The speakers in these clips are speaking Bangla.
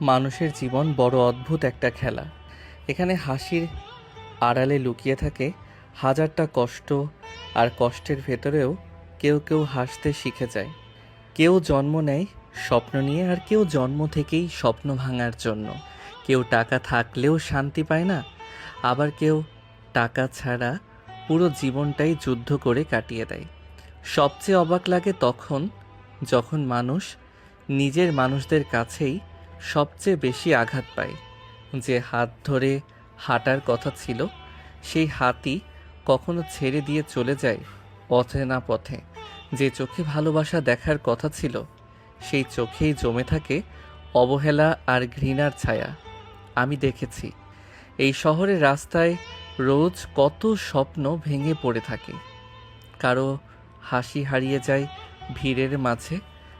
মানুষের জীবন বড় অদ্ভুত একটা খেলা। এখানে হাসির আড়ালে লুকিয়ে থাকে হাজারটা কষ্ট, আর কষ্টের ভেতরেও কেউ কেউ হাসতে শিখে যায়। কেউ জন্ম নেয় স্বপ্ন নিয়ে, আর কেউ জন্ম থেকেই স্বপ্ন ভাঙার জন্য। কেউ টাকা থাকলেও শান্তি পায় না, আবার কেউ টাকা ছাড়া পুরো জীবনটাই যুদ্ধ করে কাটিয়ে দেয়। সবচেয়ে অবাক লাগে তখন, যখন মানুষ নিজের মানুষদের কাছেই সবচেয়ে বেশি আঘাত পায়। যে হাত ধরে হাঁটার কথা ছিল, সেই হাতই কখনো ছেড়ে দিয়ে চলে যায় অচেনা পথে। যে চোখে ভালোবাসা দেখার কথা ছিল, সেই চোখেই জমে থাকে অবহেলা আর ঘৃণার ছায়া। আমি দেখেছি এই শহরের রাস্তায় রোজ কত স্বপ্ন ভেঙে পড়ে থাকে। কারো হাসি হারিয়ে যায় ভিড়ের মাঝে,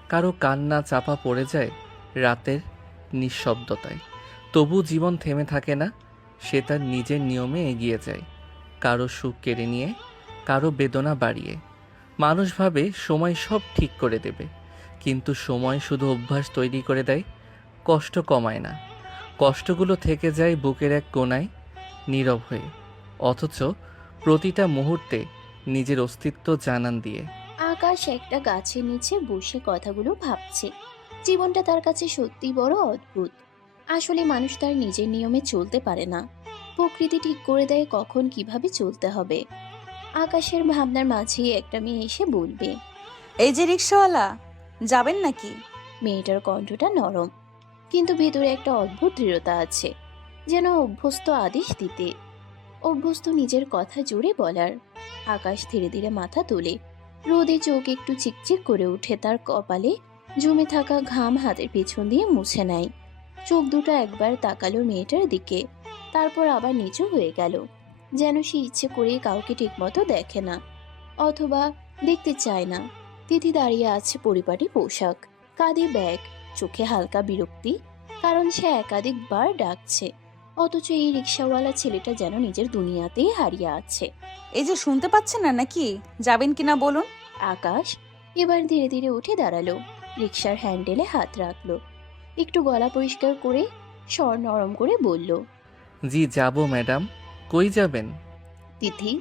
কারো কান্না চাপা পড়ে যায় রাতের নিঃশব্দতায়। তবু জীবন থেমে থাকে না, সে তার নিজের নিয়মে এগিয়ে যায়, কারো সুখ কেড়ে নিয়ে, কারো বেদনা বাড়িয়ে। মানুষ ভাবে সময় সব ঠিক করে দেবে, কিন্তু সময় শুধু অভ্যাস তৈরি করে দেয়, কষ্ট কমায় না। কষ্টগুলো থেকে যায় বুকের এক কোণায় নীরব হয়ে, অথচ প্রতিটা মুহূর্তে নিজের অস্তিত্ব জানান দিয়ে। আকাশ একটা গাছের নিচে বসে কথাগুলো ভাবছে। জীবনটা তার কাছে সত্যি বড় অদ্ভুত। আসলে মানুষ তার নিজের নিয়মে চলতে পারে না। প্রকৃতি ঠিক করে দেয় কখন কিভাবে চলতে হবে। আকাশের ভাবনার মাঝে একটা মেয়ে এসে বলবে। এই যে রিক্সাওয়ালা, যাবেন নাকি? মেয়েটার কণ্ঠটা নরম, কিন্তু ভেতরে একটা অদ্ভুত দৃঢ়তা আছে, যেন অভ্যস্ত আদেশ দিতে, অভ্যস্ত নিজের কথা জোরে বলার। আকাশ ধীরে ধীরে মাথা তোলে। রোদে চোখ একটু চিকচিক করে উঠে, তার কপালে জমে থাকা ঘাম হাতের পেছন দিয়ে মুছে নেয়। চোখ দুটো একবার তাকালো মেয়েটার দিকে, তারপর আবার নিচু হয়ে গেল, যেন সে ইচ্ছে করে কাউকে ঠিকমতো দেখে না, অথবা দেখতে চায় না। তিথি দাঁড়িয়ে আছে পরিপাটি পোশাক, কাঁধে ব্যাগ, চোখে হালকা বিরক্তি, কারণ সে একাধিকবার ডাকছে, অথচ এই রিক্সাওয়ালা ছেলেটা যেন নিজের দুনিয়াতেই হারিয়ে আছে। এই যে শুনতে পাচ্ছেন না নাকি? যাবেন কিনা বলুন। আকাশ এবার ধীরে ধীরে উঠে দাঁড়ালো, রিক্সার হ্যান্ডেলে হাত রাখলো, একটু গলা পরিষ্কার করে স্বর নরম করে বলল। জি যাব ম্যাডাম। কই যাবেন? তিথি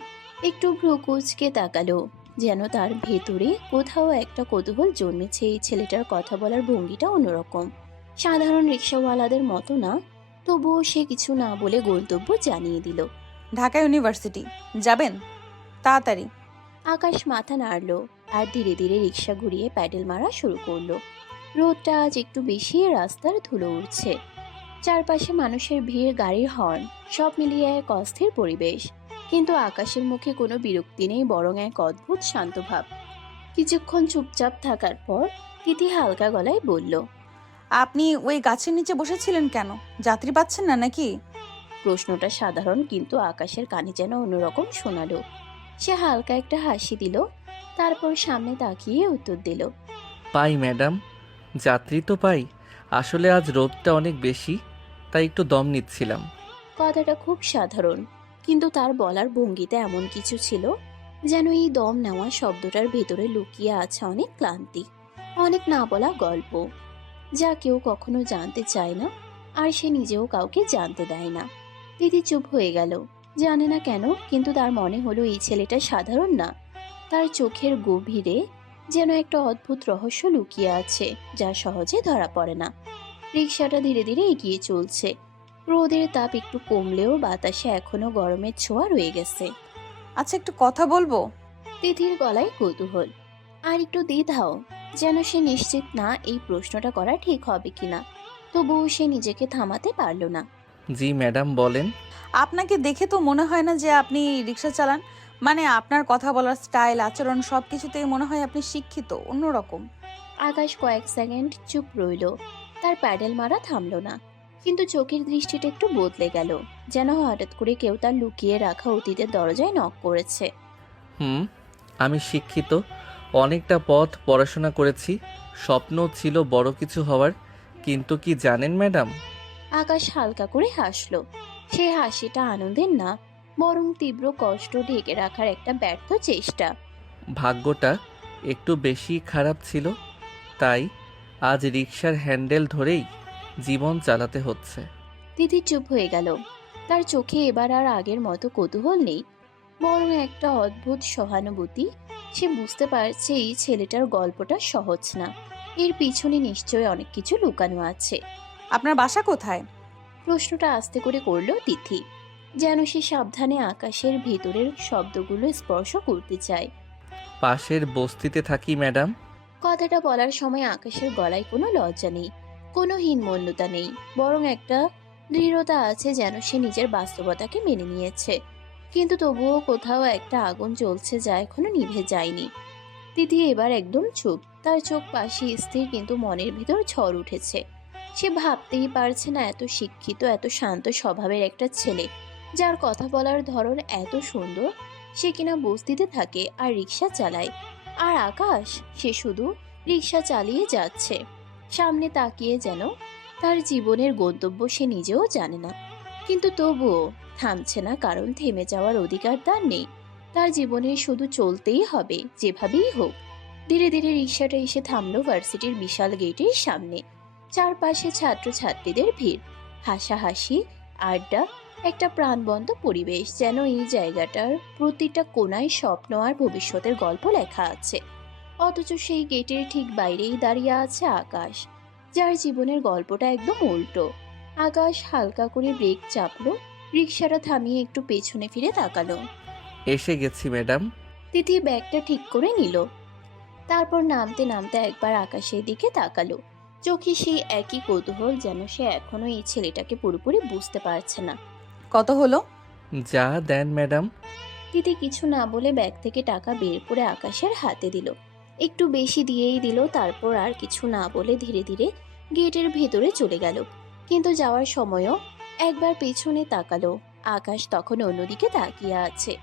একটু ভ্রু কুঁচকে তাকালো, যেন তার ভেতরে কোথাও একটা কৌতূহল জন্মেছে। এই ছেলেটার কথা বলার ভঙ্গিটা অন্যরকম, সাধারণ রিক্সাওয়ালাদের মতো না। তবুও সে কিছু না বলে গন্তব্য জানিয়ে দিল। ঢাকা ইউনিভার্সিটি যাবেন? তাড়াতাড়ি। আকাশ মাথা নাড়লো আর ধীরে ধীরে রিক্সা ঘুরিয়ে প্যাডেল মারা শুরু করলো। রোদটা আজ একটু বেশি, রাস্তার ধুলো উড়ছে, চারপাশে মানুষের ভিড়, গাড়ির হর্ন, সব মিলিয়ে এক অস্থির পরিবেশ। কিন্তু আকাশের মুখে কোনো বিরক্তি নেই, বরং এক অদ্ভুত শান্ত ভাব। কিছুক্ষণ চুপচাপ থাকার পর তিথি হালকা গলায় বলল। আপনি ওই গাছের নিচে বসেছিলেন কেন? যাত্রী পাচ্ছেন না নাকি? প্রশ্নটা সাধারণ, কিন্তু আকাশের কানে যেন অন্যরকম শোনালো। সে হালকা একটা হাসি দিল, তারপর সামনে তাকিয়ে উত্তর দিল। পাই ম্যাডাম, যাত্রী তো পাই। আসলে আজ রোদটা অনেক বেশি, তাই একটু দম নিচ্ছিলাম। কথাটা খুব সাধারণ, কিন্তু তার বলার ভঙ্গিতে এমন কিছু ছিল, যেন এই দম নেওয়া শব্দটার ভেতরে লুকিয়ে আছে অনেক ক্লান্তি, অনেক না বলা গল্প, যা কেউ কখনো জানতে চায় না, আর সে নিজেও কাউকে জানতে দেয় না। দিদি চুপ হয়ে গেল, জানে না কেন, কিন্তু তার মনে হলো এই ছেলেটা সাধারণ না। তার চোখের গভীরে যেন একটা অদ্ভুত রহস্য লুকিয়ে আছে, যা সহজে ধরা পড়ে না। রিকশাটা ধীরে ধীরে এগিয়ে চলছে। রোদের তাপ একটু কমলেও বাতাসে এখনো গরমের ছোঁয়া রয়ে গেছে। আচ্ছা, একটু কথা বলবো? তিথির গলায় কৌতূহল আর একটু দ্বিধাও, যেন সে নিশ্চিত না এই প্রশ্নটা করা ঠিক হবে কিনা। তবুও সে নিজেকে থামাতে পারল না। জি ম্যাডাম বলেন। আপনাকে দেখে তো মনে হয় না যে আপনি রিক্সা চালান। মানে আপনার কথা বলার স্টাইল, আচরণ সব কিছুতেই মনে হয় আপনি শিক্ষিত, অন্যরকম। আকাশ কয়েক সেকেন্ড চুপ রইল, তার প্যাডেল মারা থামলো না, কিন্তু চোখের দৃষ্টিটা একটু বদলে গেল, যেন হঠাৎ করে কেউ তার লুকিয়ে রাখা অতীতের দরজায় নক করেছে। হুম, আমি শিক্ষিত, অনেকটা পথ পড়াশোনা করেছি, স্বপ্ন ছিল বড় কিছু হওয়ার। কিন্তু কি জানেন ম্যাডাম? আকাশ হালকা করে হাসলো। সে হাসিটা আনন্দের না, বরং তীব্র কষ্ট ঢেকে রাখার একটা ব্যর্থ চেষ্টা। ভাগ্যটা একটু বেশি খারাপ ছিল, তাই আজ রিকশার হ্যান্ডেল ধরেই জীবন চালাতে হচ্ছে। তিথি চুপ হয়ে গেল। তার চোখে এবার আর আগের মতো কৌতূহল নেই, বরং একটা অদ্ভুত সহানুভূতি। সে বুঝতে পারছে এই ছেলেটার গল্পটা সহজ না, এর পিছনে নিশ্চয়ই অনেক কিছু লুকানো আছে। আপনার বাসা কোথায়? প্রশ্নটা আস্তে করে করল তিথি, যেন সে সাবধানে আকাশের ভেতরের শব্দগুলো স্পর্শ করতে চায়। পাশের বস্তিতে থাকি ম্যাডাম। কথাটা বলার সময় আকাশের গলায় কোনো লজ্জা নেই, কোনো হীনমন্যতা নেই, বরং একটা দৃঢ়তা আছে, যেন সে নিজের বাস্তবতাকে মেনে নিয়েছে। কিন্তু তবুও কোথাও একটা আগুন জ্বলছে যা এখনো নিভে যায়নি। তিথি এবার একদম চুপ, তার চোখ পাশে স্থির, কিন্তু মনের ভেতর ঝড় উঠেছে। সে ভাবতেই পারছে না এত শিক্ষিত, এত শান্ত স্বভাবের একটা ছেলে, যার কথা বলার ধরন এত সুন্দর, সে কিনা বস্তিতে থাকে আর রিক্সা চালায়। আর আকাশ, সে শুধু রিক্সা চালিয়ে যাচ্ছে, সামনে তাকিয়ে, যেন তার জীবনের গন্তব্য সে নিজেও জানে না। কিন্তু তবুও থামছে না, কারণ থেমে যাওয়ার অধিকার তার নেই। তার জীবনে শুধু চলতেই হবে, যেভাবেই হোক। ধীরে ধীরে রিক্সাটা এসে থামলো ভার্সিটির বিশাল গেটের সামনে। চারপাশে ছাত্রছাত্রীদের ভিড়, হাসাহাসি, আড্ডা, একটা প্রাণবন্ত পরিবেশ, যেন এই জায়গাটার প্রতিটা কোণায় স্বপ্ন আর ভবিষ্যতের গল্প লেখা আছে। অথচ সেই গেটের ঠিক বাইরেই দাঁড়িয়ে আছে আকাশ, যার জীবনের গল্পটা একদম উল্টো। আকাশ হালকা করে ব্রেক চাপলো, রিক্সাটা থামিয়ে একটু পেছনে ফিরে তাকালো। এসে গেছি ম্যাডাম। তিথি ব্যাগটা ঠিক করে নিল, তারপর নামতে নামতে একবার আকাশের দিকে তাকালো। চোখে সেই একই কৌতূহল, যেন সে এখনো এই ছেলেটাকে পুরোপুরি বুঝতে পারছে না। কত হলো? যা দেন ম্যাডাম। তিথি কিছু না বলে ব্যাগ থেকে টাকা বের করে আকাশের হাতে দিল। একটু বেশি দিয়েই দিল, তারপর আর কিছু না বলে ধীরে ধীরে গেটের ভেতরে চলে গেল। কিন্তু যাওয়ার সময়ও একবার পেছনে তাকালো। আকাশ তখন অন্যদিকে তাকিয়ে আছে,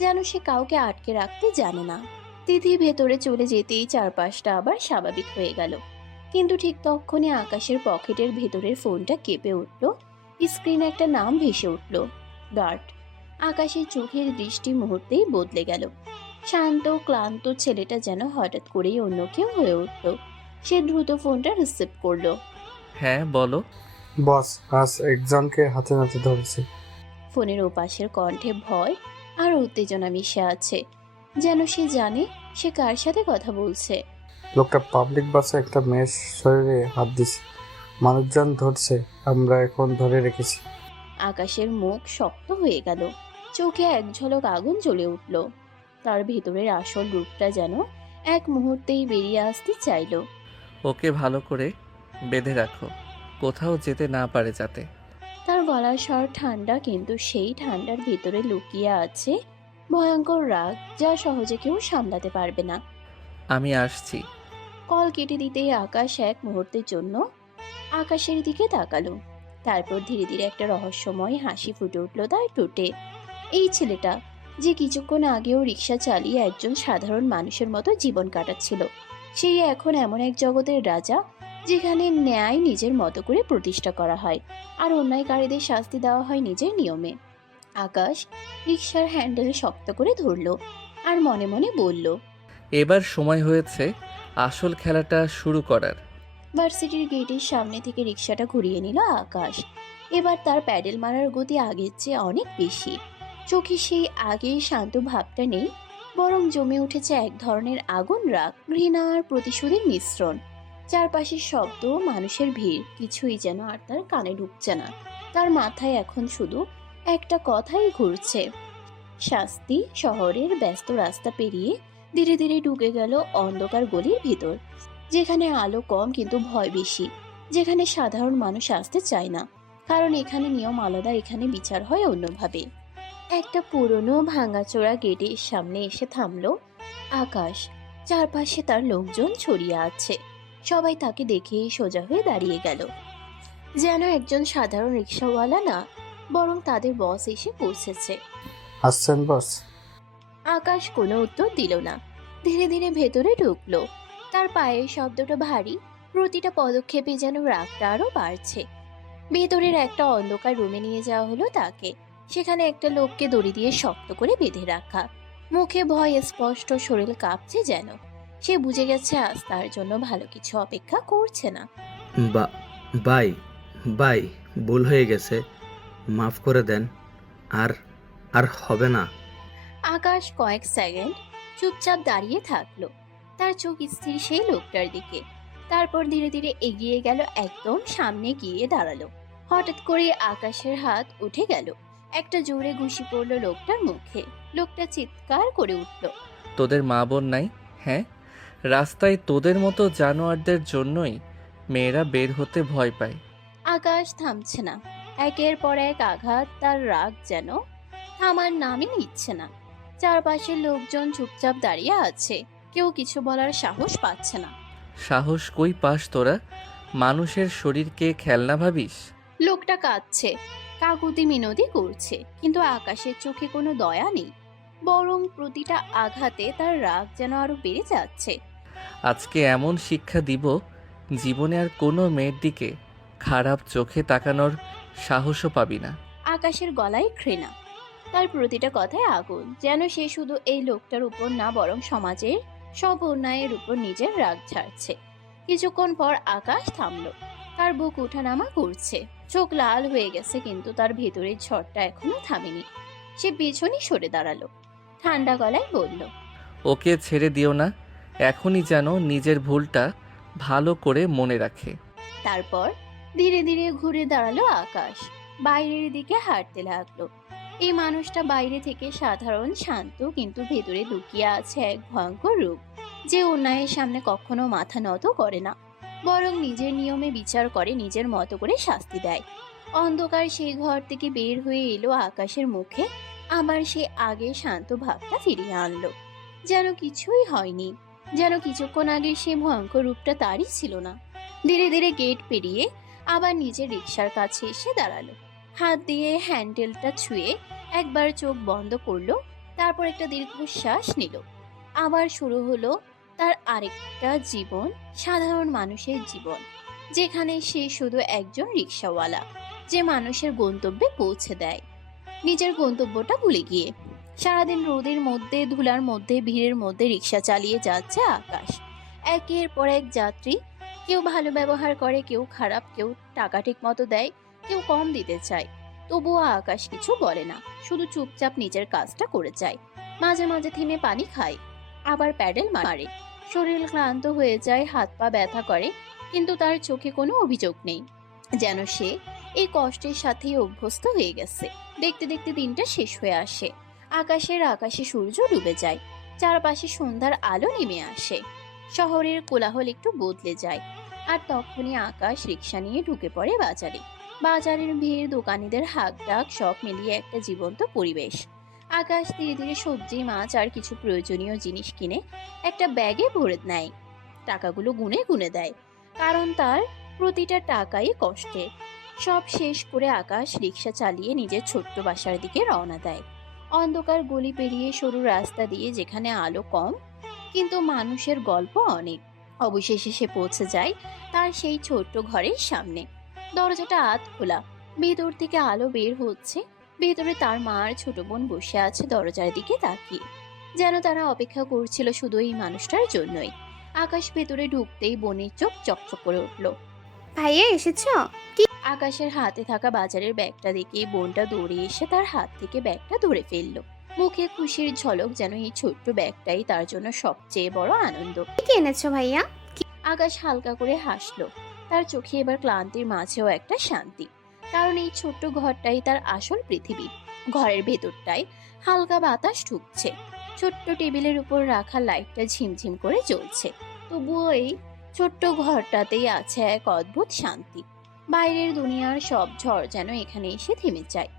যেন সে কাউকে আটকে রাখতে জানে না। তিথি ভেতরে চলে যেতেই চারপাশটা আবার স্বাভাবিক হয়ে গেল। কিন্তু ঠিক তখনই আকাশের পকেটের ভেতরের ফোনটা কেঁপে উঠল। স্ক্রিনে একটা নাম ভেসে উঠল, গার্ড। আকাশের চোখের দৃষ্টি মুহূর্তেই বদলে গেল। শান্ত ক্লান্ত ছেলেটা যেন হঠাৎ করেই অন্য কেউ হয়ে উঠল। সে দ্রুত ফোনটা রিসিভ করলো। হ্যাঁ বলো। বস, আজ একজনকে হাতে নাতে ধরেছি। ফোনের ওপাশের কণ্ঠে ভয় আর উত্তেজনা মিশে আছে, যেন সে জানে সে কার সাথে কথা বলছে। লোকটা পাবলিক বাসে একটা মেয়ের শরীরে হাত দিছে, মানুষজন ধরছে, আমরা এখন ধরে রেখেছি। আকাশের মুখ শক্ত হয়ে গেল, চোখে এক ঝলক আগুন জ্বলে উঠল। তার ভেতরের আসল রূপটা যেন এক মুহূর্তেই বেরিয়ে আসতে চাইল। ওকে ভালো করে বেঁধে রাখো, কোথাও যেতে না পারে যাতে। তার গলার স্বর ঠান্ডা, কিন্তু সেই ঠান্ডার ভিতরে লুকিয়ে আছে ভয়ঙ্কর রাগ, যা সহজে কেউ সামলাতে পারবে না। আমি আসছি। কল কেটে দিতেই আকাশ এক মুহূর্তের জন্য আকাশের দিকে তাকালো। তারপর ধীরে ধীরে একটা রহস্যময় হাসি ফুটে উঠল তার ঠোঁটে। এই ছেলেটা, যে কিছুক্ষণ আগেও রিক্সা চালিয়ে একজন সাধারণ মানুষের মতো জীবন কাটাচ্ছিল, সেই এখন এমন এক জগতের রাজা, যেখানে ন্যায় নিজের মতো করে প্রতিষ্ঠা করা হয় আর অন্যায়কারীদের শাস্তি দেওয়া হয় নিজের নিয়মে। আকাশ রিক্সার হ্যান্ডেল শক্ত করে ধরল আর মনে মনে বলল, এবার সময় হয়েছে আসল খেলাটা শুরু করার। ভার্সিটির গেটের সামনে থেকে রিক্সাটা ঘুরিয়ে নিল আকাশ। এবার তার প্যাডেল মারার গতি আগের চেয়ে অনেক বেশি। চোখে সেই আগের শান্ত ভাবটা নেই, বরং জমে উঠেছে এক ধরনের আগুন রাগ, ঘৃণা আর প্রতিশোধের মিশ্রণ। চারপাশের শব্দ, মানুষের ভিড়, কিছুই যেন আর তার কানে ঢুকছে না। তার মাথায় এখন শুধু একটা কথাই ঘুরছে, শাস্তি। শহরের ব্যস্ত রাস্তা পেরিয়ে ধীরে ধীরে ঢুকে গেল অন্ধকার গলির ভিতর, যেখানে আলো কম কিন্তু ভয় বেশি, যেখানে সাধারণ মানুষ আসতে চায় না, কারণ এখানে নিয়ম আলাদা, এখানে বিচার হয় অন্যভাবে। একটা পুরনো ভাঙাচোরা গেটের সামনে এসে থামলো আকাশ। চারপাশে তার লোকজন ছড়িয়ে আছে, সবাই তাকে দেখেই সোজা হয়ে দাঁড়িয়ে গেল, যেন একজন সাধারণ রিক্সাওয়ালা না, বরং তাদের বস এসে পৌঁছেছে। আসছেন বস? আকাশ কোনো উত্তর দিল না, ধীরে ধীরে ভেতরে ঢুকলো। তার পায়ের শব্দটা ভারী, প্রতিটা পদক্ষেপে যেন রাগটা আরো বাড়ছে। ভেতরের একটা অন্ধকার রুমে নিয়ে যাওয়া হলো তাকে। সেখানে একটা লোককে দড়ি দিয়ে শক্ত করে বেঁধে রাখা, মুখে ভয় স্পষ্ট, শরীর কাঁপছে যেন। সে বুঝে গেছে আজ তার জন্য ভালো কিছু অপেক্ষা করছে না। বা বাই বাই, ভুল হয়ে গেছে, মাফ করে দেন। আর আর হবে না। আকাশ কয়েক সেকেন্ড চুপচাপ দাঁড়িয়ে থাকলো, তার চোখ স্থির সেই লোকটার দিকে। তারপর ধীরে ধীরে এগিয়ে গেল, একদম সামনে গিয়ে দাঁড়ালো। হঠাৎ করে আকাশের হাত উঠে গেল, একটা জোরে ঘুষি পড়লো লোকটার মুখে। লোকটা চিৎকার করে উঠল। তোদের মা বোন নাই? হ্যাঁ, রাস্তায় তোদের মতো জানোয়ারদের জন্যই মেয়েরা বের হতে ভয় পায়। আকাশ থামছে না, একের পর এক আঘাত, তার রাগ যেন থামার নামই নিচ্ছে না। চারপাশের লোকজন চুপচাপ দাঁড়িয়ে আছে, কেউ কিছু বলার সাহস পাচ্ছে না। সাহস কই পাস তোরা? মানুষের শরীরকে খেলনা ভাবিস? লোকটা কাঁদছে, কাকুতি মিনতি করছে, কিন্তু আকাশের চোখে কোনো দয়া নেই, বরং প্রতিটা আঘাতে তার রাগ যেন আরো বেড়ে যাচ্ছে। আজকে এমন শিক্ষা দিব, জীবনে আর কোনো মেয়ের দিকে খারাপ চোখে তাকানোর সাহসও পাবি না। আকাশের গলায় ঘৃণা, তার প্রতিটা কথায় আগুন, যেন সে শুধু এই লোকটার উপর না, বরং সমাজের সব অন্যায়ের উপর নিজের রাগ ঝাড়ছে। কিছুক্ষণ পর আকাশ থামলো, তার বুক উঠানামা করছে, চোখ লাল হয়ে গেছে, কিন্তু তার ভেতরের ঝড়টা এখনো থামেনি। সে পেছনে সরে দাঁড়ালো, ঠান্ডা গলায় বলল, ওকে ছেড়ে দিও না, এখনই যেন নিজের ভুলটা ভালো করে মনে রাখে। তারপর ধীরে ধীরে ঘুরে দাঁড়ালো আকাশ, বাইরের দিকে হাঁটতে লাগলো। এই মানুষটা বাইরে থেকে সাধারণ শান্ত, কিন্তু ভেতরে লুকিয়ে আছে এক ভয়ঙ্কর রূপ, যে অন্যায়ের সামনে কখনো মাথা নত করে না, বরং নিজের নিয়মে বিচার করে, নিজের মতো করে শাস্তি দেয়। অন্ধকার সেই ঘর থেকে বের হয়ে এলো আকাশের মুখে, আবার সে আগে শান্ত ভাবটা ফিরিয়ে আনলো, যেন কিছুই হয়নি, যেন কিছুক্ষণ আগে সে ভয়ঙ্কর রূপটা তারই ছিল না। ধীরে ধীরে গেট পেরিয়ে আবার নিজের রিকশার কাছে এসে দাঁড়ালো, হাত দিয়ে হ্যান্ডেলটা ছুঁয়ে একবার চোখ বন্ধ করলো, তারপর একটা দীর্ঘশ্বাস নিল। আবার শুরু হলো তার আরেকটা জীবন, সাধারণ মানুষের জীবন, যেখানে সে শুধু একজন রিকশাওয়ালা, যে মানুষের গন্তব্যে পৌঁছে দেয় নিজের গন্তব্যটা ভুলে গিয়ে। সারাদিন রোদের মধ্যে, ধুলার মধ্যে, ভিড়ের মধ্যে রিকশা চালিয়ে যাচ্ছে আকাশ। একের পর এক যাত্রী, কেউ ভালো ব্যবহার করে, কেউ খারাপ, কেউ টাকা ঠিক মতো দেয়, কেউ কম দিতে চায়। তবুও আকাশ কিছু বলে না, শুধু চুপচাপ নিজের কাজটা করে যায়। মাঝে মাঝে থেমে পানি খায়, আবার প্যাডেল মারে। শরীর ক্লান্ত হয়ে যায়, হাত পা ব্যথা করে, কিন্তু তার চোখে কোনো অভিযোগ নেই, যেন সে এই কষ্টের সাথেই অভ্যস্ত হয়ে গেছে। দেখতে দেখতে দিনটা শেষ হয়ে আসে, আকাশে সূর্য ডুবে যায়, চারপাশে সন্ধ্যার আলো নেমে আসে, শহরের কোলাহল একটু বদলে যায়। আর তখনই আকাশ রিকশা নিয়ে ঢুকে পড়ে বাজারে। বাজারের ভিড়, দোকানিদের হাক ডাক, সব মিলিয়ে একটা জীবন্ত পরিবেশ। আকাশ ধীরে ধীরে সবজি, মাছ আর কিছু প্রয়োজনীয় জিনিস কিনে একটা ব্যাগে ভরে নেয়। টাকাগুলো গুনে গুনে দেয়, কারণ তার প্রতিটা টাকাই কষ্টের। সব শেষ করে আকাশ রিকশা চালিয়ে নিজের ছোট্ট বাসার দিকে রওনা দেয়। অন্ধকার গলি পেরিয়ে সরু রাস্তা দিয়ে, যেখানে আলো কম কিন্তু মানুষের গল্প অনেক। অবশেষে সে পৌঁছে যায় তার সেই ছোট্ট ঘরের সামনে। দরজাটা আধ খোলা, ভেতর থেকে আলো বের হচ্ছে। ভেতরে তার মা আর ছোট বোন বসে আছে দরজার দিকে তাকিয়ে, যেন তারা অপেক্ষা করছিল শুধু এই মানুষটার জন্যই। আকাশ ভেতরে ঢুকতেই বোনের চোখ চকচক করে উঠল। ভাইয়া এসেছো? আকাশের হাতে থাকা বাজারের ব্যাগটা দেখে বোনটা দৌড়ে এসে তার হাত থেকে ব্যাগটা ধরে ফেললো, মুখে খুশির ঝলক, যেন এই ছোট্ট ব্যাগটাই তার জন্য সবচেয়ে বড় আনন্দ। কি এনেছো ভাইয়া? আকাশ হালকা করে হাসলো, তার চোখে এবার ক্লান্তির মাঝেও একটা শান্তি, কারণ এই ছোট্ট ঘরটাই তার আসল পৃথিবী। ঘরের ভেতরটায় হালকা বাতাস ঢুকছে, ছোট্ট টেবিলের উপর রাখা লাইটটা ঝিমঝিম করে জ্বলছে। তবুও এই ছোট্ট ঘরটাতেই আছে এক অদ্ভুত শান্তি। বাইরের দুনিয়ার সব ঝড় যেন এখানে এসে থেমে যায়।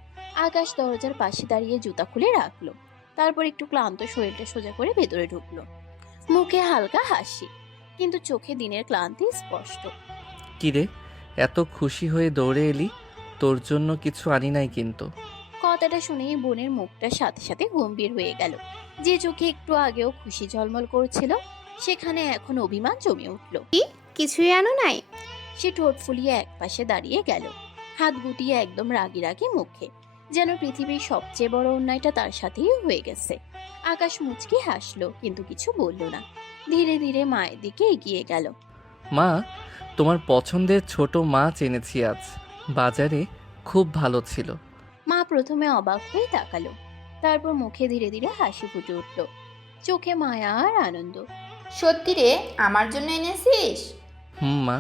আকাশ দরজার পাশে দাঁড়িয়ে জুতা খুলে রাখলো, তারপর একটু ক্লান্ত শরীরটা সোজা করে ভেতরে ঢুকলো। মুখে হালকা হাসি, কিন্তু চোখে দিনের ক্লান্তি স্পষ্ট। কিরে, এত খুশি হয়ে দৌড়ে এলি? তোর জন্য কিছু আনি নাই কিন্তু। কথাটা শুনেই বোনের মুখটা সাথে সাথে গম্ভীর হয়ে গেল। যে চোখে একটু আগেও খুশি ঝলমল করছিল, সেখানে এখন অভিমান জমে উঠল। কিছুই আনো নাই? সে ঠোঁট ফুলিয়ে এক পাশে দাঁড়িয়ে গেল, হাত গুটিয়ে একদম রাগি রাগি মুখে, যেন পৃথিবীর সবচেয়ে বড় অন্যায়টা তার সাথেই হয়ে গেছে। আকাশ মুচকি হাসলো, কিন্তু কিছু বলল না। ধীরে ধীরে মায়ের দিকে এগিয়ে গেল। মা, তোমার পছন্দের ছোট মাছ এনেছি আজ, বাজারে খুব ভালো ছিল। মা প্রথমে অবাক হয়ে তাকালো, তারপর মুখে ধীরে ধীরে হাসি ফুটে উঠল, চোখে মায়া আর আনন্দ। সত্যি রে, আমার জন্য এনেছিস? মা,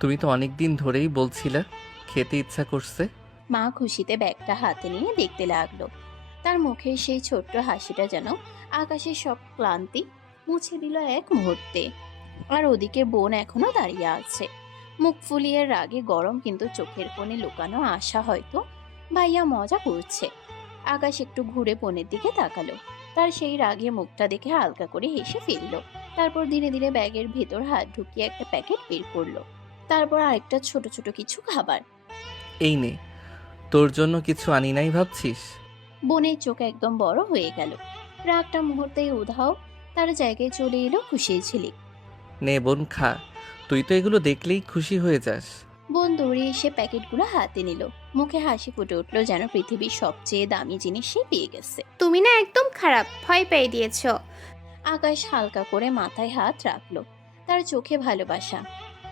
তুমি তো অনেক দিন ধরেই বলছিলে খেতে ইচ্ছা করছে। মা খুশিতে ব্যাগটা হাতে নিয়ে দেখতে লাগলো। তার মুখের সেই ছোট্ট হাসিটা যেন আকাশের সব ক্লান্তি মুছে দিল এক মুহূর্তে। আর ওদিকে বোন এখনো দাঁড়িয়ে আছে, মুখ ফুলিয়ে রাগে গরম, কিন্তু চোখের কোণে লুকানো আশা হয়তো ভাইয়া মজা করছে। আকাশ একটু ঘুরে বোনের দিকে তাকালো, তার সেই রাগে মুখটা দেখে হালকা করে হেসে ফেলল। তারপর ধীরে ধীরে ব্যাগের ভেতর হাত ঢুকিয়ে একটা প্যাকেট বের করলো, তারপর আরেকটা ছোট ছোট কিছু খাবার। এই নে, তোর জন্য কিছু আনি নাই ভাবছিস? বোনের চোখ একদম বড় হয়ে গেল, রাগটা মুহূর্তেই উধাও, তার জায়গায় চলে এলো খুশির ঝিলিক। নে বোন, খা, তুই তো এগুলো দেখলেই খুশি হয়ে যাস। বোন দৌড়ে এসে প্যাকেটগুলো হাতে নিল, মুখে হাসি ফুটে উঠলো, যেন পৃথিবীর সবচেয়ে দামি জিনিস সে পেয়ে গেছে। তুমি না একদম খারাপ, ভয় পেয়ে দিয়েছো। আকাশ হালকা করে মাথায় হাত রাখলো, তার চোখে ভালোবাসা।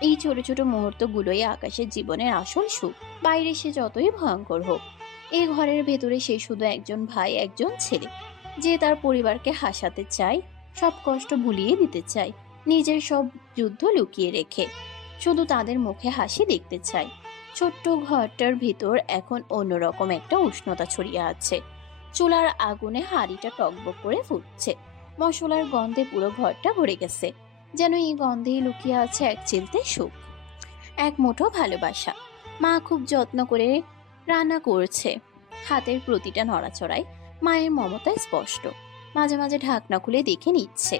এই ছোট ছোট মুহূর্তগুলোই আকাশের জীবনের আসল সুখ। বাইরে সে যতই ভয়ঙ্কর হোক, এই ঘরের ভেতরে সে শুধু একজন ভাই, একজন ছেলে, যে তার পরিবারকে হাসাতে চায়, সব কষ্ট ভুলিয়ে দিতে চায়, নিজের সব যুদ্ধ লুকিয়ে রেখে শুধু তাদের মুখে হাসি দেখতে চায়। ছোট্ট ঘরটার ভিতর এখন অন্যরকম একটা উষ্ণতা ছড়িয়ে আছে। চুলার আগুনে হাঁড়িটা টকবক করে ফুটছে, মশলার গন্ধে পুরো ঘরটা ভরে গেছে, যেন এই গন্ধেই লুকিয়ে আছে এক চিলতে সুখ, এক মুঠো ভালোবাসা। মা খুব যত্ন করে রান্না করছে, হাতের প্রতিটা নড়াচড়ায় মায়ের মমতা স্পষ্ট। মাঝে মাঝে ঢাকনা খুলে দেখে নিচ্ছে,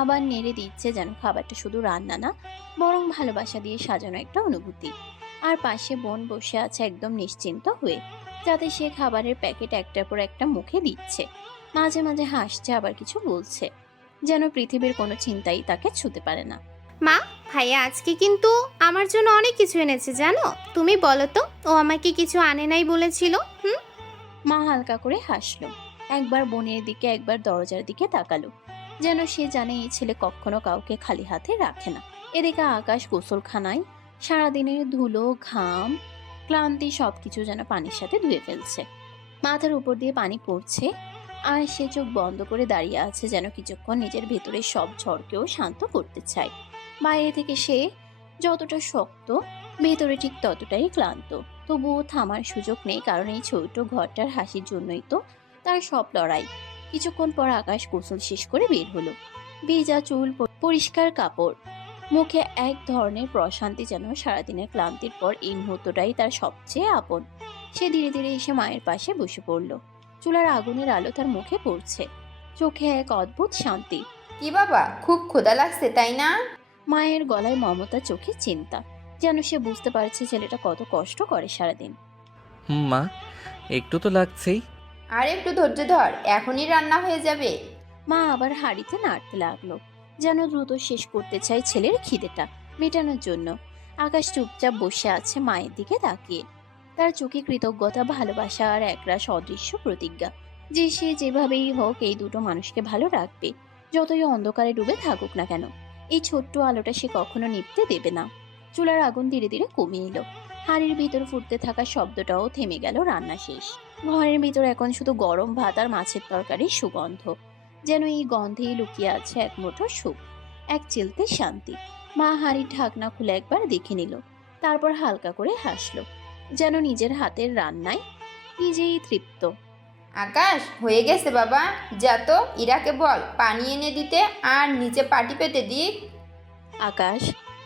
আবার নেড়ে দিচ্ছে, যেন খাবারটা শুধু রান্না না, বরং ভালোবাসা দিয়ে সাজানো একটা অনুভূতি। আর পাশে বোন বসে আছে একদম নিশ্চিন্ত হয়ে, যাতে সে খাবারের প্যাকেট একটার পর একটা মুখে দিচ্ছে, মাঝে মাঝে হাসছে, আবার কিছু বলছে, যেন পৃথিবীর কোনো চিন্তাই তাকে ছুতে পারে না। মা, ভাইয়া আজকে কিন্তু আমার জন্য অনেক কিছু এনেছে জানো। তুমি বলো তো, ও আমাকে কিছু আনে নাই বলেছিল? মা হালকা করে হাসলো, একবার বোনের দিকে একবার দরজার দিকে তাকালো, যেন সে জানে এই ছেলে কখনো কাউকে খালি হাতে রাখে না। এদিকে আকাশ গোসলখানায় সারাদিনের ধুলো, ঘাম, ক্লান্তি সবকিছু যেন পানির সাথে ধুয়ে ফেলছে। মাথার উপর দিয়ে পানি পড়ছে, আর সে চোখ বন্ধ করে দাঁড়িয়ে আছে, যেন কিছুক্ষণ নিজের ভেতরের সব ঝড়কেও শান্ত করতে চায়। বাইরে থেকে সে যতটা শক্ত, ভেতরে ঠিক ততটাই ক্লান্ত। তবুও থামার সুযোগ নেই, কারণ এই ছোট ঘরটার হাসির জন্যই তো তার সব লড়াই। কিছুক্ষণ পর আকাশ গোসল শেষ করে বের হলো, ভেজা চুল, পরিষ্কার কাপড়, মুখে এক ধরনের প্রশান্তি, যেন সারাদিনের ক্লান্তির পর এই মুহূর্তটাই তার সবচেয়ে আপন। সে ধীরে ধীরে এসে মায়ের পাশে বসে পড়ল, চুলার আগুনের আলো তার মুখে পড়ছে, চোখে এক অদ্ভুত শান্তি। কি বাবা, খুব ক্ষুধা লাগছে তাই না? মায়ের গলায় মমতা, চোখে চিন্তা, যেন সে বুঝতে পারছে ছেলেটা কত কষ্ট করে সারাদিন। মা, একটু তো লাগছেই। আর একটু ধৈর্য ধর, এখনই রান্না হয়ে যাবে। মা আবার হাঁড়িতে নাড়তে লাগলো, যেন দ্রুত শেষ করতে চায় ছেলের খিদেটা মেটানোর জন্য। আকাশ চুপচাপ বসে আছে মায়ের দিকে তাকিয়ে, তার চোখে কৃতজ্ঞতা, ভালোবাসা আর একরাশ অদৃশ্য প্রতিজ্ঞা, যে সে যেভাবেই হোক এই দুটো মানুষকে ভালো রাখবে, যতই অন্ধকারে ডুবে থাকুক না কেন। এই ছোট্ট আলোটা সে কখনো নিভতে দেবে না। চুলার আগুন ধীরে ধীরে কমে এলো, হাঁড়ির ভিতর ফুটতে থাকা শব্দটাও থেমে গেল। রান্না শেষ, ঘরের ভিতর এখন শুধু গরম ভাত আর মাছের তরকারির সুগন্ধ, যেন এই গন্ধেই লুকিয়ে আছে এক মুঠো সুখ, এক চিলতে শান্তি। মা হাঁড়ির ঢাকনা খুলে একবার দেখে নিল, তারপর হালকা করে হাসলো, যেন নিজের হাতের রান্নায় নিজেই তৃপ্ত। আকাশ, হয়ে গেছে বাবা, যা তো ইরাকে বল পানি এনে দিতে, আর নিচে পাটি পেতে দিক। আকাশ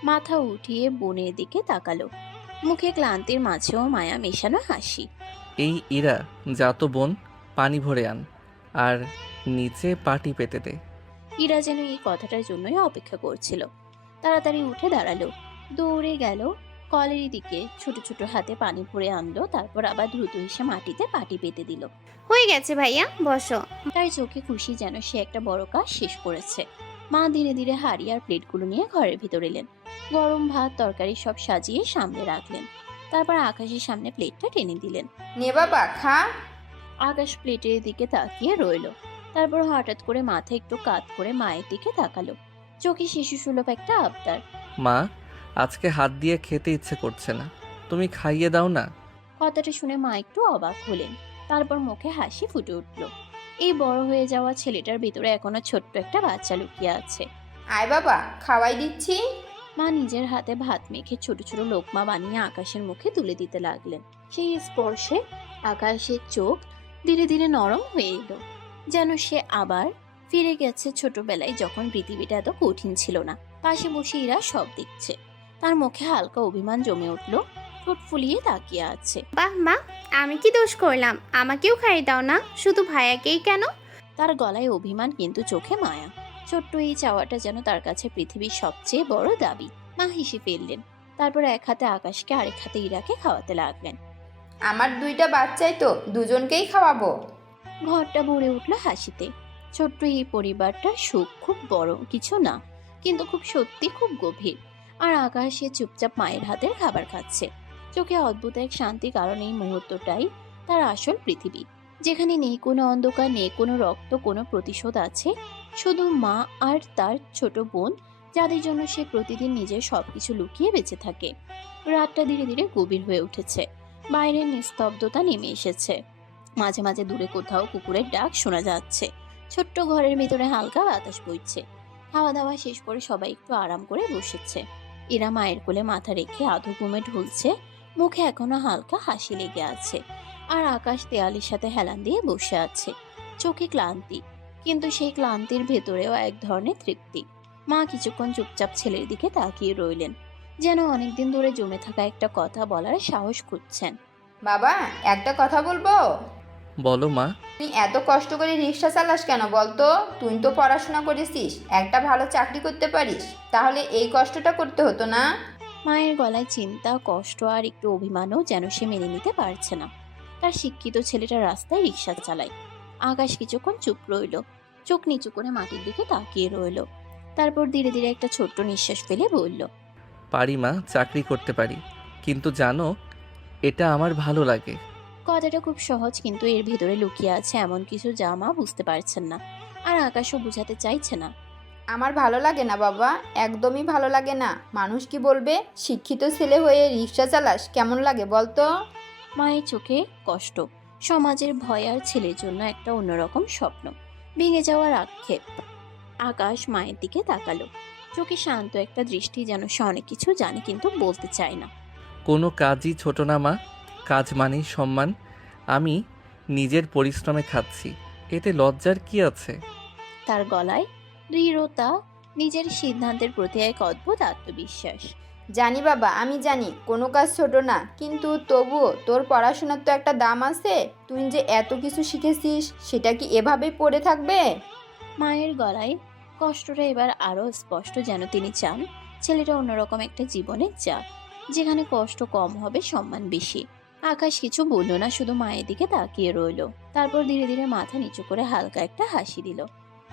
মাথা উঠিয়ে বোনের দিকে তাকালো, মুখে ক্লান্তির মাঝেও মায়া মেশানো হাসি। এই ইরা, যা তো বোন, পানি ভরে আন, আর নিচে পাটি পেতে দে। ইরা যেন এই কথাটার জন্যই অপেক্ষা করছিল, তাড়াতাড়ি উঠে দাঁড়ালো, দৌড়ে গেল কলের দিকে, ছোট ছোট হাতে পানি ভরে আনলো, তারপর আবার দ্রুত এসে মাটিতে পাটি পেতে দিল। হয়ে গেছে ভাইয়া, বসো। তার চোখে খুশি, যেন সে একটা বড় কাজ শেষ করেছে। মা ধীরে ধীরে হাঁড়ি আর প্লেটগুলো নিয়ে ঘরের ভিতর এলেন, গরম ভাত তরকারি সব সাজিয়ে সামনে রাখলেন, তারপর আকাশের সামনে প্লেটটা টেনে দিলেন। নে বাবা, খা। আকাশ প্লেটের দিকে তাকিয়ে রইল, তারপর হঠাৎ করে মাথা একটু কাত করে মায়ের দিকে তাকালো, চোখে শিশুসুলভ একটা আবদার। মা, আজকে হাত দিয়ে খেতে ইচ্ছে করছে না, তুমি খাইয়ে দাও না। কথাটা শুনে মা একটু অবাক হলেন, তারপর মুখে হাসি ফুটে উঠল। এই বড় হয়ে যাওয়া ছেলেটার ভিতরে এখনো ছোট্ট একটা বাচ্চা লুকিয়ে আছে। আয় বাবা, খাওয়াই দিচ্ছি। মা নিজের হাতে ভাত মেখে ছোট ছোট লোকমা বানিয়ে আকাশের মুখে তুলে দিতে লাগলেন। সেই স্পর্শে আকাশের চোখ ধীরে ধীরে নরম হয়ে এলো, যেন সে আবার ফিরে গেছে ছোটবেলায়, যখন পৃথিবীটা এত কঠিন ছিল না। পাশে বসে ইরা সব দেখছে। তার মুখে হালকা অভিমান জমে উঠল, ঠোঁট ফুলিয়ে তাকিয়ে আছে। বাহ মা, আমি কি দোষ করলাম? আমাকেও খাইয়ে দাও না, শুধু ভাইয়াকেই কেন? তার গলায় অভিমান কিন্তু চোখে মায়া। ছোট্ট এই চাওয়াটা যেন তার কাছে পৃথিবীর সবচেয়ে বড় দাবি। মা হেসে ফেললেন, তারপর এক হাতে আকাশকে আরেক হাতে ইরাকে খাওয়াতে লাগলেন। আমার 2টা বাচ্চাই তো, দুজনকেই খাওয়াবো। ঘরটা ভরে উঠল হাসিতে। ছোট্ট এই পরিবারটার সুখ খুব বড় কিছু না, কিন্তু খুব সত্যি খুব গভীর। আর আকাশে চুপচাপ মায়ের হাতের খাবার খাচ্ছে, চোখে অদ্ভুত এক শান্তি, কারণ এই মুহূর্তটাই তার আসল পৃথিবী, যেখানে নেই কোনো অন্ধকার, নেই কোনো রক্ত, কোনো প্রতিশোধ, আছে শুধু মা আর তার ছোট বোন, যাদের জন্য সে প্রতিদিন নিজের সবকিছু লুকিয়ে বেঁচে থাকে। রাতটা ধীরে ধীরে গভীর হয়ে উঠেছে, বাইরের নিস্তব্ধতা নেমে এসেছে। মাঝে মাঝে দূরে কোথাও কুকুরের ডাক শোনা যাচ্ছে। ছোট্ট ঘরের ভিতরে হালকা বাতাস বইছে। খাওয়া দাওয়া শেষ করে সবাই একটু আরাম করে বসেছে। ইরা মায়ের কোলে মাথা রেখে আধো ঘুমে ঢুলছে, মুখে এখনো হালকা হাসি লেগে আছে। আর আকাশ দেয়ালের সাথে হেলান দিয়ে বসে আছে, চোখে ক্লান্তি, কিন্তু সেই ক্লান্তির ভেতরেও এক ধরনের তৃপ্তি। মা কিছুক্ষণ চুপচাপ ছেলের দিকে তাকিয়ে রইলেন, যেন অনেকদিন ধরে জমে থাকা একটা কথা বলার সাহস খুঁজছেন। বাবা, একটা কথা বলবো? বলো মা। তুই এত কষ্ট করে রিক্সা চালাস কেন বলতো? তুই তো পড়াশোনা করেছিস, একটা ভালো চাকরি করতে পারিস, তাহলে এই কষ্টটা করতে হতো না। মায়ের গলায় চিন্তা, কষ্ট আর একটু অভিমানও যেন সে মেনে নিতে পারছে না। তার শিক্ষিত ছেলেটা রাস্তায় রিক্সা চালায়। আকাশ কিছুক্ষণ চুপ রইল, চোখ নিচু করে মাটির দিকে তাকিয়ে রইল। তারপর ধীরে ধীরে একটা ছোট্ট নিঃশ্বাস ফেলে বলল, পারি মা, চাকরি করতে পারি, কিন্তু জানো, এটা আমার ভালো লাগে। কথাটা খুব সহজ, কিন্তু এর ভিতরে লুকিয়ে আছে এমন কিছু যা মা বুঝতে পারছেন না, আর আকাশও বুঝাতে চাইছে না। আমার ভালো লাগে না বাবা, একদমই ভালো লাগে না। মানুষ কি বলবে? শিক্ষিত ছেলে হয়ে রিক্সা চালাস, কেমন লাগে বলতো? মায়ের চোখে কষ্ট, সমাজের ভয়, আর ছেলের জন্য একটা অন্যরকম স্বপ্ন ভেঙে যাওয়ার আক্ষেপ। আকাশ মায়ের দিকে তাকালো, চোখে শান্ত একটা দৃষ্টি, যেন সে অনেক কিছু জানে কিন্তু বলতে চায় না। কোনো কাজই ছোট না মা, কাজ মানেই সম্মান। আমি নিজের পরিশ্রমে খাচ্ছি, এতে লজ্জার কি আছে? তার গলায় দৃঢ়তা, নিজের সিদ্ধান্তের প্রতি এক অদ্ভুত আত্মবিশ্বাস। জানি বাবা, আমি জানি কোনো কাজ ছোট না, কিন্তু তবুও তোর পড়াশোনার তো একটা দাম আছে। তুই যে এত কিছু শিখেছিস, সেটা কি এভাবেই পড়ে থাকবে? মায়ের গলায় কষ্টটা এবার আরো স্পষ্ট, যেন তিনি চান ছেলেটা অন্যরকম একটা জীবনে যাক, যেখানে কষ্ট কম হবে, সম্মান বেশি। আকাশ কিছু বলল না, শুধু মায়ের দিকে তাকিয়ে রইল। তারপর ধীরে ধীরে মাথা নিচু করে হালকা একটা হাসি দিল।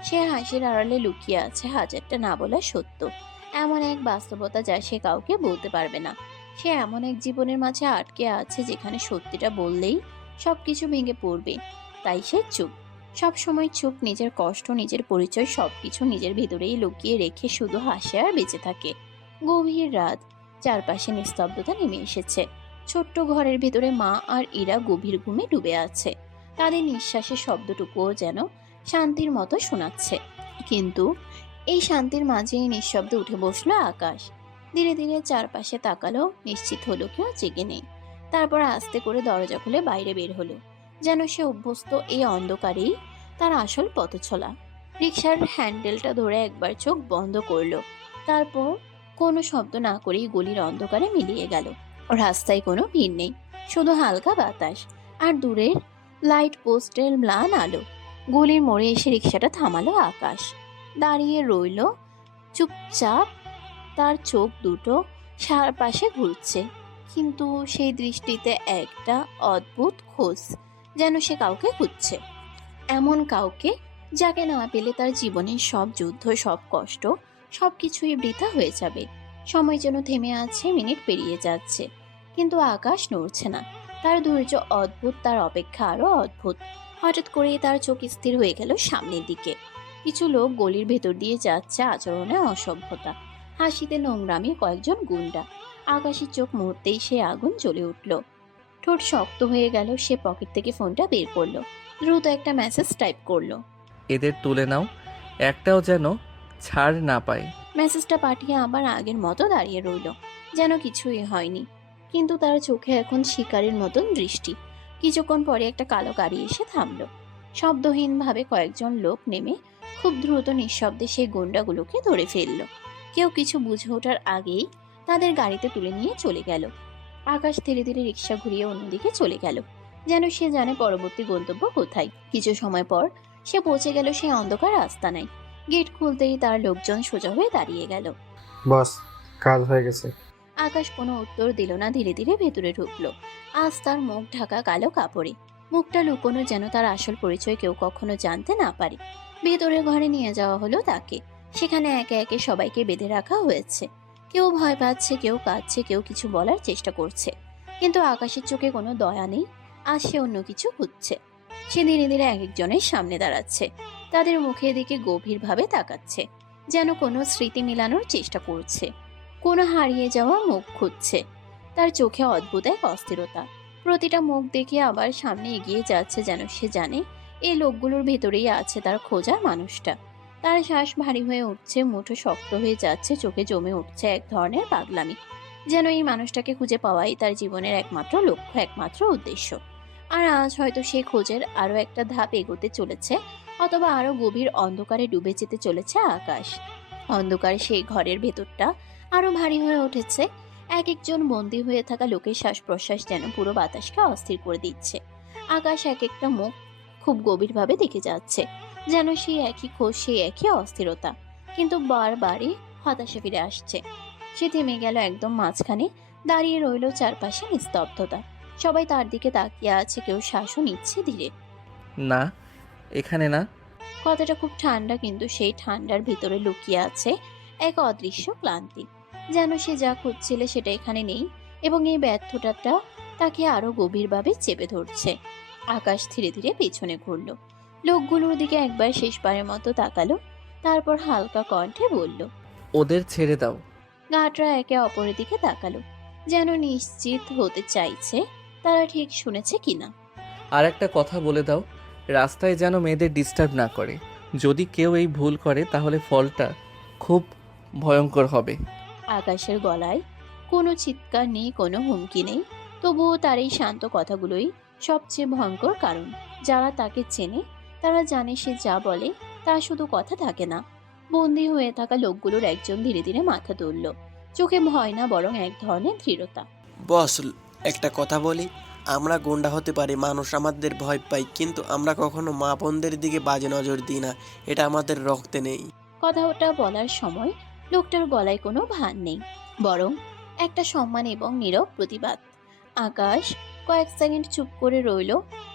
সে হাসির আড়ালে লুকিয়ে আছে হাজারটা না বলা সত্য, এমন এক বাস্তবতা যা সে কাউকে বলতে পারবে না। সে এমন এক জীবনের মাঝে আটকে আছে, যেখানে সত্যিটা বললেই সবকিছু ভেঙে পড়বে। তাই সে চুপ, সব সময় চুপ, নিজের কষ্ট, নিজের পরিচয় সবকিছু নিজের ভিতরেই লুকিয়ে রেখে শুধু হাসে আর বেঁচে থাকে। গভীর রাত, চারপাশে নিস্তব্ধতা নেমে এসেছে। ছোট্ট ঘরের ভিতরে মা আর ইরা গভীর ঘুমে ডুবে আছে। তাদের নিঃশ্বাসের শব্দটুকুও যেন শান্তির মতো শোনাচ্ছে। কিন্তু এই শান্তির মাঝেই নিঃশব্দে উঠে বসলো আকাশ। ধীরে ধীরে চারপাশে তাকালো, নিশ্চিত হলো কেউ জেগে নেই। তারপর আস্তে করে দরজা খুলে বাইরে বের হলো, যেন সে অভ্যস্ত এই অন্ধকারেই তার আসল পথচলা। রিকশার হ্যান্ডেলটা ধরে একবার চোখ বন্ধ করলো, তারপর কোনো শব্দ না করেই গলির অন্ধকারে মিলিয়ে গেল। রাস্তায় কোনো ভিড় নেই, শুধু হালকা বাতাস আর দূরের লাইট পোস্টের ম্লান আলো। গলির মোড়ে এসে রিকশাটা থামালো আকাশ। দাঁড়িয়ে রইল চুপচাপ, তার চোখ দুটো চারপাশে ঘুরছে, কিন্তু সেই দৃষ্টিতে একটা অদ্ভুত খোঁজ, যেন সে কাউকে খুঁজছে। এমন কাউকে যাকে না পেলে তার জীবনের সব যুদ্ধ, সব কষ্ট, সবকিছুই বৃথা হয়ে যাবে। সময় যেন থেমে আছে, মিনিট পেরিয়ে যাচ্ছে, কিন্তু আকাশ নড়ছে না। তার ধৈর্য অদ্ভুত, তার অপেক্ষা আরো অদ্ভুত। হঠাৎ করেই তার চোখ স্থির হয়ে গেল সামনের দিকে। কিছু লোক গলির ভেতর দিয়ে যাচ্ছে, আচরণে অসভ্যতা, হাসিতে নোংরামি, কয়েকজন গুন্ডা। আকাশের চোখ মুহূর্তেই সে আগুন জ্বলে উঠল। ঠোঁট শক্ত হয়ে গেল। সে পকেট থেকে ফোনটা বের করলো, দ্রুত একটা মেসেজ টাইপ করলো। এদের তুলে নাও, একটাও যেন ছাড় না পায়। মেসেজটা পাঠিয়ে আবার আগের মতো দাঁড়িয়ে রইল, যেন কিছুই হয়নি। কিন্তু তার চোখে এখন শিকারীর মতন দৃষ্টি। কিছুক্ষণ পরে একটা কালো গাড়ি এসে থামলো। শব্দহীনভাবে কয়েকজন লোক নেমে খুব দ্রুত নিঃশব্দে সেই গুন্ডাগুলোকে ধরে ফেললো। কেউ কিছু বুঝে ওঠার আগেই তাদের গাড়িতে তুলে নিয়ে চলে গেল। আকাশ ধীরে ধীরে রিক্সা ঘুরিয়ে অন্যদিকে চলে গেল, যেন সে জানে পরবর্তী গন্তব্য কোথায়। কিছু সময় পর সে পৌঁছে গেল সেই অন্ধকার আস্তানায়। গেট খুলতেই তার লোকজন সোজা হয়ে দাঁড়িয়ে গেল। বস, কাজ হয়ে গেছে। আকাশ কোনো উত্তর দিল না, ধীরে ধীরে ভেতরে ঢুকলো। আজ তার মুখ ঢাকা কালো কাপড়ে, মুখটা লুকোনো, যেন তার আসল পরিচয় কেউ কখনো জানতে না পারে। ভেতরের ঘরে নিয়ে যাওয়া হলো তাকে। সেখানে একে একে সবাইকে বেঁধে রাখা হয়েছে। কেউ ভয় পাচ্ছে, কেউ কাঁদছে, কেউ কিছু বলার চেষ্টা করছে, কিন্তু আকাশের চোখে কোনো দয়া নেই। আর সে অন্য কিছু খুঁজছে। সে ধীরে ধীরে এক একজনের সামনে দাঁড়াচ্ছে, তাদের মুখের দিকে গভীরভাবে তাকাচ্ছে, যেন কোনো স্মৃতি মেলানোর চেষ্টা করছে, কোনো হারিয়ে যাওয়া মুখ খুঁজছে। তার চোখে অদ্ভুত এক অস্থিরতা। প্রতিটা মুখ দেখে আবার সামনে এগিয়ে যাচ্ছে, যেন সে জানে এই লোকগুলোর ভেতরেই আছে তার খোঁজা মানুষটা। তার শ্বাস ভারী হয়ে উঠছে, মুঠো শক্ত হয়ে যাচ্ছে, চোখে জমে উঠছে এক ধরনের পাগলামি, যেন এই মানুষটাকে খুঁজে পাওয়াই তার জীবনের একমাত্র লক্ষ্য, একমাত্র উদ্দেশ্য। আর আজ হয়তো সে খোঁজের আরো একটা ধাপ এগোতে চলেছে, অথবা আরো গভীর অন্ধকারে ডুবে যেতে চলেছে আকাশ। অন্ধকার সেই ঘরের ভেতরটা আরো ভারী হয়ে উঠেছে। এক একজন বন্দী হয়ে থাকা লোকের শ্বাস প্রশ্বাস যেন পুরো বাতাসকে অস্থির করে দিচ্ছে। আকাশ এক একটা মুখ খুব গভীরভাবে দেখে যাচ্ছে, যেন সেই একই খোঁজ, সেই একই অস্থিরতা, কিন্তু বারবারই হতাশা ফিরে আসছে। সে থেমে গেল একদম মাঝখানে, দাঁড়িয়ে রইল। চারপাশে নিস্তব্ধতা, সবাই তার দিকে তাকিয়ে আছে, কেউ শ্বাসও নিচ্ছে ধীরে। না, এখানে না। কথাটা খুব ঠান্ডা, কিন্তু সেই ঠান্ডার ভিতরে লুকিয়ে আছে এক অদৃশ্য ক্লান্তি, যেন সে যা খুঁজছিল সেটা এখানে নেই, এবং এই ব্যর্থতাটা তাকে আরো গভীরভাবে চেপে ধরছে। আকাশ ধীরে ধীরে পেছনে ঘুরল, লোকগুলোর দিকে একবার শেষবারের মতো তাকালো, তারপর হালকা কণ্ঠে বলল। ওদের ছেড়ে দাও। গাটরা একে অপরের দিকে তাকালো, যেন নিশ্চিত হতে চাইছে তারা ঠিক শুনেছে কিনা। আর একটা কথা বলে দাও, রাস্তায় যেন মেয়েদের ডিস্টার্ব না করে। যদি কেউ এই ভুল করে তাহলে ফলটা খুব ভয়ঙ্কর হবে। আকাশের গলায় কোনো চিৎকার নেই, কোনো হুমকি নেই, তবুও তার এই শান্ত কথাগুলোই সবচেয়ে ভয়ঙ্কর। কারণ যারা তাকে চেনে তারা জানে সে যা বলে তা শুধু কথা থাকে না। বন্দী হয়ে থাকা লোকগুলোর একজন ধীরে ধীরে মাথা তুলল, চোখে ভয় না, বরং এক ধরনের দৃঢ়তা। বস, একটা কথা বলি, আমরা গুন্ডা হতে পারি, মানুষ আমাদের ভয় পায়, কিন্তু আমরা কখনো মা বোনদের দিকে বাজে নজর দিই না। এটা আমাদের রক্তে নেই। কথাটা বলার সময় লোকটার গলায় কোনো ভার নেই, বরং একটা সম্মান এবং নীরব প্রতিবাদ। আকাশ কয়েক সেকেন্ড চুপ করে রইল,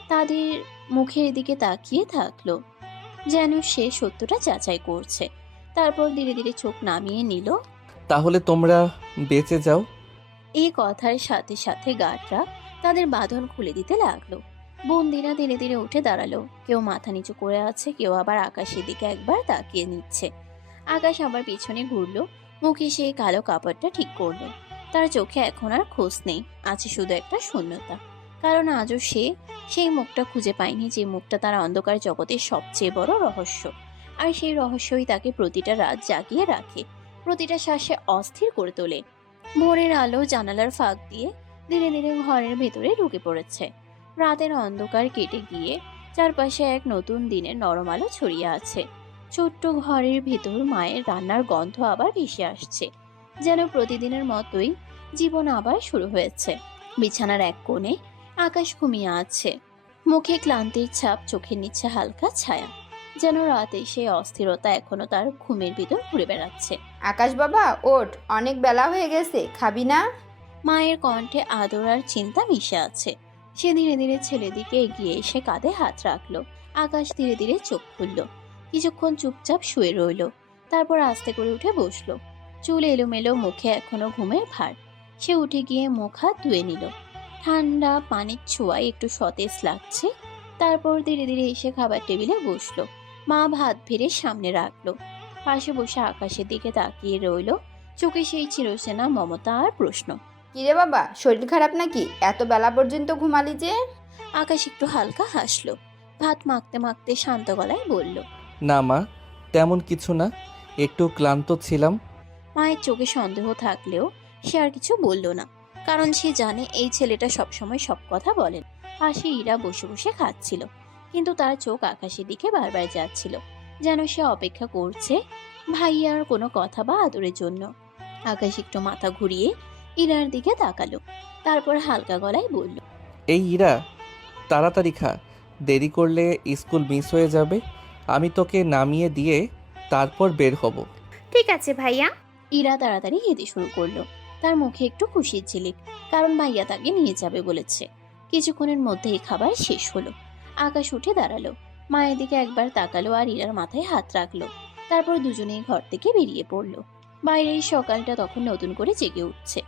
তাদের মুখের দিকে তাকিয়ে থাকলো, যেন সে সত্যটা যাচাই করছে। তারপর ধীরে ধীরে চোখ নামিয়ে নিল। তাহলে তোমরা বেঁচে যাও। এই কথার সাথে সাথে গার্ডরা তাদের বাঁধন খুলে দিতে লাগলো। বন্দিরা ধীরে ধীরে উঠে দাঁড়ালো, কেউ মাথা নিচু করে আছে, কেউ আবার আকাশের দিকে একবার তাকিয়ে নিচ্ছে। আকাশ আবার পিছনে ঘুরলো, মুখে সেই কালো কাপড়টা ঠিক করলো। তার চোখে এখন আর খোঁজ নেই, আছে শুধু একটা শূন্যতা। কারণ আজও সে সেই মুখটা খুঁজে পায়নি, যে মুখটা তার অন্ধকার জগতের সবচেয়ে বড় রহস্য। আর সেই রহস্যই তাকে প্রতিটা রাত জাগিয়ে রাখে, প্রতিটা শ্বাসে অস্থির করে তোলে। ভোরের আলো জানালার ফাঁক দিয়ে ধীরে ধীরে ঘরের ভেতরে ঢুকে পড়েছে। রাতের অন্ধকার কেটে গিয়ে চারপাশে এক নতুন দিনের নরম আলো ছড়িয়ে আছে। ছোট্ট ঘরের ভেতর মায়ের রান্নার গন্ধ আবার ভেসে আসছে, যেন প্রতিদিনের মতোই জীবন আবার শুরু হয়েছে। বিছানার এক কোণে আকাশ ঘুমিয়ে আছে, মুখে ক্লান্তির ছাপ, চোখের নিচে হালকা ছায়া, যেন রাতে সেই অস্থিরতা এখনো তার ঘুমের ভিতর ঘুরে বেড়াচ্ছে। আকাশ বাবা, ওঠ, অনেক বেলা হয়ে গেছে, খাবি না? মায়ের কণ্ঠে আদর আর চিন্তা মিশে আছে। সে ধীরে ধীরে ছেলেদিকে এগিয়ে এসে কাঁধে হাত রাখলো। আকাশ ধীরে ধীরে চোখ খুলল, কিছুক্ষণ চুপচাপ শুয়ে রইল, তারপর আস্তে করে উঠে বসলো। চুল এলোমেলো, মুখে এখনো ঘুমের ভার। সে উঠে গিয়ে মুখ হাত ধুয়ে নিল, ঠান্ডা পানির ছোঁয়ায় একটু সতেজ লাগছে। তারপর ধীরে ধীরে এসে খাবার টেবিলে বসলো। মা ভাত ফিরে সামনে রাখলো। পাশে বসে আকাশের দিকে তাকিয়ে রইল, চোখে সেই চিরচেনা মমতা আর প্রশ্ন। কিরে বাবা, শরীর খারাপ নাকি? এত বেলা পর্যন্ত ঘুমালি যে? আকাশ একটু হালকা হাসলো, ভাত মাখতে মাখতে শান্ত গলায় বলল। না মা, তেমন কিছু না, একটু ক্লান্ত ছিলাম। মায়ের চোখে সন্দেহ থাকলেও সে আর কিছু বলল না, কারণ সে জানে এই ছেলেটা সবসময় সব কথা বলেন। পাশে ইরা বসে বসে খাচ্ছিল, কিন্তু তার চোখ আকাশের দিকে বারবার যাচ্ছিল, যেন সে অপেক্ষা করছে ভাইয়ার কোনো কথা বা আদরের জন্য। আকাশ একটু মাথা ঘুরিয়ে ইরার দিকে তাকালো, তারপর হালকা গলায় বলল। এই ইরা, তাড়াতাড়ি খা, দেরি করলে স্কুল মিস হয়ে যাবে। আমি তোকে নামিয়ে দিয়ে তারপর বের হব। ঠিক আছে ভাইয়া। ইরা তাড়াতাড়ি খেতে শুরু করলো, তার মুখে একটু খুশির ঝিলিক, কারণ ভাইয়া তাকে নিয়ে যাবে বলেছে। কিছুক্ষণের মধ্যেই খাবার শেষ হলো। আকাশ উঠে দাঁড়ালো, মায়ের দিকে একবার তাকালো আর ইরার মাথায় হাত রাখলো, তারপর দুজনেই ঘর থেকে বেরিয়ে পড়লো। বাইরের সকালটা তখন নতুন করে জেগে উঠছে,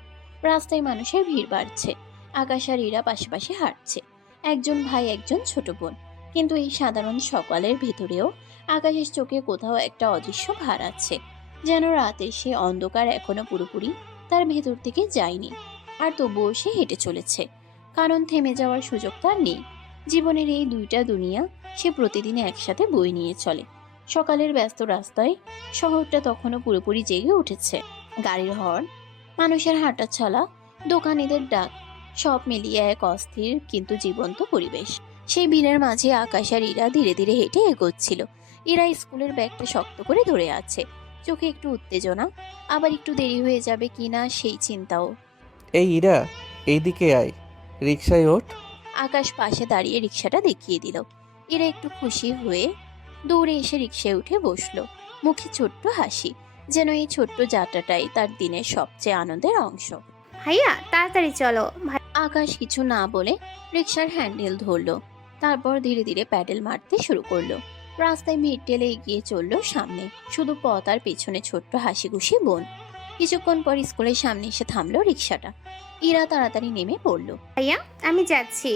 রাস্তায় মানুষের ভিড় বাড়ছে। আকাশ আর ইরা পাশাপাশি হাঁটছে, একজন ভাই একজন ছোট বোন। কিন্তু এই সাধারণ সকালের ভেতরেও আকাশের চোখে কোথাও একটা অদৃশ্য ভার আছে, যেন রাতে সে অন্ধকার এখনো পুরোপুরি তার ভেতর থেকে যায়নি। আর তবুও সে হেঁটে চলেছে, কারণ থেমে যাওয়ার সুযোগ তার নেই। জীবনের এই দুইটা দুনিয়া সে প্রতিদিন একসাথে বয়ে নিয়ে চলে। সকালের ব্যস্ত রাস্তায় শহরটা তখনও পুরোপুরি জেগে উঠেছে। গাড়ির হর্ন, মানুষের হাঁটা চলা, দোকানিদের ডাক, সব মিলিয়ে এক অস্থির কিন্তু জীবন্ত পরিবেশ। সেই ভিড়ের মাঝে আকাশ আর ইরা ধীরে ধীরে হেঁটে এগোচ্ছিল। ইরা স্কুলের ব্যাগটা শক্ত করে ধরে আছে, চোখে একটু উত্তেজনা, আবার একটু দেরি হয়ে যাবে কিনা সেই চিন্তাও। এই ইরা, এইদিকে আয়, রিকশায় ওঠ। আকাশ পাশে দাঁড়িয়ে রিক্সাটা দেখিয়ে দিল। ইরা একটু খুশি হয়ে দৌড়ে এসে রিক্সায় উঠে বসলো, মুখে ছোট্ট হাসি, যেন এই ছোট্ট যাত্রাটাই তার দিনের সবচেয়ে আনন্দের অংশ। ভাইয়া তাড়াতাড়ি চলো। আকাশ কিছু না বলে রিক্সার হ্যান্ডেল ধরলো, তারপর ধীরে ধীরে প্যাডেল মারতে শুরু করলো। রাস্তায় ভিড় ঠেলে এগিয়ে চললো সামনে, শুধু পথ আর পেছনে ছোট্ট হাসি খুশি বোন। কিছুক্ষণ পর স্কুলের সামনে এসে থামলো রিক্সাটা। ইরা তাড়াতাড়ি নেমে পড়লো। ভাইয়া আমি যাচ্ছি।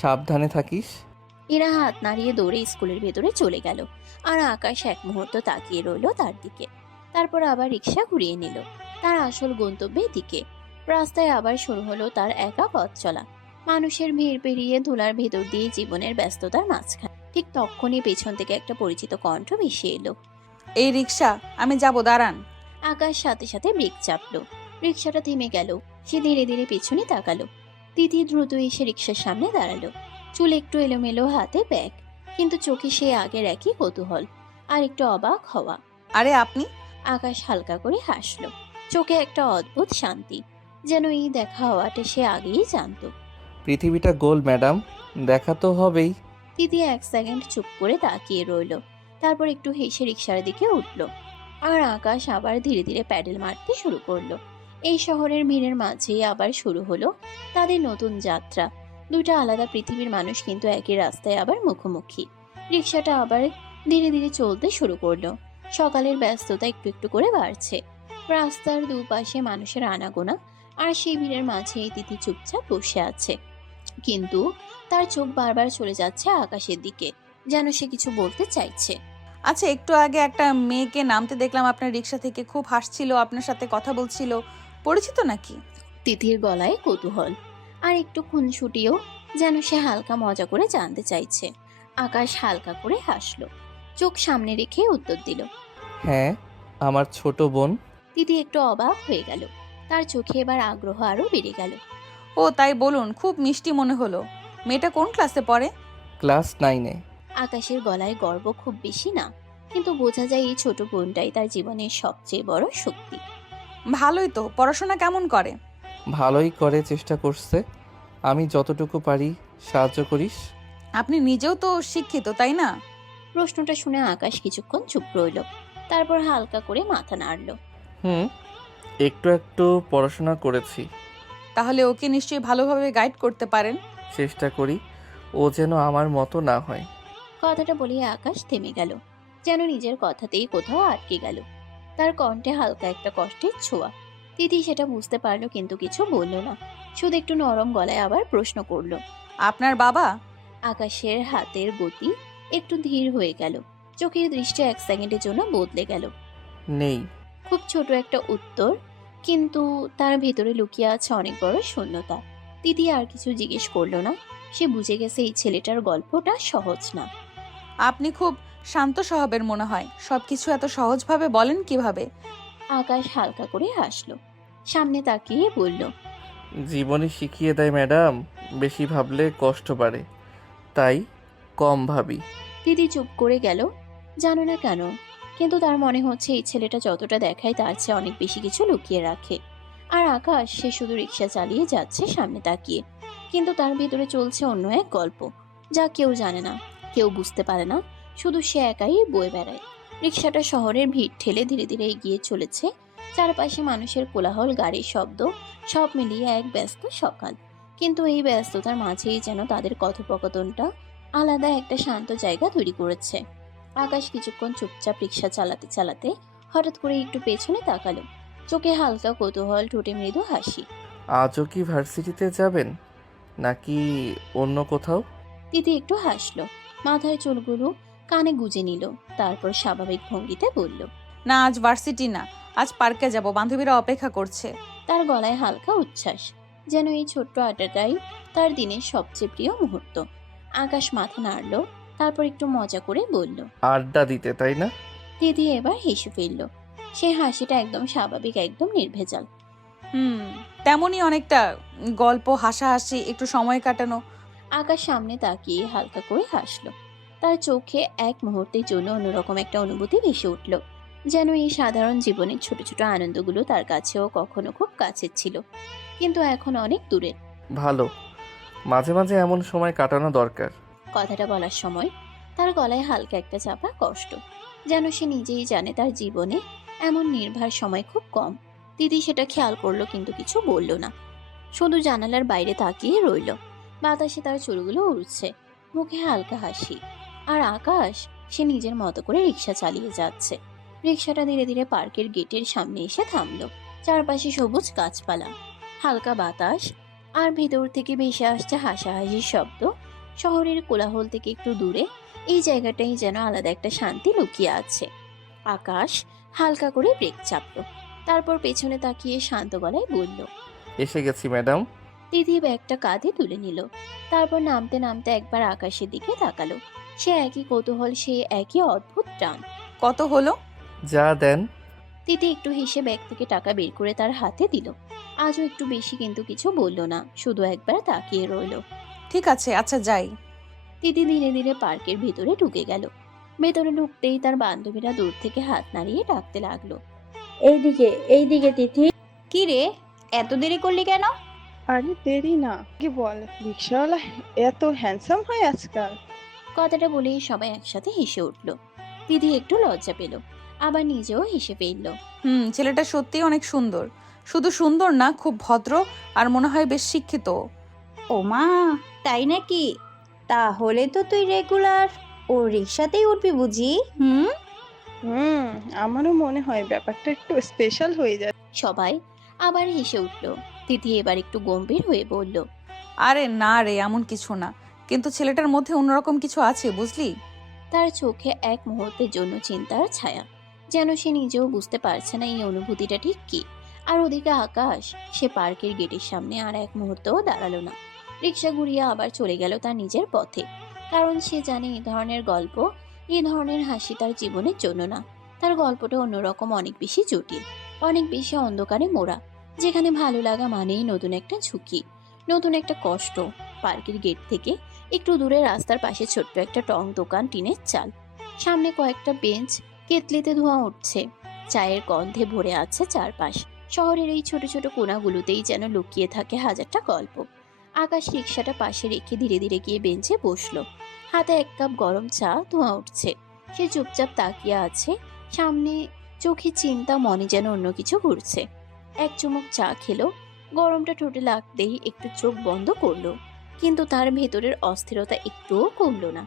সাবধানে থাকিস। ইরা হাত নাড়িয়ে দৌড়ে স্কুলের ভেতরে চলে গেল, আর আকাশ এক মুহূর্ত তাকিয়ে রইল তার দিকে। তারপর আবার রিক্সা ঘুরিয়ে নিল তার আসল গন্তব্যের দিকে। রাস্তায় আবার শুরু হলো তার একা পথ চলা, মানুষের ভিড় পেরিয়ে ধুলার ভেতর দিয়ে জীবনের ব্যস্ততার মাঝখানে। ঠিক তখনই পেছন থেকে একটা পরিচিত কণ্ঠ ভেসে এলো। এই রিক্সা, আমি যাব, দাঁড়ান। আকাশ সাথে সাথে ব্রেক চাপলো, রিক্সাটা থেমে গেল। সে ধীরে ধীরে পেছনে তাকালো। তিথি দ্রুত এসে রিক্সার সামনে দাঁড়ালো, চুল একটু এলোমেলো, হাতে ব্যাগ, কিন্তু চোখে সে আগের একই কৌতূহল আর একটু অবাক হওয়া। আরে আপনি? আকাশ হালকা করে হাসলো, চোখে একটা অদ্ভুত শান্তি, যেন এই দেখা হওয়াটা সে আগেই জানতো। পৃথিবীটা গোল ম্যাডাম, দেখা তো হবেই। তিথি এক সেকেন্ড চুপ করে তাকিয়ে রইল, তারপর একটু হেসে রিক্সার দিকে উঠলো। আর আকাশ আবার ধীরে ধীরে প্যাডেল মারতে শুরু করলো। এই শহরের ভিড়ের মাঝেই আবার শুরু হলো তাদের নতুন যাত্রা। দুইটা আলাদা পৃথিবীর মানুষ, কিন্তু একই রাস্তায় আবার মুখোমুখি। রিক্সাটা আবার ধীরে ধীরে চলতে শুরু করলো। সকালের ব্যস্ততা একটু একটু করে বাড়ছে, রাস্তার দুপাশে মানুষের আনাগোনা, আর সেই ভিড়ের মাঝে তিথি চুপচাপ বসে আছে, কিন্তু তার চোখ বারবার চলে যাচ্ছে আকাশের দিকে, যেন সে কিছু বলতে চাইছে। আচ্ছা, একটু আগে একটা মেয়েকে নামতে দেখলাম আপনার রিক্সা থেকে, খুব হাসছিল, আপনার সাথে কথা বলছিল, পরিচিত নাকি? তিথির গলায় কৌতূহল আর একটু খুনসুটিও, যেন সে হালকা মজা করে জানতে চাইছে। আকাশ হালকা করে হাসলো, চোখ সামনে রেখে উত্তর দিল। হ্যাঁ, আমার ছোট বোন। তিথি একটু অবাক হয়ে গেল, তার চোখে এবার আগ্রহ আরো বেড়ে গেল। ও তাই বলুন, খুব মিষ্টি মনে হলো। মেয়েটা কোন ক্লাসে পড়ে? ক্লাস 9-এ। আকাশের গলায় গর্ব খুব বেশি না, কিন্তু বোঝা যায় এই ছোট বোনটাই তার জীবনের সবচেয়ে বড় শক্তি। ভালোই তো। পড়াশোনা কেমন করে? ভালোই করে, চেষ্টা করছে। আমি যতটুকু পারি সাহায্য করিস। আপনি নিজেও তো শিক্ষিত, তাই না? প্রশ্নটা শুনে আকাশ কিছুক্ষণ চুপ রইল, তারপর হালকা করে মাথা নাড়ল। হুম, একটু একটু পড়াশোনা করেছি। তাহলে ওকে নিশ্চয়ই ভালোভাবে গাইড করতে পারেন। চেষ্টা করি ও যেন আমার মতো না হয়। কথাটা বলিয়ে আকাশ থেমে গেল, যেন নিজের কথাতেই কোথাও আটকে গেল। তার কণ্ঠে হালকা একটা কষ্টের ছোঁয়া। তিথি সেটা বুঝতে পারলো, কিন্তু কিছু বলল না, শুধু একটু নরম গলায় আবার প্রশ্ন করলো। আপনার বাবা? আকাশের হাতের গতি একটু ধীর হয়ে গেল, চোখের দৃষ্টি 1 সেকেন্ডের জন্য বদলে গেল। নেই। খুব ছোট একটা উত্তর, কিন্তু তার ভেতরে লুকিয়ে আছে অনেক বড় শূন্যতা। তিথি আর কিছু জিজ্ঞেস করলো না। সে বুঝে গেছে এই ছেলেটার গল্পটা সহজ না। আপনি খুব শান্ত স্বভাবের মনে হয়, সবকিছু এত সহজভাবে বলেন কিভাবে? আকাশ হালকা করে হাসলো, সামনে তাকিয়ে বলল, জীবনে শিখিয়ে দেয় ম্যাডাম, বেশি ভাবলে কষ্ট বাড়ে, তাই কম ভাবি। দিদি চুপ করে গেল, জানো না কেন, কিন্তু তার মনে হচ্ছে এই ছেলেটা যতটা দেখায় তার চেয়ে অনেক বেশি কিছু লুকিয়ে রাখে। আর আকাশ, সে শুধু রিক্সা চালিয়ে যাচ্ছে সামনে তাকিয়ে, কিন্তু তার ভিতরে চলছে অন্য এক গল্প, যা কেউ জানে না, কেউ বুঝতে পারে না, শুধু সে একাই বয়ে বেড়ায়। রিক্সাটা শহরের ভিড় ঠেলে ধীরে ধীরে এগিয়ে চলেছে। চারপাশে মানুষের কোলাহল, গাড়ির শব্দ, সব মিলিয়ে এক ব্যস্ত সকাল। কিন্তু এই ব্যস্ততার মাঝেই যেন তাদের কথোপকথনটা আলাদা একটা শান্ত জায়গা তৈরি করেছে। আকাশ কিছুক্ষণ চুপচাপ রিক্সা চালাতে চালাতে হঠাৎ করে একটু পেছনে তাকালো, চোখে হালকা কৌতূহল, ঠোঁটে মৃদু হাসি। আজও কি ভার্সিটিতে যাবেন নাকি অন্য কোথাও? তিথি একটু হাসলো, মাথার চুলগুলো কানে গুজে নিল, তারপর স্বাভাবিক ভঙ্গিতে বলল, না, আজ ভার্সিটি না, আজ পার্কে যাব, বান্ধবীরা অপেক্ষা করছে। তার গলায় হালকা উচ্ছ্বাস, যেন এই ছোট্ট আড্ডাটাই তার দিনের সবচেয়ে প্রিয় মুহূর্ত। আকাশ মাথা নাড়ল, তারপর একটু মজা করে বলল, আড্ডা দিতে, তাই না? দিদি এবার হেসে ফেলল। সে হাসিটা একদম স্বাভাবিক, একদম নির্ভেজাল। তেমনই অনেকটা, গল্প, হাসাহাসি, একটু সময় কাটানো। আকাশ সামনে তাকিয়ে হালকা করে হাসলো। তার চোখে এক মুহূর্তের জন্য অন্যরকম একটা অনুভূতি ভেসে উঠল, যেন এই সাধারণ জীবনের ছোট ছোট আনন্দগুলো তার কাছেও কখনো খুব কাছের ছিল, কিন্তু এখন অনেক দূরে। ভালো, মাঝে মাঝে এমন সময় কাটানো দরকার। কথাটা বলার সময় তার গলায় হালকা একটা চাপা কষ্ট, যেন সে নিজেই জানে তার জীবনে এমন নির্ভার সময় খুব কম। দিদি সেটা খেয়াল করলো, কিন্তু কিছু বলল না, শুধু জানালার বাইরে তাকিয়ে রইল। বাতাসে তার চুলগুলো উড়ছে, মুখে হালকা হাসি। আর আকাশ, সে নিজের মতো করে রিক্সা চালিয়ে যাচ্ছে। রিক্সাটা ধীরে ধীরে পার্কের গেটের সামনে এসে থামলো। চারপাশে সবুজ গাছপালা, হালকা বাতাস, আর ভেতর থেকে ভেসে আসছে হাসাহাসির শব্দ। শহরের কোলাহল থেকে একটু দূরে এই জায়গাটাই যেন আলাদা একটা শান্তি লুকিয়ে আছে। আকাশ হালকা করে ব্রেক চাপলো, তারপর পেছনে তাকিয়ে শান্ত গলায় বলল, এসে গেছি ম্যাডাম। দিদি ব্যাগটা কাঁধে তুলে নিল, তারপর নামতে নামতে একবার আকাশের দিকে তাকালো। সে একই কৌতূহল, সে একই অদ্ভুত টান। কত হলো? যা দেন। দিদি একটু হেসে ব্যাগ থেকে টাকা বের করে তার হাতে দিল। আজও একটু বেশি, কিন্তু কিছু বলল না, শুধু একবার তাকিয়ে রইল। ঠিক আছে, আচ্ছা যাই। দিদি ধীরে ধীরে পার্কের ভিতরে ঢুকে গেল। ভেতরে ঢুকতেই তার বান্ধবীরা দূর থেকে হাত নাড়িয়ে ডাকতে লাগলো, এইদিকে এইদিকে তিথি। কি রে, এত দেরি করলি কেন? আরে দেরি না, কি বল, রিক্সাওয়ালা এত হ্যান্ডসাম হয় আজকাল। কথাটা বলেই সবাই একসাথে হেসে উঠল। দিদি একটু লজ্জা পেল, আবার নিজেও হেসে ফেলল। ছেলেটা সত্যিই অনেক সুন্দর, শুধু সুন্দর না, খুব ভদ্র, আর মনে হয় বেশ শিক্ষিত। ও মা, তাই নাকি? তাহলে তো তুই রেগুলার ওর রিক্সাতেই উঠবি বুঝি? আমারও মনে হয় ব্যাপারটা একটু স্পেশাল হয়ে যায়। সবাই আবার হেসে উঠল। দিদি এবার একটু গম্ভীর হয়ে বলল, আরে না রে, এমন কিছু না, কিন্তু ছেলেটার মধ্যে অন্যরকম কিছু আছে, বুঝলি? তার চোখে এক মুহূর্তের জন্য চিন্তার ছায়া, যেন সে নিজেও বুঝতে পারছে না এই অনুভূতিটা ঠিক কি। আর ওদিকে আকাশ, সে পার্কের গেটের সামনে আর এক মুহূর্তও দাঁড়ালো না। রিক্সা ঘুরিয়ে আবার চলে গেল তার নিজের পথে, কারণ সে জানে এই ধরনের গল্প, এই ধরনের হাসি তার জীবনের জন্য না। তার গল্পটা অন্যরকম, অনেক বেশি জটিল, অনেক বেশি অন্ধকারে মোড়া, যেখানে ভালো লাগা মানেই নতুন একটা ঝুঁকি, নতুন একটা কষ্ট। পার্কের গেট থেকে একটু দূরে রাস্তার পাশে ছোট্ট একটা টং দোকান, টিনের চাল, সামনে কয়েকটা বেঞ্চ, কেতলিতে ধোঁয়া উঠছে, চায়ের গন্ধে ভরে আছে চারপাশ। শহরের এই ছোট ছোট কোণাগুলোতেই যেন লুকিয়ে থাকে হাজারটা গল্প। আকাশ রিক্সাটা পাশে রেখে ধীরে ধীরে গিয়ে বেঞ্চে বসলো। হাতে এক কাপ গরম চা, ধোঁয়া উঠছে। সে চুপচাপ তাকিয়ে আছে সামনে, চোখে চিন্তা, মনে যেন অন্য কিছু ঘুরছে। এক চুমুক চা খেলো, গরমটা ঠোঁটে লাগতেই একটু চোখ বন্ধ করলো, কিন্তু তার ভেতরের অস্থিরতা একটুও কমলো না,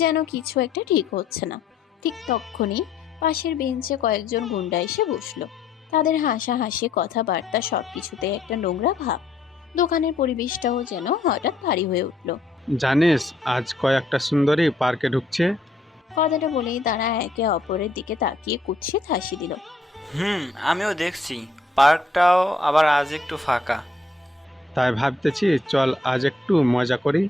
যেন কিছু একটা ঠিক হচ্ছে না। ঠিক তক্ষুনি পাশের বেঞ্চে কয়েকজন গুন্ডা এসে বসলো। তাদের হাসাহাসি, কথাবার্তা, সবকিছুতে একটা নোংরা ভাব। দোকানের পরিবেশটাও যেন হঠাৎ ভারী হয়ে উঠলো। জানিস আজ কয়েকটা সুন্দরী পার্কে ঢুকছে? কথাটা বলেই তারা একে অপরের দিকে তাকিয়ে কুৎসিত হাসি দিল। আমিও দেখছি পার্কটাও আবার আজ একটু ফাঁকা। তাই ভাবতেছি চল আজ একটু মজা করি।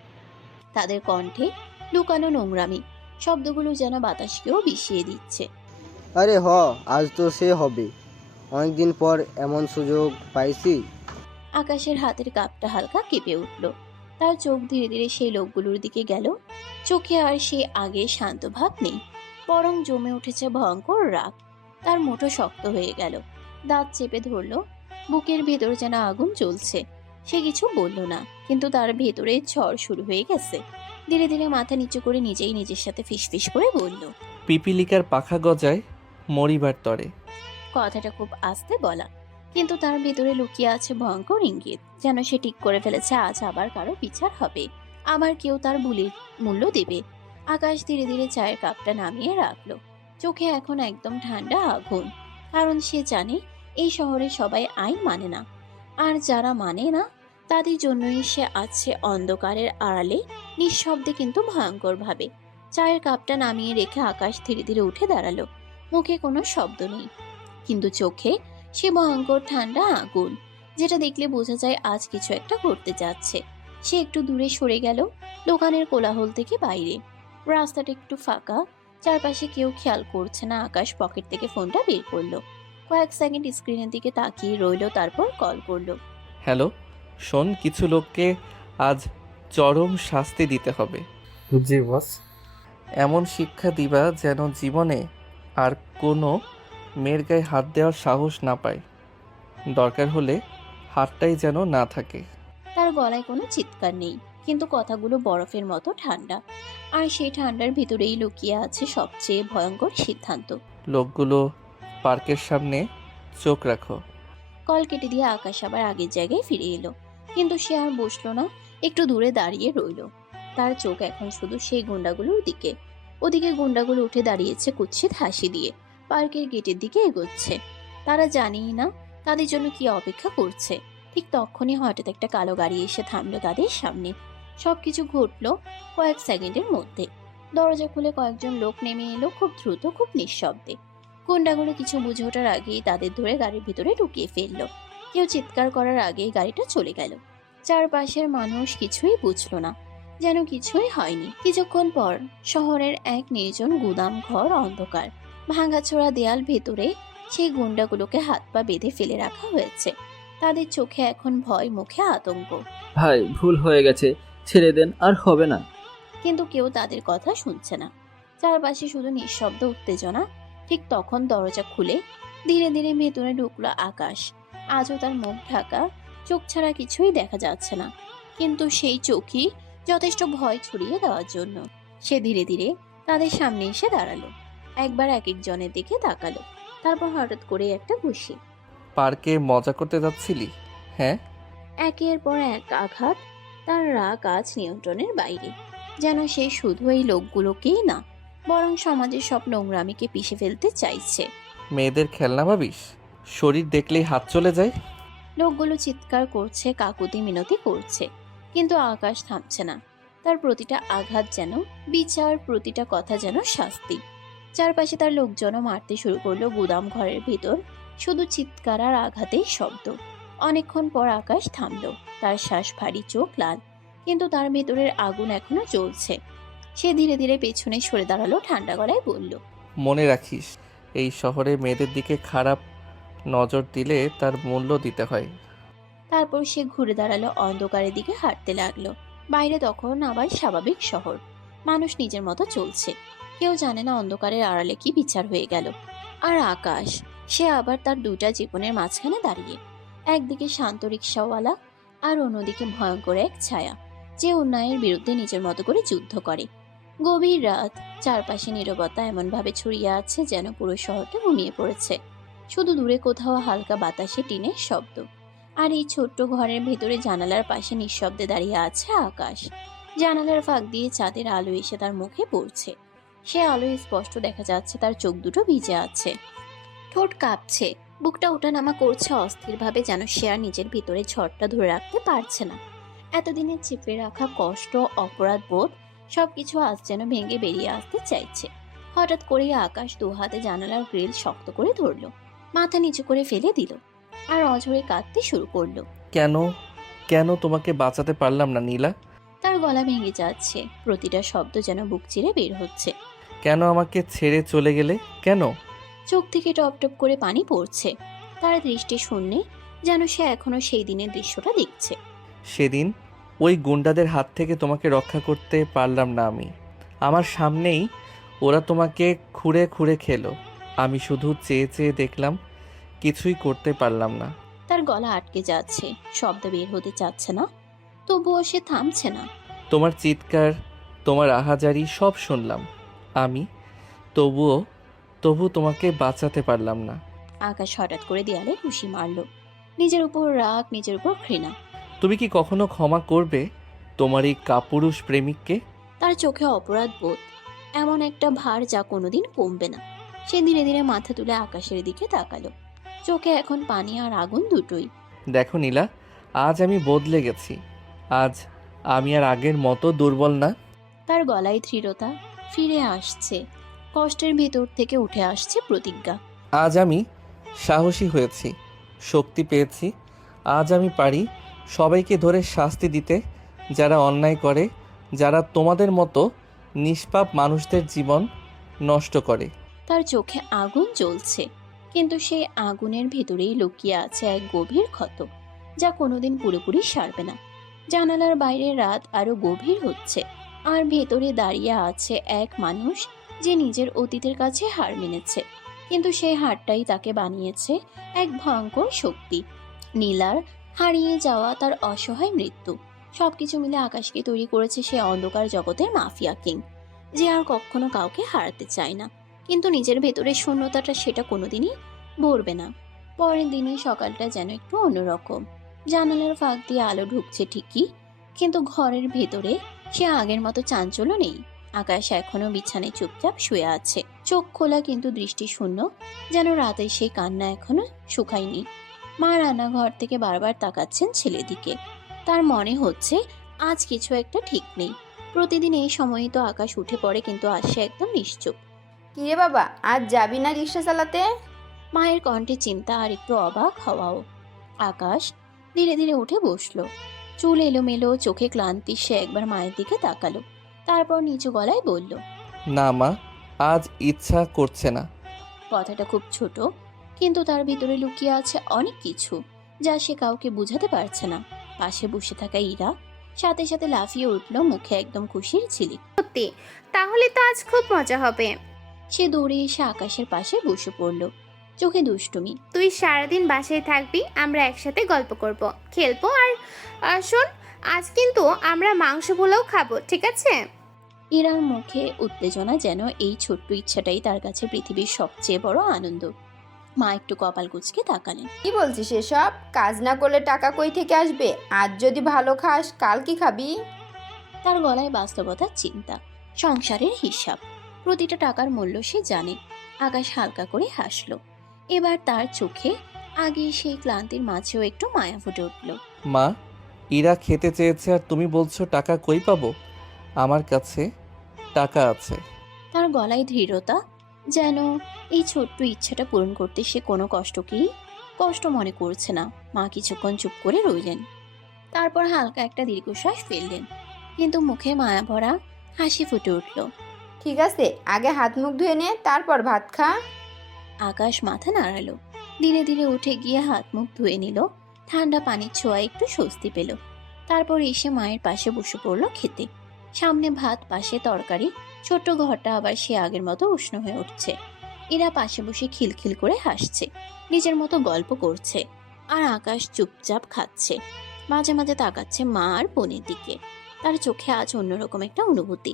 তাদের কণ্ঠে লুকানো নোংরামি শব্দগুলো যেন বাতাসকেও বিষিয়ে দিচ্ছে। আরে আজ তো সে হবে, অনেকদিন পর এমন সুযোগ পাইছি। আকাশের হাতের কাপটা হালকা কেঁপে উঠল। তার চোখ ধীরে ধীরে সেই লোকগুলোর দিকে গেল। চোখে আর সে আগে শান্ত ভাব নেই, বরং জমে উঠেছে ভয়ঙ্কর রাগ। তার মুঠো শক্ত হয়ে গেল, দাঁত চেপে ধরল। বুকের ভেতর যেন আগুন জ্বলছে। সে কিছু বলল না, কিন্তু তার ভেতরে ঝড় শুরু হয়ে গেছে। ধীরে ধীরে মাথা নিচু করে নিজেই নিজের সাথে ফিসফিস করে বলল, পিপিলিকার পাখা গজায় মরিবার তরে। কথাটা খুব আস্তে বলা, কিন্তু তার ভেতরে লুকিয়ে আছে ভয়ঙ্কর ইঙ্গিত, যেন সে ঠিক করে ফেলেছে আজ আবার কারো বিচার হবে, আবার কেউ তার ভুলের মূল্য দেবে। আকাশ ধীরে ধীরে চায়ের কাপটা নামিয়ে রাখলো। চোখে এখন একদম ঠান্ডা আগুন, কারণ সে জানে এই শহরে সবাই আইন মানে না, আর যারা মানে না তাদের জন্যই সে আছে অন্ধকারের আড়ালে, নিঃশব্দে কিন্তু ভয়ঙ্কর ভাবে। চায়ের কাপটা নামিয়ে রেখে আকাশ ধীরে ধীরে উঠে দাঁড়ালো। মুখে কোনো শব্দ নেই, কিন্তু চোখে সে ভয়ঙ্কর ঠান্ডা আগুন, যেটা দেখলে বোঝা যায় আজ কিছু একটা ঘটতে যাচ্ছে। সে একটু দূরে সরে গেল, দোকানের কোলাহল থেকে বাইরে। রাস্তাটা একটু ফাঁকা, চারপাশে কেউ খেয়াল করছে না। আকাশ পকেট থেকে ফোনটা বের করলো, কয়েক সেকেন্ড স্ক্রিনের দিকে তাকিয়ে রইল, তারপর কল করলো। হ্যালো, শোন, কিছু লোককে আজ চরম শাস্তি দিতে হবে। জি বস। এমন শিক্ষা দিবা যেন জীবনে আর কোনো মেয়ের গায়ে হাত দেওয়ার সাহস না পায়। দরকার হলে হাতটাই যেন না থাকে। তার গলায় কোনো চিৎকার নেই, কিন্তু কথাগুলো বরফের মতো ঠান্ডা, আর সেই ঠান্ডার ভিতরেই লুকিয়ে আছে সবচেয়ে ভয়ঙ্কর সিদ্ধান্ত। লোকগুলো পার্কের সামনে চোখ রাখো। কল কেটে দিয়ে আকাশ আবার আগের জায়গায় ফিরে এলো, কিন্তু সে আর বসলো না, একটু দূরে দাঁড়িয়ে রইল। তার চোখ এখন শুধু সেই গুন্ডাগুলোর দিকে। ওদিকে গুন্ডাগুলো উঠে দাঁড়িয়েছে কুৎসিত হাসি দিয়ে, পার্কের গেটের দিকে এগোচ্ছে। তারা জানেই না তাদের জন্য কি অপেক্ষা করছে। ঠিক তখনই হঠাৎ একটা কালো গাড়ি এসে থামলো তাদের সামনে। সবকিছু ঘটলো কয়েক সেকেন্ডের মধ্যে। দরজা খুলে কয়েকজন লোক নেমে এলো, খুব দ্রুত, খুব নিঃশব্দে। গুন্ডাগুলো কিছু বুঝে ওঠার আগেই তাদের ধরে গাড়ির ভিতরে ঢুকিয়ে ফেললো। কেউ চিৎকার করার আগেই গাড়িটা চলে গেল। চারপাশের মানুষ কিছুই বুঝলো না, যেন কিছুই হয়নি। কিছুক্ষণ পর শহরের এক নির্জন গুদাম ঘর, অন্ধকার, ভাঙাচোরা দেয়াল, ভেতরে সেই গুন্ডাগুলোকে হাত পা বেঁধে ফেলে রাখা হয়েছে। তাদের চোখে এখন ভয়, মুখে আতঙ্ক। ভাই ভুল হয়ে গেছে, ছেড়ে দেন, আর হবে না। কিন্তু কেউ তাদের কথা শুনছে না। চারপাশে শুধু নিঃশব্দ উত্তেজনা। ঠিক তখন দরজা খুলে ধীরে ধীরে ভেতরে ঢুকলো আকাশ। আজও তার মুখ ঢাকা, চোখ ছাড়া কিছুই দেখা যাচ্ছে না, কিন্তু সেই চোখই যথেষ্ট ভয় ছড়িয়ে দেওয়ার জন্য। সে ধীরে ধীরে তাদের সামনে এসে দাঁড়ালো, একবার এক একজনের দিকে তাকালো, তারপর হঠাৎ করে একটা ঘুষি। পার্কে মজা করতে যাচ্ছিলি? হ্যাঁ। একের পর এক আঘাত। তার রাগ আজ নিয়ন্ত্রণের বাইরে, যেন সে শুধু এই লোকগুলোকেই না, বরং সমাজের সব নোংরামিকে পিষে ফেলতে চাইছে। মেয়েদের খেলনা ভাবিস? শরীর দেখলেই হাত চলে যায়। লোকগুলো চিৎকার করছে, কাকুতি মিনতি করছে, কিন্তু আকাশ থামছে না। তার প্রতিটা আঘাত যেন বিচার, প্রতিটা কথা যেন শাস্তি। চারপাশে তার লোকজনও মারতে শুরু করলো। গুদাম ঘরের ভিতর শুধু চিৎকার আর আঘাতের শব্দ। অনেকক্ষণ পর আকাশ থামলো, তার শ্বাস ভারী, চোখ লাল, কিন্তু তার ভেতরের আগুন এখনো জ্বলছে। সে ধীরে ধীরে পেছনে সরে দাঁড়ালো, ঠান্ডা গলায় বলল, মনে রাখিস, এই শহরে মেয়েদের দিকে খারাপ নজর দিলে তার মূল্য দিতে হয়। তারপর সে ঘুরে দাঁড়ালো, অন্ধকারের দিকে হাঁটতে লাগলো। বাইরে তখন আবার স্বাভাবিক শহর, মানুষ নিজের মতো চলছে। কেউ জানে না অন্ধকারের আড়ালে কি বিচার হয়ে গেল। আর আকাশ, সে আবার তার দুটা জীবনের মাঝখানে দাঁড়িয়ে। একদিকে শান্ত রিক্সাওয়ালা, আর অন্যদিকে ভয়ঙ্কর এক ছায়া, যে অন্যায়ের বিরুদ্ধে নিজের মতো করে যুদ্ধ করে। গভীর রাত, চারপাশে নীরবতা এমনভাবে ছড়িয়ে আছে যেন পুরো শহরটা ঘুমিয়ে পড়েছে। শুধু দূরে কোথাও হালকা বাতাসে টিনের শব্দ। আর এই ছোট্ট ঘরের ভেতরে জানালার পাশে নিঃশব্দে দাঁড়িয়ে আছে আকাশ। জানালার ফাঁক দিয়ে চাঁদের আলো এসে তার মুখে পড়ছে। সে আলোয় স্পষ্ট দেখা যাচ্ছে তার চোখ দুটো ভিজে আছে, ঠোঁট কাঁপছে, বুকটা ওঠানামা করছে অস্থিরভাবে, যেন সে আর নিজের ভিতরে ঝড়টা ধরে রাখতে পারছে না। এতদিনে চেপে রাখা কষ্ট, অপরাধ বোধ সবকিছু আজ যেন ভেঙে বেরিয়ে আসতে চাইছে। হঠাৎ করেই আকাশ দু হাতে জানালার গ্রিল শক্ত করে ধরল, মাথা নিচু করে ফেলে দিল আর অঝরে কাঁদতে শুরু করলো। কেন কেন তোমাকে বাঁচাতে পারলাম না নীলা? তার গলা ভেঙে যাচ্ছে, প্রতিটা শব্দ যেন বুক চিরে বের হচ্ছে। কেন আমাকে ছেড়ে চলে গেলে? কেন? চোখ থেকে টপ টপ করে পানি পড়ছে। তার দৃষ্টি শূন্যে, যেন সে এখনো সেই দিনের দৃশ্যটা দেখছে। সেদিন ওই গুন্ডাদের হাত থেকে তোমাকে রক্ষা করতে পারলাম না আমি। আমার সামনেই ওরা তোমাকে খুঁড়ে খুঁড়ে খেলো। আমি শুধু চেয়ে চেয়ে দেখলাম, কিছুই করতে পারলাম না। তার গলা আটকে যাচ্ছে, শব্দ বের হতে চাচ্ছে না, তবুও সে থামছে না। তোমার চিৎকার, তোমার আহাজারি সব শুনলাম আমি, তবু তোমাকে বাঁচাতে পারলাম না। আকাশ হঠাৎ করে দেয়ালে ঘুষি মারল, নিজের উপর রাগ, নিজের উপর ঘৃণা। তুমি কি কখনো ক্ষমা করবে তোমার এই কাপুরুষ প্রেমিককে? তার চোখে অপরাধ বোধ, এমন একটা ভার যা কোনোদিন কমবে না। সে ধীরে ধীরে মাথা তুলে আকাশের দিকে তাকালো, চোখে এখন পানি আর আগুন দুটোই। দেখো নীলা, আজ আমি বদলে গেছি। আজ আমি আর আগের মতো দুর্বল না। তার গলায় দৃঢ়তা ফিরে আসছে, কষ্টের ভেতর থেকে উঠে আসছে প্রতিজ্ঞা। আজ আমি সাহসী হয়েছি, শক্তি পেয়েছি। আজ আমি পারি সবাইকে ধরে শাস্তি দিতে, যারা অন্যায় করে, যারা তোমাদের মতো নিষ্পাপ মানুষদের জীবন নষ্ট করে। তার চোখে আগুন জ্বলছে, কিন্তু সেই আগুনের ভেতরেই লুকিয়ে আছে এক গভীর ক্ষত, যা কোনোদিন পুরোপুরি সারবে না। জানালার বাইরে রাত আরো গভীর হচ্ছে, আর ভেতরে দাঁড়িয়ে আছে এক মানুষ যে নিজের অতীতের কাছে হার মেনেছে, কিন্তু সেই হারটাই তাকে বানিয়েছে এক ভয়ঙ্কর শক্তি। নীলার হারিয়ে যাওয়া, তার অসহায় মৃত্যু, সবকিছু মিলে আকাশকে তৈরি করেছে সে অন্ধকার জগতের মাফিয়া কিং, যে আর কখনো কাউকে হারাতে চায় না। কিন্তু নিজের ভেতরের শূন্যতাটা সেটা কোনোদিনই ভরবে না। পরের দিনই সকালটা যেন একটু অন্যরকম। জানালার ফাঁক দিয়ে আলো ঢুকছে ঠিকই, কিন্তু ঘরের ভেতরে সে আগের মতো চাঞ্চল্য নেই। আকাশ এখনো বিছানায় চুপচাপ শুয়ে আছে, চোখ খোলা কিন্তু দৃষ্টি শূন্য, যেন রাতের সেই কান্না এখনো শুকায়নি। মা রান্নাঘর থেকে বারবার তাকাচ্ছেন ছেলের দিকে। তার মনে হচ্ছে আজ কিছু একটা ঠিক নেই। প্রতিদিন এই সময়ই তো আকাশ উঠে পড়ে, কিন্তু আজ সে একদম নিশ্চুপ। কিরে বাবা, আজ যাবি না রিক্সা চালাতে? মায়ের কণ্ঠে চিন্তা আর একটু অবাক হওয়াও। আকাশ ধীরে ধীরে উঠে বসলো, চুল এলোমেলো, চোখে ক্লান্তি। সে একবার মায়ের দিকে তাকালো, তারপর নিচু গলায় বলল, না মা, আজ ইচ্ছা করছে না। কথাটা খুব ছোট, কিন্তু তার ভিতরে লুকিয়ে আছে অনেক কিছু, যা সে কাউকে বুঝাতে পারছে না। পাশে বসে থাকা ইরা সাথে সাথে লাফিয়ে উঠল, মুখে একদম খুশির ঝিলিক। সত্যি? তাহলে তো আজ খুব মজা হবে। সে দৌড়ে এসে আকাশের পাশে বসে পড়ল, চোখে দুষ্টুমি। তুই সারাদিন বাসায় থাকবি, আমরা একসাথে গল্প করব, খেলবো। আর শোন, আজ কিন্তু আমরা মাংস পোলাও খাবো, ঠিক আছে? ইরার মুখে উত্তেজনা, যেন এই ছোট্ট ইচ্ছাটাই তার কাছে পৃথিবীর সবচেয়ে বড় আনন্দ। মা একটু কপাল কুঁচকে তাকালেন। কি বলছিস এসব? কাজ না করলে টাকা কই থেকে আসবে? আজ যদি ভালো খাস, কাল কি খাবি? তার গলায় বাস্তবতার চিন্তা, সংসারের হিসাব, প্রতিটা টাকার মূল্য সে জানে। আকাশ হালকা করে হাসলো। এবার তার চোখে আগে সেই ক্লান্তির মাঝেও একটু মায়া ফুটে উঠল। মা, ইরা খেতে চেয়েছে আর তুমি বলছো টাকা কই পাবো? আমার কাছে টাকা আছে। তার গলায় দৃঢ়তা, যেন এই ছোট্ট ইচ্ছাটা পূরণ করতে সে কোনো কষ্টকেই কষ্ট মনে করছে না। মা কিছুক্ষণ চুপ করে রইলেন, তারপর হালকা একটা দীর্ঘশ্বাস ফেললেন, কিন্তু মুখে মায়া ভরা হাসি ফুটে উঠল। ঠিক আছে, আগে হাত মুখ ধুয়ে নে, তারপর ভাত খা। আকাশ মাথা নাড়ালো, ধীরে ধীরে উঠে গিয়ে হাত মুখ ধুয়ে নিল। ঠান্ডা পানির ছোঁয়ায় একটু স্বস্তি পেল। তারপর এসে মায়ের পাশে বসে পড়ল খেতে। সামনে ভাত, পাশে তরকারি। ছোট্ট ঘরটা আবার সে আগের মতো উষ্ণ হয়ে উঠছে। এরা পাশে বসে খিলখিল করে হাসছে, নিজের মতো গল্প করছে, আর আকাশ চুপচাপ খাচ্ছে। মাঝে মাঝে তাকাচ্ছে মা আর বোনের দিকে। তার চোখে আজ অন্যরকম একটা অনুভূতি,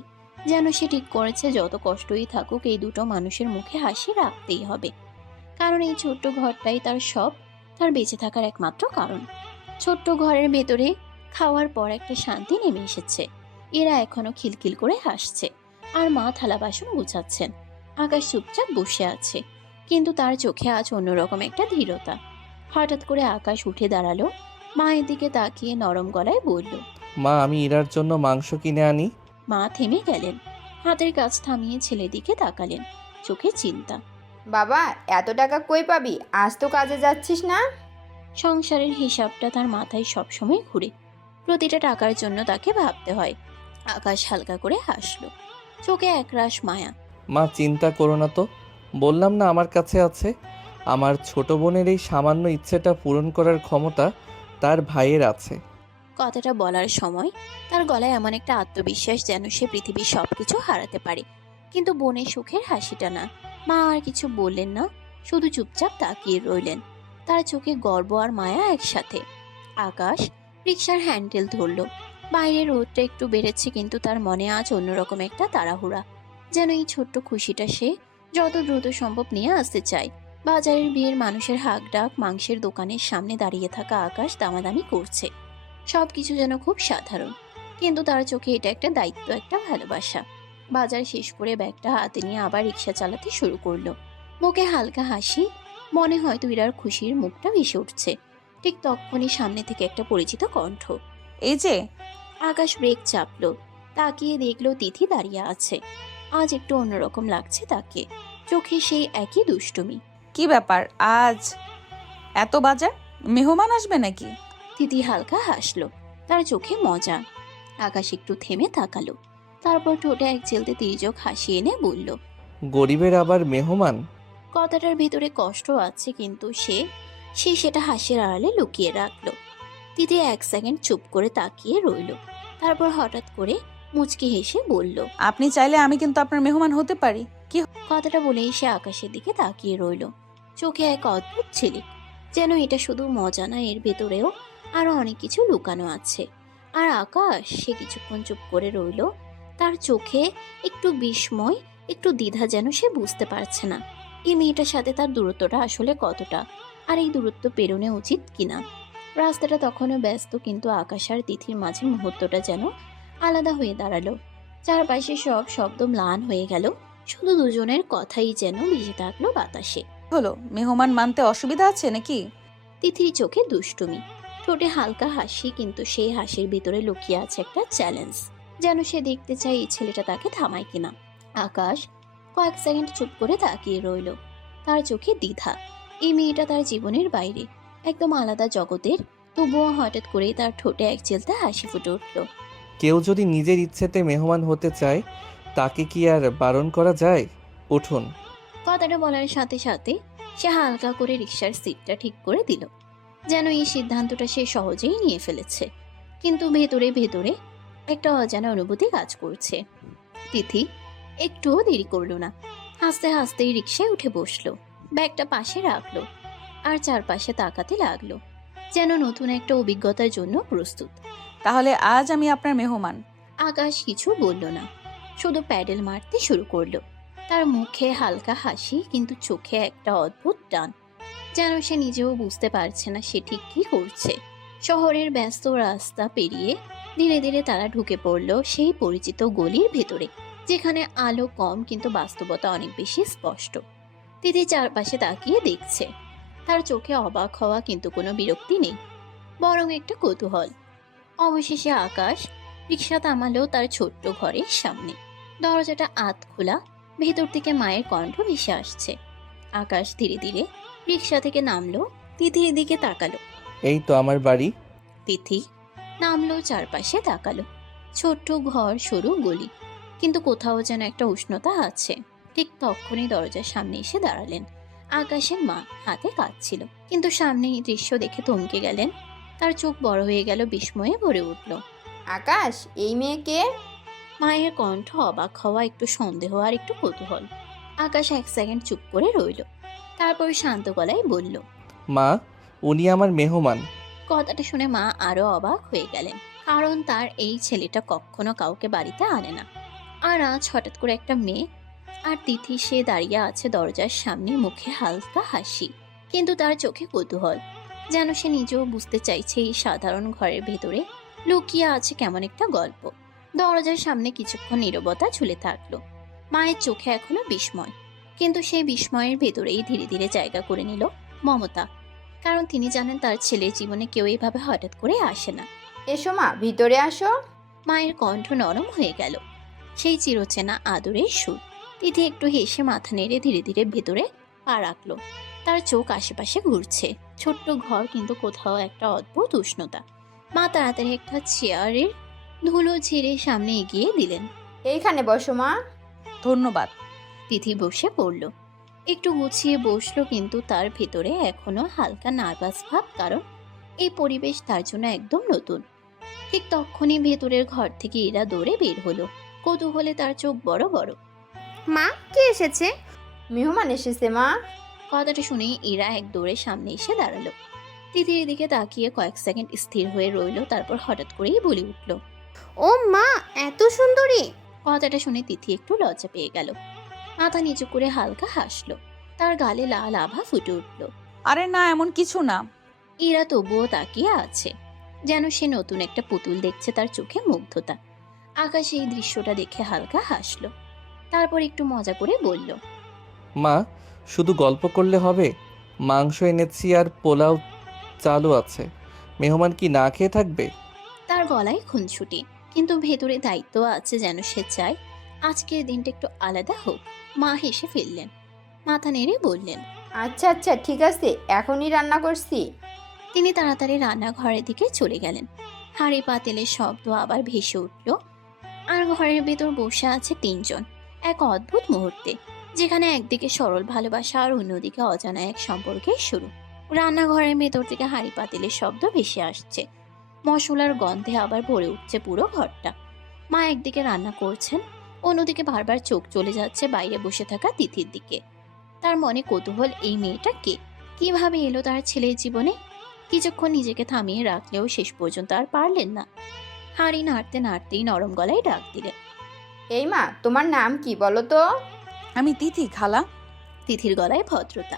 যেন সে ঠিক করেছে যত কষ্টই থাকুক এই দুটো মানুষের মুখে হাসি রাখতেই হবে। কারণ এই ছোট্ট ঘরটাই তার সব, তার বেঁচে থাকার একমাত্র কারণ। ছোট্ট ঘরের ভেতরে খাওয়ার পর একটা শান্তি নেমে এসেছে। এরা এখনো খিলখিল করে হাসছে, আর মা থালা বাসন গুছাচ্ছেন। আকাশ চুপচাপ বসে আছে, কিন্তু তার চোখে আজ অন্যরকম একটা দৃঢ়তা। হঠাৎ করে আকাশ উঠে দাঁড়ালো, মায়ের দিকে তাকিয়ে নরম গলায় বলল, মা, আমি ইরার জন্য মাংস কিনে আনি। মা থেমে গেলেন, হাতের কাজ থামিয়ে ছেলের দিকে তাকালেন, চোখে চিন্তা। বাবা, এত টাকা কই পাবি? আজ তো কাজে যাচ্ছিস না। সংসারের হিসাবটা তার মাথায় সবসময় ঘুরে, প্রতিটা টাকার জন্য তাকে ভাবতে হয়। আকাশ হালকা করে হাসলো, চোখে একরাশ মায়া। মা চিন্তা করো না তো, বললাম না আমার কাছে আছে। আমার ছোট বোনের এই সামান্য ইচ্ছেটা পূরণ করার ক্ষমতা তার ভাইয়ের আছে। কথাটা বলার সময় তার গলায় এমন একটা আত্মবিশ্বাস যেন সে পৃথিবীর সবকিছু হারাতে পারে, কিন্তু বোনের সুখের হাসিটা না। মা আর কিছু বললেন না, শুধু চুপচাপ তাকিয়ে রইলেন, তার চোখে গর্ব আর মায়া একসাথে। আকাশ রিকশার হ্যান্ডেল ধরল। বাইরে রোদটা একটু বেড়েছে, কিন্তু তার মনে আজ অন্যরকম একটা তাড়াহুড়া, যেন এই ছোট্ট খুশিটা সে যত দ্রুত সম্ভব নিয়ে আসতে চায়। বাজারের বিয়ের মানুষের হাঁক ডাক, মাংসের দোকানের সামনে দাঁড়িয়ে থাকা আকাশ দামাদামি করছে। সবকিছু যেন খুব সাধারণ, কিন্তু তার চোখে এটা একটা দায়িত্ব, একটা ভালোবাসা। বাজার শেষ করে ব্যাগটা হাতে নিয়ে আবার রিকশা চালাতে শুরু করলো। মুখে হালকা হাসি, মনে হয় তুইরার খুশির মুখটা ভেসে উঠছে। ঠিক তখনই সামনে থেকে একটা পরিচিত কণ্ঠ। এই যে। আকাশ ব্রেক চাপলো, তাকিয়ে দেখলো তিথি দাঁড়িয়ে আছে। আজ একটু অন্যরকম লাগছে তাকে, চোখে সেই একই দুষ্টুমি। কি ব্যাপার, আজ এত বাজার? মেহমান আসবে নাকি? তিথি হালকা হাসলো, তার চোখে মজা। আকাশ একটু থেমে তাকালো, তারপর ঠোঁটে এক চেলতে তির্যক হাসি এনে বলল, গরিবের আবার মেহমান? কথাটার ভিতরে কষ্ট আছে, কিন্তু সে সেটা হাসির আড়ালে লুকিয়ে রাখলো। তিথি এক সেকেন্ড চুপ করে তাকিয়ে রইল, তারপর হঠাৎ করে মুচকি হেসে বলল, আপনি চাইলে আমি কিন্তু আপনার মেহমান হতে পারি। কি? কথাটা বলেই সে আকাশের দিকে তাকিয়ে রইল, চোখে এক অদ্ভুত ঝিলিক, যেন এটা শুধু মজা না, এর ভেতরেও আরো অনেক কিছু লুকানো আছে। আর আকাশ সে কিছুক্ষণ চুপ করে রইল, তার চোখে একটু বিস্ময়, একটু দ্বিধা, যেন সে বুঝতে পারছে না এই মেয়েটার সাথে তার দূরত্বটা আসলে কতটা, আর এই দূরত্ব পেরোনো উচিত কিনা। রাস্তাটা তখনও ব্যস্ত, কিন্তু আকাশ আর তিথির মাঝে মুহূর্তটা যেন আলাদা হয়ে দাঁড়ালো। চারপাশে সব শব্দ ম্লান হয়ে গেল, শুধু দুজনের কথাই যেন ভেসে থাকলো বাতাসে। হলো, মেহমান মানতে অসুবিধা আছে নাকি? তিথির চোখে দুষ্টুমি, ঠোঁটে হালকা হাসি, কিন্তু সেই হাসির ভিতরে লুকিয়ে আছে একটা চ্যালেঞ্জ, যেন সে দেখতে চায় এই ছেলেটা তাকে থামায় কিনা। আকাশ কয়েক সেকেন্ড চুপ করে তাকিয়ে রইল, তার চোখে দ্বিধা। এই মেয়েটা তার জীবনের বাইরে, একদম আলাদা জগতের, তবুও হঠাৎ করেই তার ঠোঁটে এক চেলতে হাসি ফুটে উঠল। কেউ যদি নিজের ইচ্ছেতে মেহমান হতে চায়, তাকে কি আর বারণ করা যায়? উঠুন। কথাটা বলার সাথে সাথে সে হালকা করে রিকশার সিটটা ঠিক করে দিল, যেন এই সিদ্ধান্তটা সে সহজেই নিয়ে ফেলেছে। কিন্তু ভেতরে ভেতরে একটা অজানা অনুভূতি কাজ করছে। তিথি একটুও দেরি করলো না, হাসতে হাসতেই রিকশায় উঠে বসলো, ব্যাগটা পাশে রাখলো, আর চারপাশে তাকাতে লাগলো, যেন নতুন একটা অভিজ্ঞতার জন্য প্রস্তুত। তাহলে আজ আমি আপনার মেহমান। আকাশ কিছু বলল না, শুধু প্যাডেল মারতে শুরু করলো। তার মুখে হালকা হাসি, কিন্তু চোখে একটা অদ্ভুত টান, যেন সে নিজেও বুঝতে পারছে না সে ঠিক কি করছে। শহরের ব্যস্ত রাস্তা পেরিয়ে ধীরে ধীরে তারা ঢুকে পড়ল সেই পরিচিত গলির ভেতরে, যেখানে আলো কম, কিন্তু বাস্তবতা অনেক বেশি স্পষ্ট। তিথি চারপাশে তাকিয়ে দেখছে, তার চোখে অবাক হওয়া, কিন্তু কোনো বিরক্তি নেই, বরং একটা কৌতূহল। অবশেষে আকাশ রিকশা থামালো তার ছোট্ট ঘরের সামনে। দরজাটা আধ খোলা, ভেতর থেকে মায়ের কণ্ঠ ভেসে আসছে। আকাশ ধীরে ধীরে রিকশা থেকে নামলো, তিথির দিকে তাকালো। এই তো আমার বাড়ি। তিথি নামলো, চারপাশে তাকালো। ছোট্ট ঘর, সরু গলি, কিন্তু কোথাও যেন একটা উষ্ণতা আছে। ঠিক তখনই দরজার সামনে এসে দাঁড়ালেন আকাশের মা, হাতে কাজ ছিল, কিন্তু সামনে এই দৃশ্য দেখে থমকে গেলেন। তার চোখ বড় হয়ে গেল, বিস্ময়ে ভরে উঠল। আকাশ, এই মেয়েকে? মায়ের কণ্ঠ অবাক হওয়া, একটু সন্দেহ আর একটু কৌতূহল। আকাশ এক সেকেন্ড চুপ করে রইল, তারপর শান্ত গলায় বলল, মা, উনি আমার মেহমান। কথাটা শুনে মা আরো অবাক হয়ে গেলেন, কারণ তার এই ছেলেটা কখনো কাউকে বাড়িতে আনে না। আর আজ হঠাৎ করে একটা মেয়ে। আর তিথি সে দাঁড়িয়ে আছে দরজার সামনে, মুখে হালকা হাসি, কিন্তু তার চোখে কৌতূহল, যেন সে নিজেও বুঝতে চাইছে এই সাধারণ ঘরের ভেতরে লুকিয়ে আছে কেমন একটা গল্প। দরজার সামনে কিছুক্ষণ নীরবতা ঝুলে থাকলো। মায়ের চোখে এখনো বিস্ময়, কিন্তু সেই বিস্ময়ের ভেতরেই ধীরে ধীরে জায়গা করে নিল মমতা, কারণ তিনি জানেন তার ছেলের জীবনে কেউ এইভাবে হঠাৎ করে আসে না। এসো মা, ভিতরে আসো। মায়ের কণ্ঠ নরম হয়ে গেল, সেই চিরচেনা আদরের সুর। তিথি একটু হেসে মাথা নেড়ে ধীরে ধীরে ভেতরে পা রাখলো। তার চোখ আশেপাশে ঘুরছে। ছোট্ট ঘর, কিন্তু কোথাও একটা অদ্ভুত উষ্ণতা। মা তাড়াতাড়ি একটা চেয়ারের ধুলো ঝেড়ে সামনে এগিয়ে দিলেন। এইখানে বসো মা। ধন্যবাদ। তিথি বসে পড়ল। একটু গুছিয়ে বসলো, কিন্তু তার ভেতরে এখনো হালকা নার্ভাস ভাব, কারণ এই পরিবেশ তার জন্য একদম নতুন। ঠিক তখনই ভেতরের ঘর থেকে ইরা দৌড়ে বের হলো। কৌতূহলে তার চোখ বড় বড়। মা, কে এসেছে? মেহমান এসেছে মা। কথাটা শুনে ইরা এক দৌড়ে সামনে এসে দাঁড়ালো। তিথির দিকে তাকিয়ে কয়েক সেকেন্ড স্থির হয়ে রইল, তারপর হঠাৎ করেই বলে উঠল, ও মা, এত সুন্দরী! কথাটা শুনে তিথি একটু লজ্জা পেয়ে গেল। মাথা নিচু করে হালকা হাসলো। তার গালে লাল আভা ফুটে উঠল। আরে না, এমন কিছু না। ইরা তবুও তাকিয়ে আছে, যেন সে নতুন একটা পুতুল দেখছে। তার চোখে মুগ্ধতা। আকাশ এই দৃশ্যটা দেখে হালকা হাসলো, তারপর একটু মজা করে বলল, মা, শুধু গল্প করলে হবে? মাংস এনেছি আর পোলাও চালু আছে। মেহমান কি না খেয়ে থাকবে? তার গলায় খুনছুটি, কিন্তু ভেতরে দায়িত্ব আছে, যেন সে চায় আজকের দিনটা একটু আলাদা হোক। মা হেসে ফেললেন, মাথা নেড়ে বললেন, আচ্ছা আচ্ছা, ঠিক আছে, এখনই রান্না করছি। তিনি তাড়াতাড়ি রান্নাঘরের দিকে চলে গেলেন। হাঁড়ি পাতিলের শব্দ আবার ভেসে উঠল, আর ঘরের ভেতর বসে আছে তিনজন। এক অদ্ভুত মুহূর্তে, যেখানে একদিকে সরল ভালোবাসা আর অন্যদিকে অজানা এক সম্পর্কের শুরু। রান্নাঘরের ভেতর থেকে হাঁড়ি পাতিলের শব্দ ভেসে আসছে, মশলার গন্ধে আবার ভরে উঠছে পুরো ঘরটা। মা একদিকে রান্না করছেন, অন্যদিকে বারবার চোখ চলে যাচ্ছে বাইরে বসে থাকা তিথির দিকে। তার মনে কৌতূহল, এই মেয়েটা কে, কিভাবে এলো তার ছেলের জীবনে। কিছুক্ষণ নিজেকে থামিয়ে রাখলেও শেষ পর্যন্ত আর পারলেন না। হাঁড়ি নাড়তে নাড়তেই নরম গলায় ডাক দিলেন, এই মা, তোমার নাম কি বলো তো? আমি তিথি, খালা। তিথির গলায় ভদ্রতা,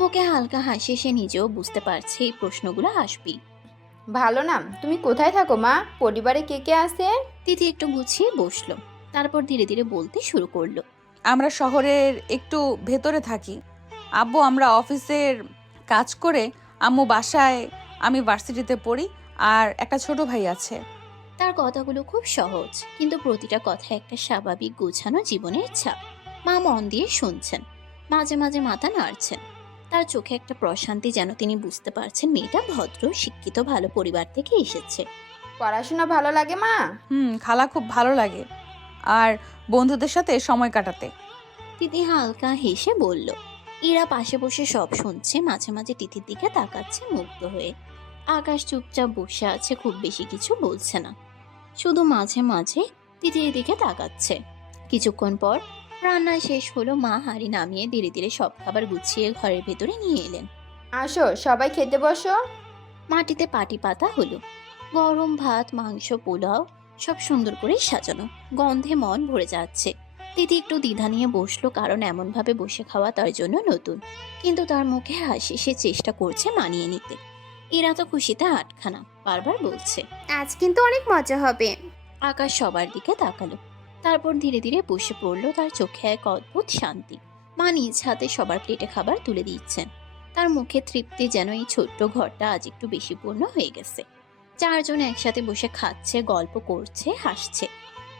মুখে হালকা হাসি। সে নিজেও বুঝতে পারছে এই প্রশ্নগুলো আসবেই। ভালো নাম। তুমি কোথায় থাকো মা? পরিবারে কে কে আছে? তিথি একটু গুছিয়ে বসলো, তারপর ধীরে ধীরে বলতে শুরু করলো, আমরা শহরের একটু ভেতরে থাকি। আব্বু আমরা অফিসের কাজ করে, আম্মু বাসায়, আমি ভার্সিটিতে পড়ি, আর একটা ছোট ভাই আছে। তার কথাগুলো খুব সহজ, কিন্তু প্রতিটা কথা একটা স্বাভাবিক গোছানো জীবনের ছাপ। মা মন দিয়ে শুনছেন, মাঝে মাঝে মাথা নাড়ছেন। তার চোখে একটা প্রশান্তি, যেন তিনি বুঝতে পারছেন মেয়েটা ভদ্র, শিক্ষিত, ভালো পরিবার থেকে এসেছে। পড়াশোনা ভালো লাগে মা? খালা, খুব ভালো লাগে, আর বন্ধুদের সাথে সময় কাটাতে। তিথি হালকা হেসে বলল। ইরা পাশে বসে সব শুনছে, মাঝে মাঝে তিথির দিকে তাকাচ্ছে মুগ্ধ হয়ে। আকাশ চুপচাপ বসে আছে, খুব বেশি কিছু বলছে না, শুধু মাঝে মাঝে তিথির দিকে তাকাচ্ছে। কিছুক্ষণ পর রান্না শেষ হলো। মা হাঁড়ি নামিয়ে ধীরে ধীরে সব খাবার গুছিয়ে ঘরের ভেতরে নিয়ে এলেন। আসো, সবাই খেতে বসো। মাটিতে পাটি পাতা হলো, গরম ভাত, মাংস, পোলাও সব সুন্দর করে সাজানো। গন্ধে মন ভরে যাচ্ছে। তিথি একটু দ্বিধা নিয়ে বসলো, কারণ এমনভাবে বসে খাওয়া তার জন্য নতুন। কিন্তু তার মুখে হাসি, সে চেষ্টা করছে মানিয়ে নিতে। এরা তো খুশিতে আটখানা, বারবার বলছে, আজ কিন্তু অনেক মজা হবে। আকাশ সবার দিকে তাকালো, তারপর ধীরে ধীরে বসে পড়লো। তার চোখে এক অদ্ভুত শান্তি। মা নিজ হাতে সবার প্লেটে খাবার তুলে দিচ্ছেন। তার মুখে তৃপ্তি, যেন এই ছোট্ট ঘরটা আজ একটু বেশি পূর্ণ হয়ে গেছে। চারজন একসাথে বসে খাচ্ছে, গল্প করছে, হাসছে।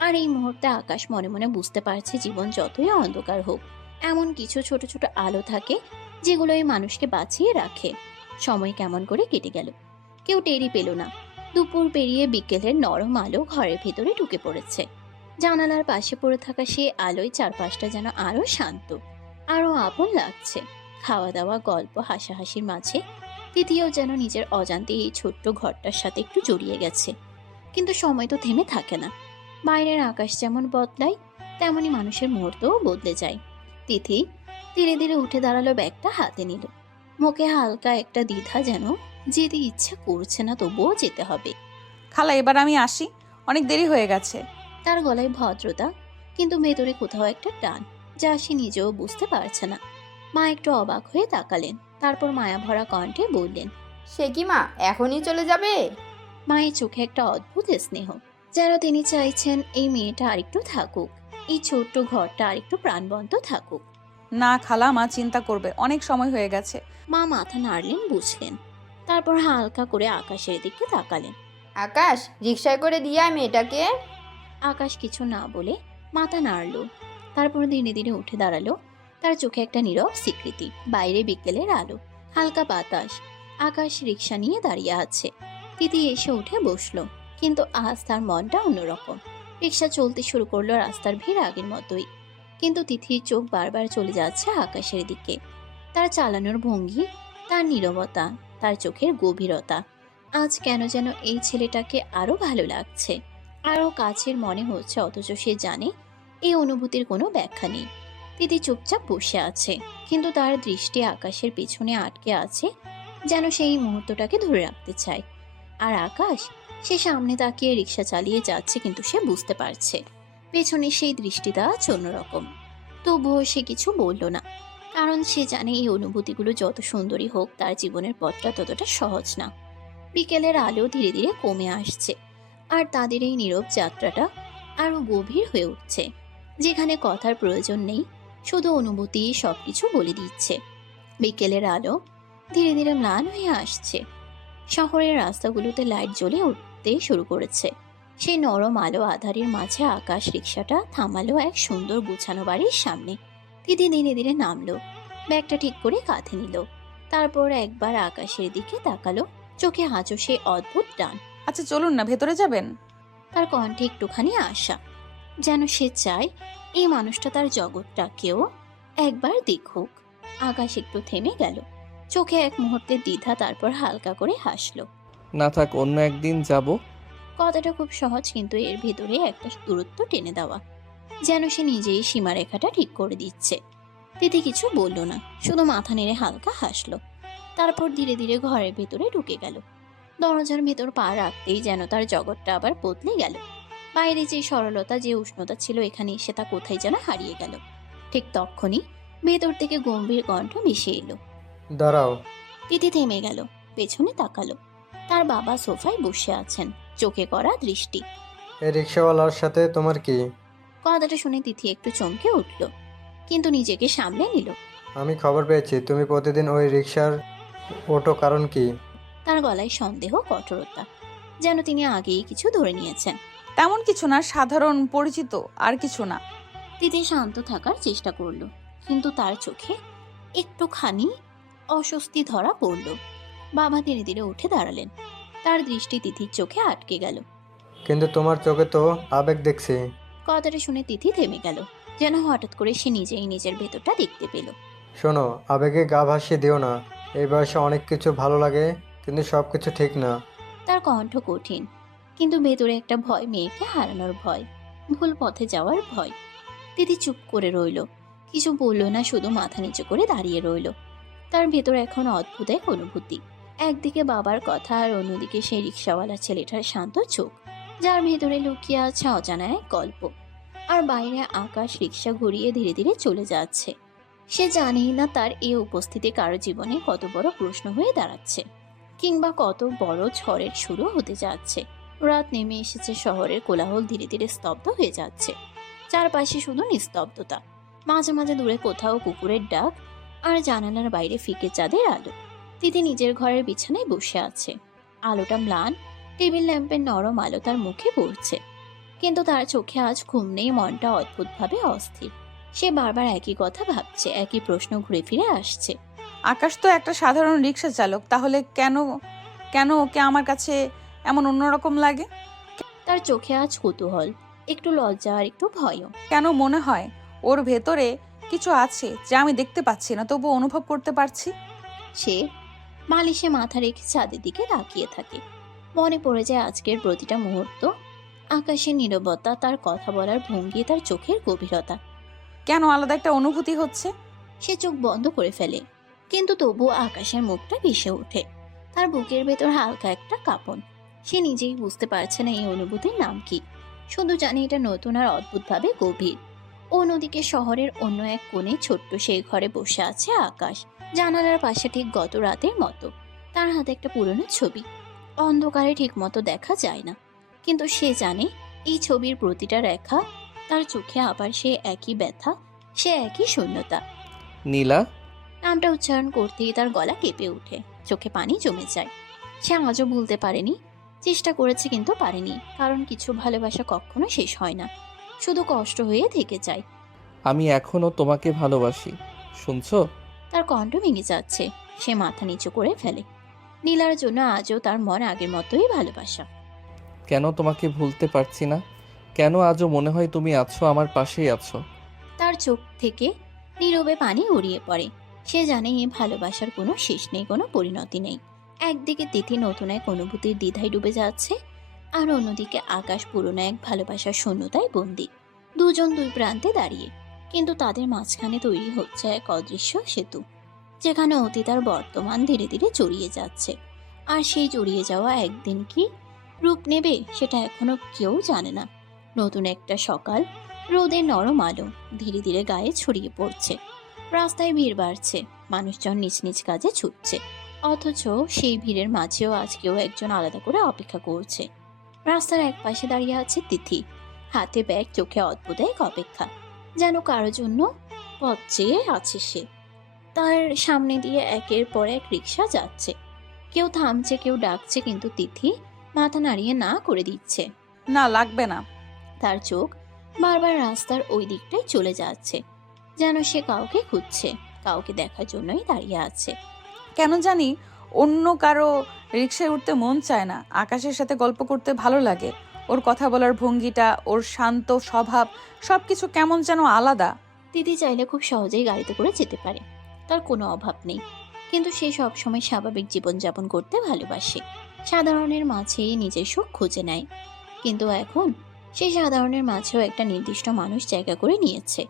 আর এই মুহূর্তে আকাশ মনে মনে বুঝতে পারছে, জীবন যতই অন্ধকার হোক, এমন কিছু ছোট ছোট আলো থাকে যেগুলো এই মানুষকে বাঁচিয়ে রাখে। সময় কেমন করে কেটে গেল, কেউ টেরই পেল না। দুপুর পেরিয়ে বিকেলের নরম আলো ঘরের ভেতরে ঢুকে পড়েছে। জানালার পাশে পড়ে থাকা সে আলোয় চারপাশটা যেন আরো শান্ত, আরো আপন লাগছে। খাওয়া দাওয়া, গল্প, হাসাহাসির মাঝে তিথিও যেন নিজের অজান্তে এই ছোট্ট ঘরটার সাথে একটু জড়িয়ে গেছে। কিন্তু সময় তো থেমে থাকে না। বাইরের আকাশ যেমন বদলায়, তেমনি মানুষের মুহূর্তও বদলে যায়। তিথি ধীরে ধীরে উঠে দাঁড়ালো, ব্যাগটা হাতে নিল। মুখে হালকা একটা দ্বিধা, যেন যেতে ইচ্ছা করছে না, তবুও যেতে হবে। খালা, এবার আমি আসি, অনেক দেরি হয়ে গেছে। তার গলায় ভদ্রতা, কিন্তু ভেতরে কোথাও একটা টান, যা সে নিজেও বুঝতে পারছে না। মা একটু অবাক হয়ে তাকালেন, তারপর মায়া ভরা কণ্ঠে বললেন, সে কি মা, এখনই চলে যাবে? মায়ের চোখে একটা অদ্ভুত স্নেহ, যেন তিনি চাইছেন এই মেয়েটা আরেকটু থাকুক, এই ছোট্ট ঘরটা আরেকটু প্রাণবন্ত থাকুক। না খালা, মা চিন্তা করবে, অনেক সময় হয়ে গেছে। মা মাথা নাড়লেন, বুঝলেন। তারপর হালকা করে আকাশের দিকে তাকালেন। আকাশ, রিকশায় করে দিয়ে আয় মেয়েটাকে। আকাশ কিছু না বলে মাথা নাড়ল, তারপর ধীরে ধীরে উঠে দাঁড়ালো। তার চোখে একটা নীরব স্বীকৃতি। বাইরে বিকেলের আলো, হালকা বাতাস, আকাশ রিক্সা নিয়ে দাঁড়িয়ে আছে। তিথি এসে উঠে বসলো, কিন্তু আজ তার মনটা অন্যরকম। রিক্সা চলতে শুরু করলো, রাস্তার ভিড় আগের মতোই, কিন্তু তিথির চোখ বারবার চলে যাচ্ছে আকাশের দিকে। তার চালানোর ভঙ্গি, তার নীরবতা, তার চোখের গভীরতা, আজ কেন যেন এই ছেলেটাকে আরো ভালো লাগছে, আরো কাছের মনে হচ্ছে। অথচ সে জানে এই অনুভূতির কোনো ব্যাখ্যা নেই। তিথি চুপচাপ বসে আছে, কিন্তু তার দৃষ্টি আকাশের পিছনে আটকে আছে, যেন সেই মুহূর্তটাকে ধরে রাখতে চায়। আর আকাশ, সে সামনে তাকিয়ে রিক্সা চালিয়ে যাচ্ছে, কিন্তু সে বুঝতে পারছে পেছনে সেই দৃষ্টিটা আজ অন্যরকম। তবুও সে কিছু বলল না, কারণ সে জানে এই অনুভূতিগুলো যত সুন্দরী হোক, তার জীবনের পথটা ততটা সহজ না। বিকেলের আলো ধীরে ধীরে কমে আসছে, আর তাদের এই নীরব যাত্রাটা আরো গভীর হয়ে উঠছে, যেখানে কথার প্রয়োজন নেই, শুধু অনুভূতি সবকিছু বলে দিচ্ছে। বিকেলের আলো ধীরে ধীরে ম্লান হয়ে আসছে। শহরের রাস্তাগুলোতে লাইট জ্বলে উঠতে শুরু করেছে। সেই নরম আলো আধারের মাঝে আকাশ রিক্সাটা থামালো এক সুন্দর গুছানো বাড়ির সামনে। তিথি ধীরে ধীরে নামলো, ব্যাগটা ঠিক করে কাঁধে নিল, তারপর একবার আকাশের দিকে তাকালো, চোখে হাঁচো সেই অদ্ভুত টান। আচ্ছা চলুন না, ভেতরে যাবেন? তার কণ্ঠে একটুখানি আশা, যেন সে চায় এই মানুষটা তার জগৎটাকেও একবার দেখুক। আকাশ একটু থেমে গেল, চোখে এক মুহূর্তের দ্বিধা, তারপর হালকা করে হাসলো। না থাক, অন্য একদিন যাব। কথাটা খুব সহজ, কিন্তু এর ভেতরে একটা দূরত্ব টেনে দেওয়া, যেন সে নিজেই সীমারেখাটা ঠিক করে দিচ্ছে। তিথি কিছু বলল না, শুধু মাথা নেড়ে হালকা হাসলো। তারপর ধীরে ধীরে ঘরের ভেতরে ঢুকে গেল। দরজার ভেতর পা রাখতেই যেন তার জগৎটা আবার বদলে গেল। বাইরে যে সরলতা, যে উষ্ণতা ছিল, এখানে এসে তা কোথায় যেন হারিয়ে গেল। ঠিক তখনই ভেতর থেকে গম্ভীর কণ্ঠ মিশে এলো। দাঁড়াও। তিথি থেমে গেল, পেছনে তাকালো। তার বাবা সোফায় বসে আছেন, চোখে করা দৃষ্টি। এই রিক্সাওয়ালার সাথে তোমার কি? কথাটা শুনে তিথি একটু চমকে উঠল, কিন্তু নিজেকে সামলে নিল। আমি খবর পেয়েছি তুমি প্রতিদিন ওই রিক্সার ওঠো, কারণ কি? তার গলায় সন্দেহ, কঠোরতা, যেন তিনি আগেই কিছু ধরে নিয়েছেন। তেমন কিছু না, সাধারণ পরিচিত, আর কিছু না। তিথি শান্ত থাকার চেষ্টা করলো, কিন্তু তার চোখে একটুখানি অস্বস্তি ধরা পড়ল। বাবা ধীরে ধীরে উঠে দাঁড়ালেন, তার দৃষ্টি তিথির চোখে আটকে গেল। কিন্তু তোমার চোখে তো আবেগ দেখছি। কথাটা শুনে তিথি থেমে গেল, যেন হঠাৎ করে সে নিজেই নিজের ভেতরটা দেখতে পেল। শোনো, আবেগে গা ভাসিয়ে দিও না। এই বয়সে অনেক কিছু ভালো লাগে, কিন্তু সব কিছু ঠিক না। তার কণ্ঠ কঠিন, কিন্তু ভেতরে একটা ভয়, মেয়েকে হারানোর ভয়, ভুল পথে যাওয়ার ভয়। তিথি চুপ করে রইল, কিছু বলল না, শুধু মাথা নিচু করে দাঁড়িয়ে রইল। তার ভেতর এখন অদ্ভুত এক অনুভূতি, একদিকে বাবার কথা, আর অন্যদিকে সেই রিক্সাওয়ালা ছেলেটার শান্ত চোখ, যার ভেতরে লুকিয়ে আছে অজানা এক গল্প। আর বাইরে আকাশ রিক্সা ঘুরিয়ে ধীরে ধীরে চলে যাচ্ছে। সে জানেই না তার এই উপস্থিতি কারো জীবনে কত বড় প্রশ্ন হয়ে দাঁড়াচ্ছে, কিংবা কত বড় ঝড়ের শুরু হতে যাচ্ছে। রাত নেমে এসেছে, শহরের কোলাহল ধীরে ধীরে স্তব্ধ হয়ে যাচ্ছে। চারপাশে শুধু নিস্তব্ধতা, মাঝে মাঝে দূরে কোথাও কুকুরের ডাক, আর জানালার বাইরে ফিকে চাঁদের আলো। তিথি নিজের ঘরের বিছানায় বসে আছে, আলোটা ম্লান, টেবিল ল্যাম্পের নরম আলো তার মুখে পড়ছে, কিন্তু তার চোখে আজ ঘুম নেই, মনটা অদ্ভুতভাবে অস্থির। সে বারবার একই কথা ভাবছে, একই প্রশ্ন ঘুরে ফিরে আসছে। আকাশ তো একটা সাধারণ রিক্সা চালক, তাহলে কেন কেন ওকে আমার কাছে এমন অন্যরকম লাগে? তার চোখে আজ কৌতূহল, একটু লজ্জা, আর একটু ভয়ও। কেন মনে হয় ওর ভেতরে কিছু আছে যা আমি দেখতে পাচ্ছি না, তবু অনুভব করতে পারছি? সে বালিশে মাথা রেখে ছাদের দিকে তাকিয়ে থাকে। মনে পড়ে যায় আজকের প্রতিটা মুহূর্ত, আকাশের নীরবতা, তার কথা বলার ভঙ্গি, তার চোখের গভীরতা। কেন আলাদা একটা অনুভূতি হচ্ছে? সে চোখ বন্ধ করে ফেলে, কিন্তু তবুও আকাশের মুখটা ভেসে ওঠে। তার বুকের ভেতর হালকা একটা কাঁপন। সে নিজেই বুঝতে পারছে না এই অনুভূতির নাম কি, শুধু জানে এটা নতুন আর অদ্ভুতভাবে গভীর। অন্যদিকে শহরের অন্য এক কোণে ছোট্ট সেই ঘরে বসে আছে আকাশ, জানালার পাশে ঠিক গত রাতের মতো। তার হাতে একটা পুরনো ছবি, অন্ধকারে ঠিক মতো দেখা যায় না, কিন্তু সে জানে এই ছবির প্রতিটা রেখা, তার চোখে আবার সে একই ব্যথা, সে একই শূন্যতা। নীলা। নামটা উচ্চারণ করতেই তার গলা কেঁপে ওঠে, চোখে পানি জমে যায়। সে আজও ভুলতে পারেনি, চেষ্টা করেছে কিন্তু পারেনি, কারণ কিছু ভালোবাসা কখনো শেষ হয় না। শুধু কষ্ট হয়ে থেকে যায়। আমি এখনো তোমাকে ভালোবাসি, শুনছো? তার কণ্ঠ ভেঙে যাচ্ছে। সে মাথা নিচু করে ফেলে। নীলার জন্য আজও তার মন আগের মতোই ভালোবাসা। কেন তোমাকে ভুলতে পারছি না? কেন আজও মনে হয় তুমি আছো, আমার পাশেই আছো? তার চোখ থেকে নীরবে পানি গড়িয়ে পড়ে। সে জানে এই ভালোবাসার কোনো শেষ নেই, কোনো পরিণতি নেই। একদিকে তিথি নতুন এক অনুভূতির দ্বিধায় ডুবে যাচ্ছে, আর অন্যদিকে আকাশ পুরনো এক ভালোবাসার শূন্যতায় বন্দী। দুজন দুই প্রান্তে দাঁড়িয়ে, কিন্তু তাদের মাঝখানে তৈরি হচ্ছে এক অদৃশ্য সেতু, যেখানে অতীত আর বর্তমান ধীরে ধীরে জড়িয়ে যাচ্ছে। আর সেই জড়িয়ে যাওয়া একদিন কি রূপ নেবে সেটা এখনো কেউ জানে না। নতুন একটা সকাল, রোদের নরম আলো ধীরে ধীরে গায়ে ছড়িয়ে পড়ছে। রাস্তায় ভিড় বাড়ছে, মানুষজন নিজ নিজ কাজে ছুটছে। অথচ সেই ভিড়ের মাঝেও আজকেও একজন আলাদা করে অপেক্ষা করছে। রাস্তার এক পাশে দাঁড়িয়ে আছে তিথি, হাতে ব্যাগ, চোখে অদ্ভুত এক অপেক্ষা, যেন কারোর জন্য পথ চেয়ে আছে সে। তার সামনে দিয়ে একের পর এক রিক্সা যাচ্ছে, কেউ থামছে, কেউ ডাকছে, কিন্তু তিথি মাথা নাড়িয়ে না করে দিচ্ছে। না, লাগবে না। তার চোখ বারবার রাস্তার ওই দিকটাই চলে যাচ্ছে, যেন সে কাউকে খুঁজছে, কাউকে দেখার জন্যই দাঁড়িয়ে আছে। কেন জানি অন্য কারো রিক্সায় উঠতে মন চায় না। আকাশের সাথে গল্প করতে ভালো লাগে। ওর কথা বলার ভঙ্গিটা, ওর শান্ত স্বভাব, সবকিছু কেমন যেন আলাদা। দিদি চাইলে খুব সহজেই গাড়িতে করে যেতে পারে, তার কোনো অভাব নেই। কিন্তু সে সবসময় স্বাভাবিক জীবনযাপন করতে ভালোবাসে, সাধারণের মাঝেই নিজের সুখ খুঁজে নেয়। কিন্তু এখন সেই সাধারণের মাঝেও একটা নির্দিষ্ট মানুষ জায়গা করে নিয়েছে।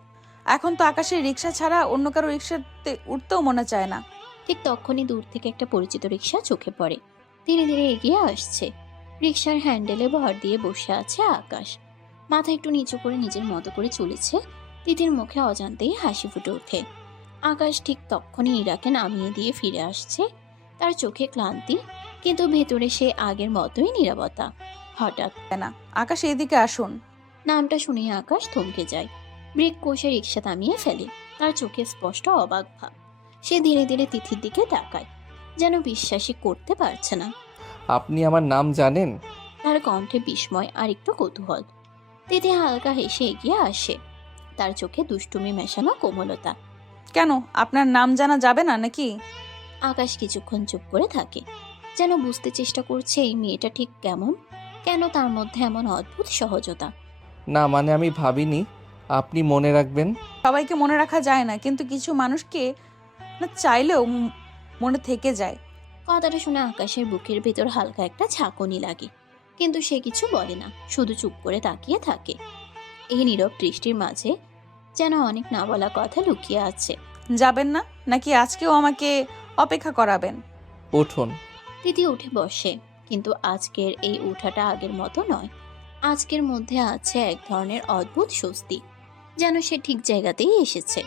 এখন তো আকাশের রিক্সা ছাড়া অন্য কারো রিক্সাতে উঠতেও মনে চায় না। ঠিক তখনই দূর থেকে একটা পরিচিত রিক্সা চোখে পড়ে, ধীরে ধীরে এগিয়ে আসছে। রিক্সার হ্যান্ডেলে ভর দিয়ে বসে আছে আকাশ, মাথা একটু নিচু করে নিজের মতো করে চলেছে। তিথির মুখে অজান্তেই হাসি ফুটে ওঠে। আকাশ ঠিক তখনই ইরাকে নামিয়ে দিয়ে ফিরে আসছে, তার চোখে ক্লান্তি, কিন্তু ভেতরে সে আগের মতোই নীরবতা। হঠাৎ না, আকাশ এদিকে আসুন। নামটা শুনে আকাশ থমকে যায়, ব্রেক কষে রিক্সা থামিয়ে ফেলে। তার চোখে স্পষ্ট অবাক ভাব। সে ধীরে ধীরে তিথির দিকে তাকায়, যেন বিশ্বাসই করতে পারছে না। আপনি আমার নাম জানেন? তার কণ্ঠে বিস্ময় আর একটু কৌতূহল। তিথি হালকা হেসে এগিয়ে আসে, তার চোখে দুষ্টুমি মেশানো কোমলতা। কেন, আপনার নাম জানা যাবে না নাকি? আকাশ কিছুক্ষণ চুপ করে থাকে, যেন বুঝতে চেষ্টা করছে এই মেয়েটা ঠিক কেমন, কেন তার মধ্যে এমন অদ্ভুত সহজতা। না মানে আমি ভাবিনি আপনি মনে রাখবেন। সবাইকে মনে রাখা যায় না, কিন্তু কিছু মানুষকে না চাইলেও মনে থেকে যায়। কথাটা শুনে আকাশের বুকের ভেতর হালকা একটা ঝাঁকুনি লাগে, কিন্তু সে কিছু বলে না, শুধু চুপ করে তাকিয়ে থাকে। এই নীরব দৃষ্টির মাঝে যেন অনেক না বলা কথা লুকিয়ে আছে। যাবেন না নাকি আজকেও আমাকে অপেক্ষা করাবেন? উঠুন। দিদি উঠে বসে, কিন্তু আজকের এই উঠাটা আগের মতো নয়। আজকের মধ্যে আছে এক ধরনের অদ্ভুত স্বস্তি, যেন সে ঠিক জায়গাতেই এসেছে।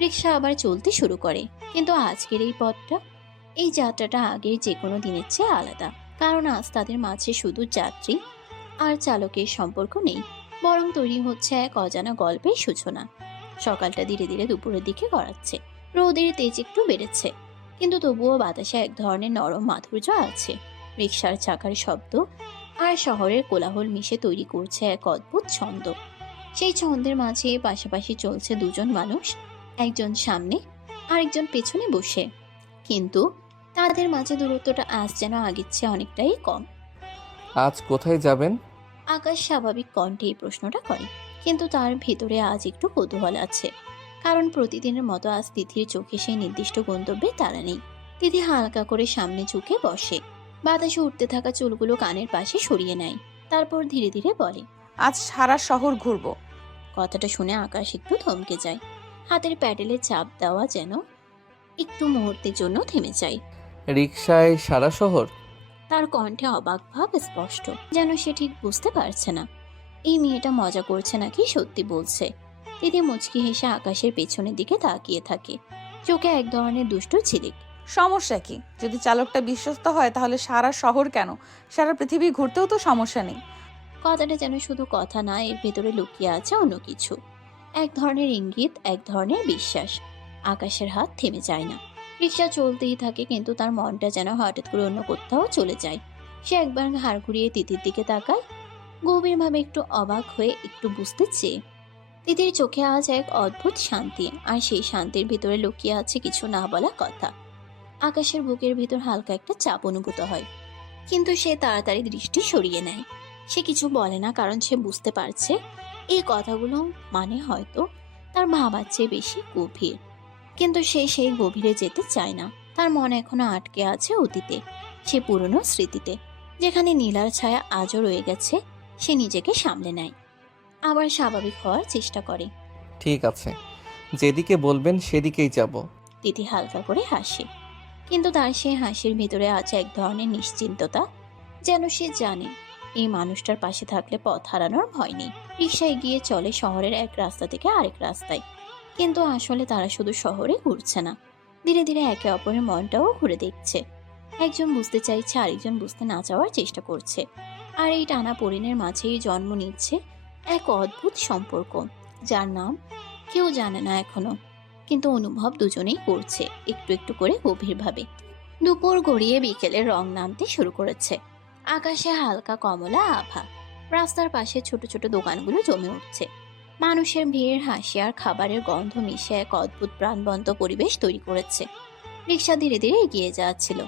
রিক্সা আবার চলতে শুরু করে, কিন্তু আজকের এই পথটা, এই যাত্রাটা আগের যে কোনো দিনের চেয়ে আলাদা। কারণ আজ তাদের মাঝে শুধু যাত্রী আর চালকের সম্পর্ক নেই, বরং তৈরি হচ্ছে এক অজানা গল্পের সূচনা। সকালটা ধীরে ধীরে দুপুরের দিকে গড়াচ্ছে, রোদের তেজ একটু বেড়েছে, কিন্তু তবুও বাতাসে এক ধরনের নরম মাধুর্য আছে। রিক্সার চাকার শব্দ আর শহরের কোলাহল মিশে তৈরি করছে এক অদ্ভুত ছন্দ। সেই ছন্দের মাঝে পাশাপাশি চলছে দুজন মানুষ, একজন সামনে আরেকজন পেছনে বসে, কিন্তু তাদের মাঝে দূরত্বটা আজ যেন আগের চেয়ে অনেকটাই কম। আজ কোথায় যাবেন? আকাশ স্বাভাবিক কণ্ঠে এই প্রশ্নটা করে, কিন্তু তার ভেতরে আজ একটু কৌতূহল আছে। কারণ প্রতিদিনের মতো আজ তিথির চোখে সেই নির্দিষ্ট গন্তব্যে তারা নেই। তিথি হালকা করে সামনে ঝুঁকে বসে, বাতাসে উঠতে থাকা চুলগুলো কানের পাশে সরিয়ে নেয়, তারপর ধীরে ধীরে বলে, আজ সারা শহর ঘুরবো। কথাটা শুনে আকাশ একটু থমকে যায়, হাতের প্যাডেলে চাপ দেওয়া যেন একটু মুহূর্তের জন্য থেমে যায়। রিক্সায় সারা শহর? তার কণ্ঠে অবাক ভাব স্পষ্ট, যেন সে ঠিক বুঝতে পারছে না এই মেয়েটা মজা করছে নাকি সত্যি বলছে। তিথি মুচকি হেসে আকাশের পেছনের দিকে তাকিয়ে থাকে, চোখে এক ধরনের দুষ্টু ঝিলিক। সমস্যা কি? যদি চালকটা বিশ্বস্ত হয় তাহলে সারা শহর কেন, সারা পৃথিবী ঘুরতেও তো সমস্যা নেই। কথাটা যেন শুধু কথা না, এর ভেতরে লুকিয়ে আছে অন্য কিছু, এক ধরনের ইঙ্গিত, এক ধরনের বিশ্বাস। আকাশের হাত থেমে যায় না, রিক্সা চলতেই থাকে, কিন্তু তার মনটা যেন হঠাৎ করে অন্য কোথাও চলে যায়। সে একবার ঘাড় ঘুরিয়ে তিথির দিকে তাকায়, গভীরভাবে একটু অবাক হয়ে একটু বুঝতে চেয়ে তিতির চোখে আজ এক অদ্ভুত শান্তি, আর সেই শান্তির ভিতরে লুকিয়ে আছে কিছু না বলা কথা। আকাশের বুকের ভিতর হালকা একটা চাপ অনুভূত হয়, কিন্তু সে তাড়াতাড়ি দৃষ্টি সরিয়ে নেয়। সে কিছু বলে না, কারণ সে বুঝতে পারছে এই কথাগুলো মানে হয়তো তার ভাবার চেয়ে বেশি গভীর। কিন্তু সে সেই গভীরে যেতে চায় না। তার মন এখনো আটকে আছে অতীতে, সে পুরনো স্মৃতিতে, যেখানে নীলার ছায়া আজও রয়ে গেছে। সে নিজেকে সামলে নেয়, আবার স্বাভাবিক হওয়ার চেষ্টা করে। ঠিক আছে, যেদিকে বলবেন সেদিকেই যাব। তিথি হালকা করে হাসে, কিন্তু তার সেই হাসির ভিতরে আছে এক ধরনের নিশ্চিন্ততা, যেন সে জানে এই মানুষটার পাশে থাকলে পথ হারানোর ভয় নেই। রিকশা এগিয়ে চলে শহরের এক রাস্তা থেকে আরেক রাস্তায়, কিন্তু আসলে তারা শুধু শহরে ঘুরছে না, ধীরে ধীরে একে অপরের মনটাও ঘুরে দেখছে। একজন বুঝতে চাইছে, আরেকজন বুঝতে না চাওয়ার চেষ্টা করছে, আর এই টানা পরিণের মাঝেই জন্ম নিচ্ছে এক অদ্ভুত সম্পর্ক, যার নাম কেউ জানে না এখনো, কিন্তু অনুভব দুজনেই করছে একটু একটু করে গভীরভাবে। দুপুর গড়িয়ে বিকেলের রং নামতে শুরু করেছে, আকাশে হালকা কমলা আভা। রাস্তার পাশে ছোট ছোট দোকানগুলো জমে উঠছে, মানুষের ভিড়, হাসি আর খাবারের গন্ধ মিশে এক অদ্ভুত প্রাণবন্ত পরিবেশ তৈরি করেছে। রিকশা ধীরে ধীরে এগিয়ে যাচ্ছিল।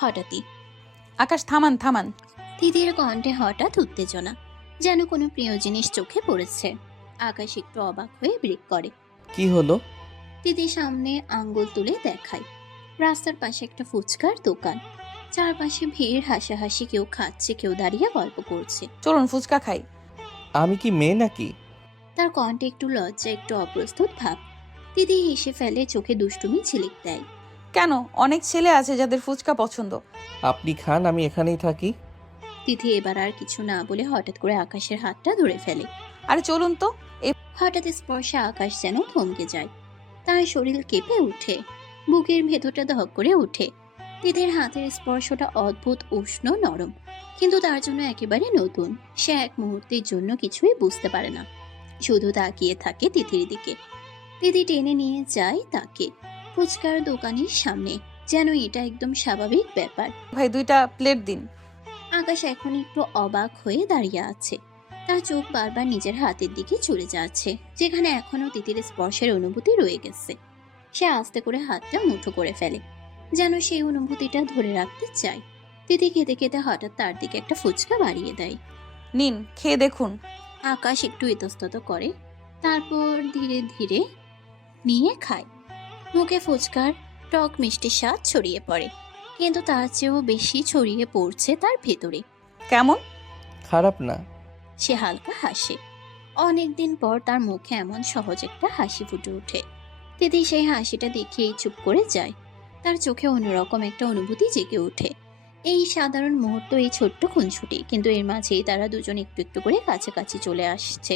হঠাৎই আকাশ, থামান থামান। তিতির কণ্ঠে হঠাৎ উত্তেজনা, যেন কোনো প্রিয় জিনিস চোখে পড়েছে। আকাশ একটু অবাক হয়ে ব্রেক করে। কি হলো? তিতি সামনে আঙ্গুল তুলে দেখায়। রাস্তার পাশে একটা ফুচকার দোকান, চারপাশে ভিড়, হাসাহাসি, কেউ খাচ্ছে, কেউ দাঁড়িয়ে গল্প করছে। চলুন ফুচকা খাই। আমি কি মেয়ে নাকি? তার কণ্ঠে একটু লজ্জা, একটু অপ্রস্তুত ভাব। তিতি হেসে ফেলে, চোখে দুষ্টুমি ঝিলিক দেয়। কেন? অনেক ছেলে আছে যাদের ফুচকা পছন্দ। আপনি খান, আমি এখানেই থাকি। তিথি এবার আর কিছু না বলে হঠাৎ করে আকাশের হাতটা ধরে ফেলে। আরে চলুন তো। হঠাৎ স্পর্শে আকাশ যেন থমকে যায়, তার শরীর কেঁপে উঠে, বুকের ভেতরটা ধক করে ওঠে। তিথির হাতের স্পর্শটা অদ্ভুত, উষ্ণ, নরম, কিন্তু তার জন্য একেবারে নতুন। সে এক মুহূর্তের জন্য কিছুই বুঝতে পারে না, শুধু তাকিয়ে থাকে তিথির দিকে। তিথি টেনে নিয়ে যায় তাকে ফুচকার দোকানের সামনে, যেন এটা একদম স্বাভাবিক ব্যাপার। ভাই 2টা প্লেট দিন। আকাশ এখন একটু অবাক হয়ে দাঁড়িয়ে আছে, তার চোখ বারবার নিজের হাতের দিকে চলে যাচ্ছে, যেখানে এখনো তিতির স্পর্শের অনুভূতি রয়ে গেছে। সে আস্তে করে হাতটা মুঠো করে ফেলে, যেন সেই অনুভূতিটা ধরে রাখতে চায়। তিতি খেতে খেতে হঠাৎ তার দিকে একটা ফুচকা বাড়িয়ে দেয়। নিন, খেয়ে দেখুন। আকাশ একটু ইতস্তত করে, তারপর ধীরে ধীরে নিয়ে খায়। মুখে ফুচকার টক মিষ্টি স্বাদ ছড়িয়ে পড়ে, কিন্তু তার চেয়েও বেশি ছড়িয়ে পড়ছে তার ভেতরে। কেমন? খারাপ না। সে হালকা হাসে। অনেকদিন পর তার মুখে এমন সহজ একটা হাসি ফুটে ওঠে। তিতি সেই হাসিটা দেখিয়েই চুপ করে যায়। তার চোখে অন্যরকম একটা অনুভূতি জেগে ওঠে। এই সাধারণ মুহূর্ত, এই ছোট্ট খুনছুটি, কিন্তু এর মাঝেই তারা দুজন একটু একটু করে কাছাকাছি চলে আসছে।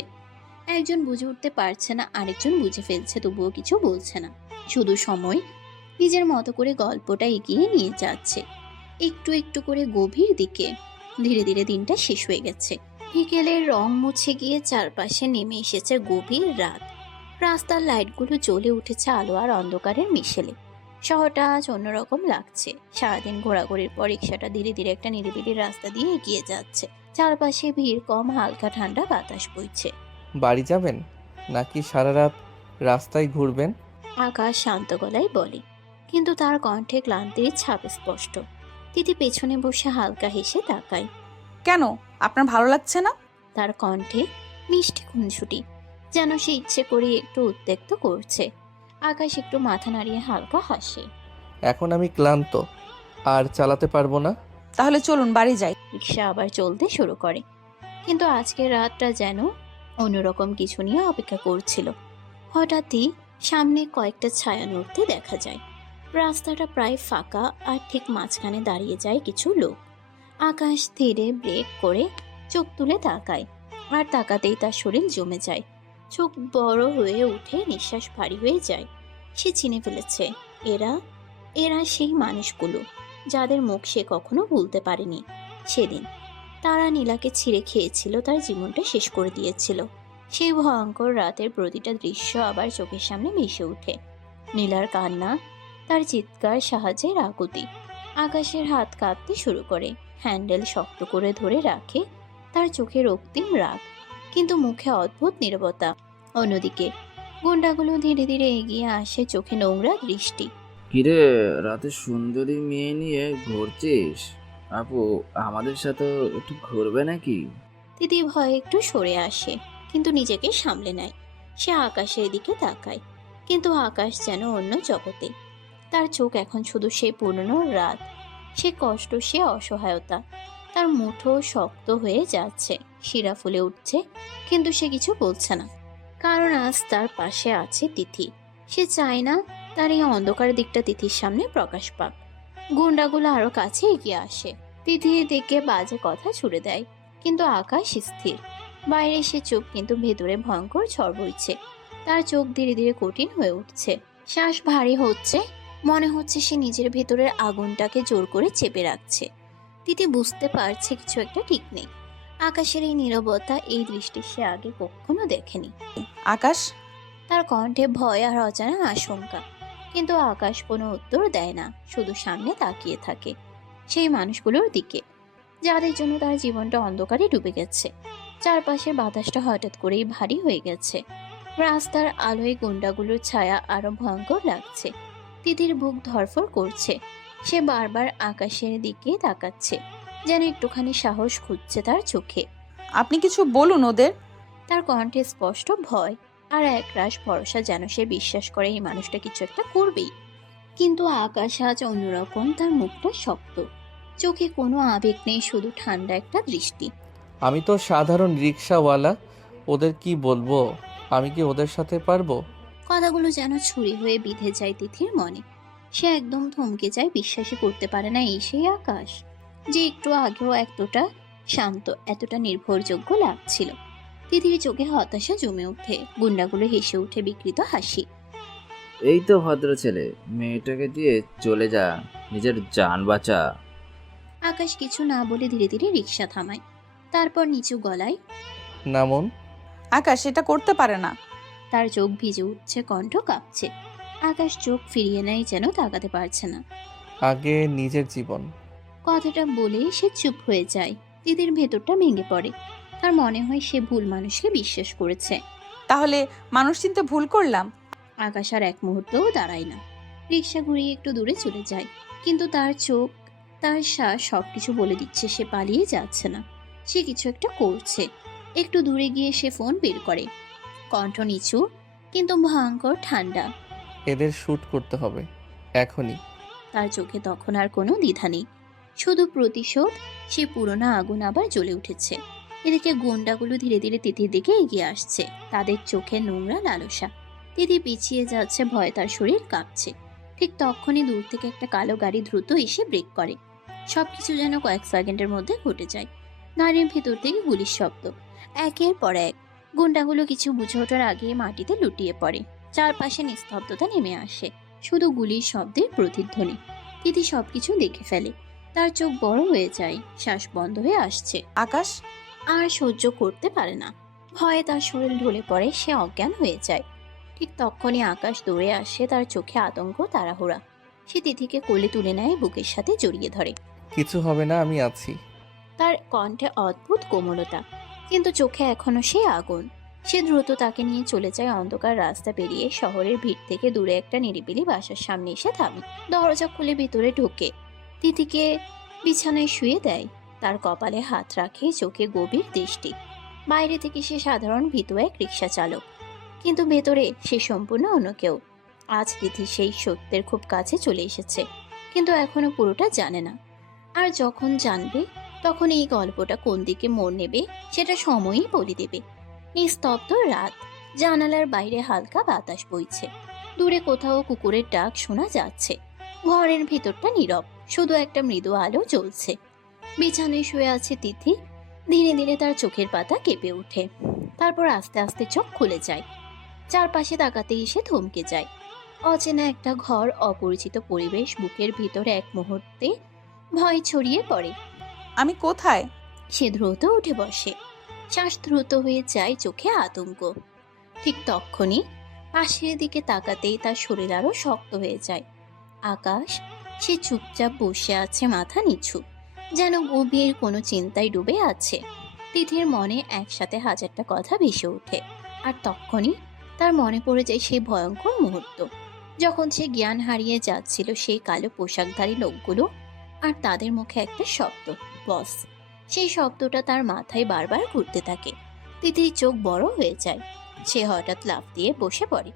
একজন বুঝে উঠতে পারছে না, আরেকজন বুঝে ফেলছে, তবুও কিছু বলছে না। শুধু সময় নিজের মতো করে গল্পটা এগিয়ে নিয়ে যাচ্ছে, একটু একটু করে গভীর দিকে। ধীরে ধীরে দিনটা শেষ হয়ে গেছে। বিকেলের রং মুছে গিয়ে চারপাশে নেমে এসেছে গভীর রাত। রাস্তার লাইটগুলো জ্বলে উঠেছে আলো আর অন্ধকারের মিশেলে। শহরটা আজ অন্যরকম লাগছে। সারাদিন ঘোরাঘুরির পর রিক্সাটা ধীরে ধীরে একটা নিরিবিলি রাস্তা দিয়ে এগিয়ে যাচ্ছে। চারপাশে ভিড় কম, হালকা ঠান্ডা বাতাস বইছে। বাড়ি যাবেন নাকি সারা রাত রাস্তায় ঘুরবেন? আকাশ শান্ত গলায় বলে, কিন্তু তার কণ্ঠে ক্লান্তির ছাপ স্পষ্ট। তিতি পেছনে বসে হালকা হেসে তাকায়। কেন? আপনার ভালো লাগছে না? তার কণ্ঠে মিষ্টি খুনছুটি, যেন সে ইচ্ছে করে একটু উদ্বেগ করছে। আকাশ একটু মাথা নাড়িয়ে হালকা হাসে। এখন আমি ক্লান্ত, আর চালাতে পারবো না। তাহলে চলুন বাড়ি যাই। রিক্সা আবার চলতে শুরু করে, কিন্তু আজকের রাতটা যেন অন্যরকম কিছু নিয়ে অপেক্ষা করছিল। হঠাৎই সামনে কয়েকটা ছায়া নড়তে দেখা যায়। রাস্তাটা প্রায় ফাঁকা, আর ঠিক মাঝখানে দাঁড়িয়ে যায় কিছু লোক। আকাশ ধীরে ব্রেক করে চোখ তুলে তাকায়, আর তাকাতেই তার শরীর জমে যায়, চোখ বড় হয়ে উঠে, নিঃশ্বাস ভারী হয়ে যায়। সে চিনে ফেলেছে, এরা সেই মানুষগুলো যাদের মুখ সে কখনো ভুলতে পারেনি। সেদিন তারা নীলাকে ছিঁড়ে খেয়েছিল, তার জীবনটা শেষ করে দিয়েছিল। সেই ভয়ঙ্কর রাতের প্রতিটা দৃশ্য আবার চোখের সামনে ভেসে ওঠে। নীলার কান্না, তার চিৎকার, সাহায্যের আকুতি। আকাশের হাত কাঁপতে শুরু করে, হ্যান্ডেল শক্ত করে ধরে রাখে, তার চোখে রক্তিম রাগ, কিন্তু মুখে অদ্ভুত নীরবতা। অন্যদিকে গুন্ডাগুলো ধীরে ধীরে এগিয়ে আসে, চোখে নোংরা দৃষ্টি। কিরে, রাতে সুন্দরী মেয়ে নিয়ে ঘুরছিস? আপু, আমাদের সাথে একটু ঘুরবে নাকি? তিথি ভয়ে একটু সরে আসে, কিন্তু নিজেকে সামলে নেয়। সে আকাশের দিকে তাকায়, কিন্তু আকাশ যেন অন্য জগতে। তার চোখ এখন শুধু সেই পুরনো রাত, সে কষ্ট, সে অসহায়তা। তার মুঠো শক্ত হয়ে যাচ্ছে, শিরা ফুলে উঠছে, কিন্তু সে কিছু বলছে না, কারণ আজ তার পাশে আছে তিথি। সে চায় না তার এই অন্ধকার দিকটা তিথির সামনে প্রকাশ পাক। গুন্ডাগুলো আরো কাছে এগিয়ে আসে, তিথির দিকে বাজে কথা ছুড়ে দেয়, কিন্তু আকাশ স্থির। বাইরে সে চুপ, কিন্তু ভেতরে ভয়ঙ্কর ঝড় বইছে। তার চোখ ধীরে ধীরে কঠিন হয়ে উঠছে, শ্বাস ভারী হচ্ছে, মনে হচ্ছে সে নিজের ভেতরের আগুনটাকে জোর করে চেপে রাখছে। তিথি বুঝতে পারছে কিছু একটা ঠিক নেই। আকাশের এই নীরবতা, এই দৃষ্টি সে আগে কখনো দেখেনি। আকাশ, তার কণ্ঠে ভয় আর অজানা আশঙ্কা, কিন্তু আকাশ কোনো উত্তর দেয় না, শুধু সামনে তাকিয়ে থাকে সেই মানুষগুলোর দিকে যাদের জন্য তার জীবনটা অন্ধকারে ডুবে গেছে। চারপাশের বাতাসটা হঠাৎ করেই ভারী হয়ে গেছে, রাস্তার আলোয় গুন্ডাগুলোর ছায়া আরো ভয়ঙ্কর লাগছে। তিথির বুক ধড়ফড় করছে, সে বারবার আকাশের দিকে তাকাচ্ছে, যেন একটুখানি সাহস খুঁজছে তার চোখে। আপনি কিছু বলুন ওদের। তার কণ্ঠে স্পষ্ট ভয় আর একরাশ ভরসা, যেন সে বিশ্বাস করে এই মানুষটা কিছু একটা করবেই। কিন্তু আকাশ আজ অন্যরকম, তার মুখটা শক্ত, চোখে কোনো আবেগ নেই, শুধু ঠান্ডা একটা দৃষ্টি। আমি তো সাধারণ রিক্সাওয়ালা, ওদের কি বলবো? আমি কি ওদের সাথে পারবো? কথাগুলো যেন ছুরি হয়ে বিঁধে যায় তিথির মনে। সে একদম থমকে যায়, বিশ্বাসই করতে পারে না এই সেই আকাশ, যে একটু আগেও এতটা শান্ত, এতটা নির্ভরযোগ্য লাগছিল। তিথির চোখে হতাশা জমে ওঠে, গুন্ডাগুলো হেসে উঠে বিকৃত হাসি। এই তো ভদ্র ছেলে, মেয়েটাকে দিয়ে চলে যা, নিজের জান বাঁচা। আকাশ কিছু না বলে ধীরে ধীরে রিক্সা থামায়, তারপর নিচু গলায়, নামুন। আকাশ এটা করতে পারে না। তার চোখ ভিজে উঠছে, কণ্ঠ কাঁপছে। আকাশ চোখ ফিরিয়ে নেয়, যেন তাকাতে পারছে না। আগে নিজের জীবন। কথাটা বলে সে চুপ হয়ে যায়। তিথির ভেতরটা ভেঙে পড়ে, তার মনে হয় সে ভুল মানুষকে বিশ্বাস করেছে। তাহলে মানুষ চিনতে ভুল করলাম। আকাশ আর এক মুহূর্তও দাঁড়ায় না, রিক্সা ঘুরিয়ে একটু দূরে চলে যায়, কিন্তু তার চোখ, তার শ্বাস সবকিছু বলে দিচ্ছে সে পালিয়ে যাচ্ছে না, সে কিছু একটা করছে। একটু দূরে গিয়ে সে ফোন বের করে, কণ্ঠ নিচু কিন্তু ভয়ঙ্কর ঠান্ডা। এদের শ্যুট করতে হবে এখনই। তার চোখে তখন আর কোনো দ্বিধা নেই, শুধু প্রতিশোধ। সে পুরোনো আগুন আবার জ্বলে উঠেছে। এদিকে গুন্ডাগুলো ধীরে ধীরে তিথির দিকে এগিয়ে আসছে, তাদের চোখে নোংরা লালসা। তিথি পিছিয়ে যাচ্ছে, ভয়ে তার শরীর কাঁপছে। ঠিক তখনই দূর থেকে একটা কালো গাড়ি দ্রুত এসে ব্রেক করে। সবকিছু যেন কয়েক সেকেন্ডের মধ্যে ঘটে যায়। গাড়ির ভেতর থেকে গুলির শব্দ, একের পর এক। গুন্ডাগুলো কিছু বুঝে ওঠার আগে মাটিতে লুটিয়ে পড়ে, চারপাশে নিস্তব্ধতা নেমে আসে, শুধু গুলির শব্দের প্রতিধ্বনি। তিথি সবকিছু দেখে ফেলে, তার চোখ বড় হয়ে যায়, শ্বাস বন্ধ হয়ে আসছে। আকাশ আর সহ্য করতে পারে না, ভয়ে তার শরীর ঢলে পড়ে, সে অজ্ঞান হয়ে যায়। ঠিক তখনই আকাশ দৌড়ে আসে, তার চোখে আতঙ্ক, তাড়াহুড়া। সে তিথিকে কোলে তুলে নেয়, বুকের সাথে জড়িয়ে ধরে। কিছু হবে না, আমি আছি। তার কণ্ঠে অদ্ভুত কোমলতা, কিন্তু চোখে এখনো সে আগুন। সে দ্রুত তাকে নিয়ে চলে যায় অন্ধকার রাস্তা পেরিয়ে, শহরের ভিড় থেকে দূরে একটা নিরিবিলি বাসার সামনে এসে থামে। দরজা খুলে ভিতরে ঢোকে, তিথিকে বিছানায় শুয়ে দেয়, তার কপালে হাত রাখে, চোখে গভীর দৃষ্টি। বাইরে থেকে সে সাধারণ ভীতু এক রিক্সা চালক, কিন্তু ভেতরে সে সম্পূর্ণ অন্য কেউ। আজ তিথি সেই সত্যের খুব কাছে চলে এসেছে, কিন্তু এখনো পুরোটা জানে না। আর যখন জানবে, তখন এই গল্পটা কোন দিকে মোড় নেবে সেটা সময়ই বলে দেবে। নিস্তব্ধ রাত, জানালার বাইরে হালকা বাতাস বইছে, দূরে কোথাও কুকুরের ডাক শোনা যাচ্ছে। ঘরের ভিতরটা নীরব, শুধু একটা মৃদু আলো জ্বলছে। বিছানায় শুয়ে আছে তিথি, ধীরে ধীরে তার চোখের পাতা কেঁপে ওঠে, তারপর আস্তে আস্তে চোখ খুলে যায়। চারপাশে তাকাতেই সে থমকে যায়। অচেনা একটা ঘর, অপরিচিত পরিবেশ, বুকের ভিতরে এক মুহূর্তে ভয় ছড়িয়ে পড়ে। আমি কোথায়? সে দ্রুত উঠে বসে, শ্বাস দ্রুত হয়ে যায়, চোখে আতঙ্ক। ঠিক তখনই পাশের দিকে তাকাতেই তার শরীর আরো শক্ত হয়ে যায়। আকাশ, সে চুপচাপ বসে আছে, মাথা নিচু, যেন গভীর কোনো চিন্তায় ডুবে আছে। তিথির মনে একসাথে হাজারটা কথা ভেসে ওঠে। আর তখনই তার মনে পড়ে যায় সেই ভয়ঙ্কর মুহূর্ত, যখন সে জ্ঞান হারিয়ে যাচ্ছিল সেই কালো পোশাকধারী লোকগুলো, আর তাদের মুখে একটা শব্দ, বস। সেই শব্দটা তার মাথায় বারবার ঘুরতে থাকে। তিথির চোখ বড় হয়ে যায়। সে হঠাৎ লাফ দিয়ে বসে পড়ে।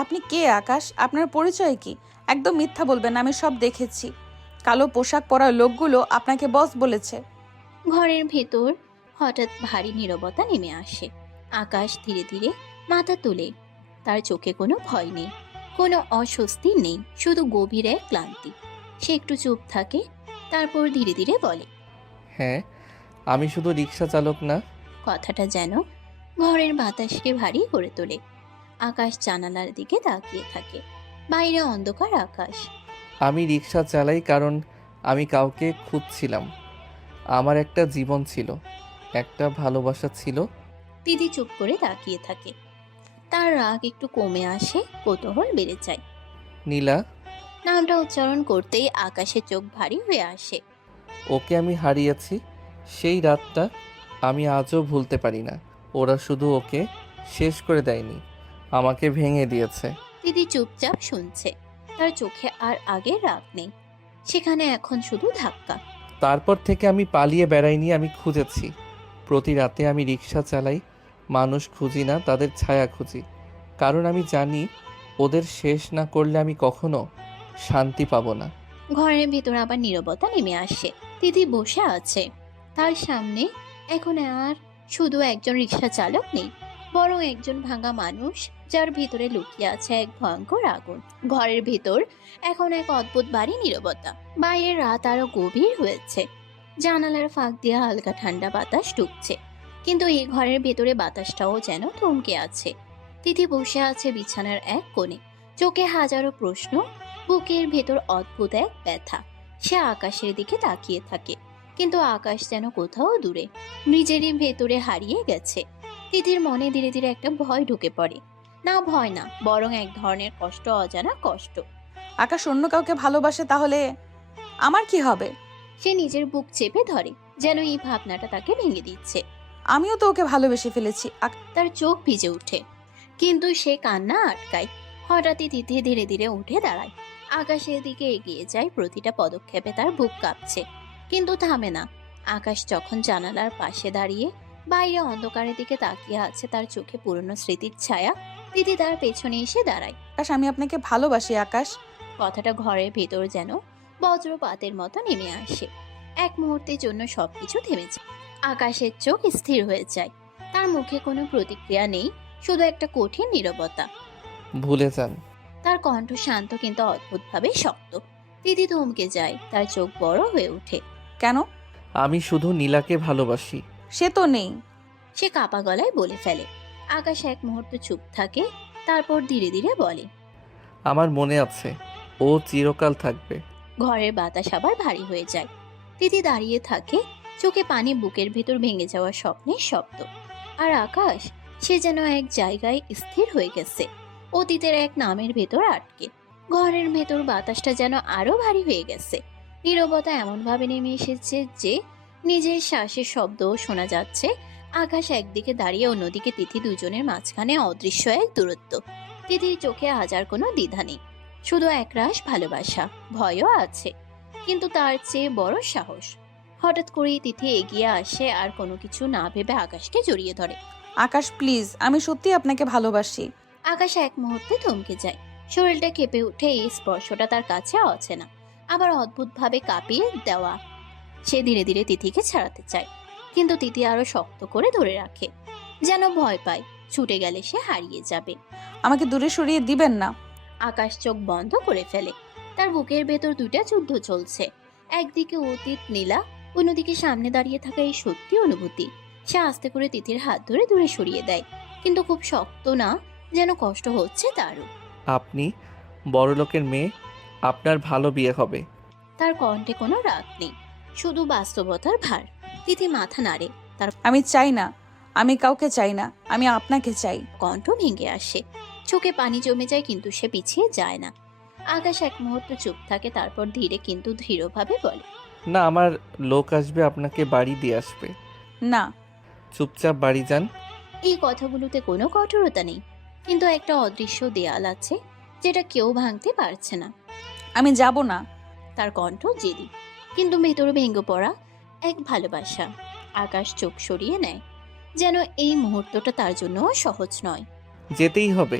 আপনি কে আকাশ? আপনার পরিচয় কি? একদম মিথ্যা বলবেন না, আমি সব দেখেছি। কালো পোশাক পরা লোকগুলো আপনাকে বস বলেছে। ঘরের ভেতর হঠাৎ ভারী নীরবতা নেমে আসে। আকাশ ধীরে ধীরে মাথা তুলে। তার চোখে কোনো ভয় নেই, কোনো অস্বস্তি নেই, শুধু গভীর এক ক্লান্তি। সে একটু চুপ থাকে, তারপর ধীরে ধীরে বলে, হ্যাঁ, আমি শুধু রিক্সা চালক না। কথাটা যেন ঘরের বাতাসকে ভারী করে তোলে। আকাশ জানালার দিকে তাকিয়ে থাকে। বাইরে অন্ধকার আকাশ। আমি রিক্সা চালাই কারণ আমি কাউকে খুঁজছিলাম। আমার একটা জীবন ছিল, একটা ভালোবাসা ছিল। দিদি চুপ করে তাকিয়ে থাকে। তার রাগ একটু কমে আসে, কৌতূহল বেড়ে যায়। নীলা, নামটা উচ্চারণ করতেই আকাশের চোখ ভারী হয়ে আসে। ওকে আমি হারিয়েছি। সেই রাতটা আমি আজও ভুলতে পারি না। ওরা শুধু ওকে শেষ করে দেয়নি, আমাকে ভেঙে দিয়েছে। দিদি চুপচাপ শুনছে। তার চোখে আর আগের রাগ নেই, সেখানে এখন শুধু ধাক্কা। তারপর থেকে আমি পালিয়ে বেড়াইনি, আমি খুঁজেছি। প্রতি রাতে আমি রিক্সা চালাই, মানুষ খুঁজি না, তাদের ছায়া খুঁজি। কারণ আমি জানি ওদের শেষ না করলে আমি কখনো শান্তি পাবো না। ঘরের ভিতর আবার নীরবতা নেমে আসে। দিদি বসে আছে। তার সামনে এখন আর শুধু একজন রিক্সা চালক নেই, বরং একজন ভাঙা মানুষ, যার ভিতরে লুকিয়ে আছে এক ভয়ঙ্কর আগুন। ঘরের ভিতর এখন এক অদ্ভুত ভারী নীরবতা। বাইরের রাত আরো গভীর হয়েছে। জানালার ফাঁক দিয়ে হালকা ঠান্ডা বাতাস ঢুকছে, কিন্তু এই ঘরের ভেতরে বাতাসটাও যেন থমকে আছে। তিথি বসে আছে বিছানার এক কোণে, চোখে হাজারো প্রশ্ন, বুকের ভেতর অদ্ভুত এক ব্যথা। সে আকাশের দিকে তাকিয়ে থাকে, কিন্তু আকাশ যেন কোথাও দূরে, নিজেরই ভেতরে হারিয়ে গেছে। তিথির মনে ধীরে ধীরে একটা ভয় ঢুকে পড়ে। না, ভয় না, বরং এক ধরনের কষ্ট, অজানা কষ্ট। আকাশ অন্য কাউকে ভালোবাসে, তাহলে আমার কি হবে? সে নিজের বুক চেপে ধরে, যেন এই ভাবনাটা তাকে ভেঙে দিচ্ছে। আমিও তো ওকে ভালোবেসে ফেলেছি। তার চোখ ভিজে ওঠে, কিন্তু সে কান্না আটকায়। হঠাৎই তিথি ধীরে ধীরে উঠে দাঁড়ায়, আকাশের দিকে এগিয়ে যায়। প্রতিটা পদক্ষেপে তার বুক কাঁপছে, কিন্তু থামে না। আকাশ যখন জানালার পাশে দাঁড়িয়ে বাইরে অন্ধকারের দিকে তাকিয়ে আছে, তার চোখে পুরনো স্মৃতির ছায়া। তিথি তার পেছনে এসে দাঁড়ায়। আকাশ, আমি আপনাকে ভালোবাসি আকাশ। কথাটা ঘরের ভেতর যেন বজ্রপাতের মতো নেমে আসে। এক মুহূর্তের জন্য সবকিছু থেমে যায়। আকাশের চোখ স্থির হয়ে যায়। তার মুখে কোনো প্রতিক্রিয়া নেই, শুধু একটা কঠিন নীরবতা। ভুলে যান। তার কণ্ঠ শান্ত কিন্তু অদ্ভুতভাবে শক্ত। তিথি থমকে যায়, তার চোখ বড় হয়ে ওঠে। কেন? আমি শুধু নীলাকে ভালোবাসি। সে তো নেই, সে কাপা গলায় বলে ফেলে। আকাশ এক মুহূর্ত চুপ থাকে, তারপর ধীরে ধীরে বলে, আমার মনে আছে, ও চিরকাল থাকবে। ঘরের বাতাস আবার ভারী হয়ে যায়। তিথি দাঁড়িয়ে থাকে, চোখে পানি, বুকের ভেতর ভেঙে যাওয়া স্বপ্নের শব্দ। আর আকাশ, সে যেন এক জায়গায় স্থির হয়ে গেছে, অতীতের এক নামের ভেতর আটকে। ঘরের ভেতর বাতাসটা যেন আরো ভারী হয়ে গেছে। নীরবতা এমন ভাবে নেমে এসেছে যে নিজের শ্বাসের শব্দও শোনা যাচ্ছে। আকাশ একদিকে দাঁড়িয়ে, অন্যদিকে তিথি, দুজনের মাঝখানে অদৃশ্য এক দূরত্ব। তিথির চোখে হাজার কোনো দ্বিধা নেই, শুধু একরাশ ভালোবাসা, ভয়ও আছে, কিন্তু তার চেয়ে বড় সাহস। হঠাৎ করেই তিথি এগিয়ে আসে, আর কোনো কিছু না ভেবে আকাশকে জড়িয়ে ধরে। আকাশ প্লিজ, আমি সত্যি আপনাকে ভালোবাসি। আকাশ এক মুহূর্তে থমকে যায়, শরীরটা কেঁপে উঠে। এই স্পর্শটা তার কাছে অচেনা, আবার অদ্ভুতভাবে কাঁপিয়ে দেওয়া। সে ধীরে ধীরে তিথিকে ছাড়াতে চায়, কিন্তু তিথি আরো শক্ত করে ধরে রাখে, যেন ভয় পায় ছুটে গেলে সে হারিয়ে যাবে। আমাকে দূরে সরিয়ে দিবেন না। আকাশ চোখ বন্ধ করে ফেলে। তার বুকের ভেতর দুটা যুদ্ধ চলছে, একদিকে অতীত নীলা, অন্যদিকে সামনে দাঁড়িয়ে থাকা এই সত্যি অনুভূতি। সে আস্তে করে তিথির হাত ধরে দূরে সরিয়ে দেয়, কিন্তু খুব শক্ত না, যেন কষ্ট হচ্ছে তারও। আপনি বড়লোকের মেয়ে, আপনার ভালো বিয়ে হবে। তার কণ্ঠে কোনো রাগ নেই, শুধু বাস্তবতার ভার। তিথি মাথা নাড়ে। তার আমি চাই না, আমি কাউকে চাই না, আমি আপনাকে চাই। কণ্ঠ ভেঙে আসে, চোখে পানি জমে যায়, কিন্তু সে পিছিয়ে যায় না। আকাশ এক মুহূর্ত চুপ থাকে, তারপর ধীরে কিন্তু দৃঢ়ভাবে বলে, না, আমার লোক আসবে, আপনাকে বাড়ি দিয়ে আসবে। না, চুপচাপ বাড়ি যান। এই কথাগুলোতে কোনো কঠোরতা নেই, কিন্তু একটা অদৃশ্য দেয়াল আছে যেটা কেউ ভাঙতে পারছে না। আমি যাব না। তার কণ্ঠ জেদি, কিন্তু ভেতরে ভেঙে পড়া এক ভালোবাসা। আকাশ চোখ সরিয়ে নেয়, যেন এই মুহূর্তটা তার জন্য সহজ নয়। যেতেই হবে।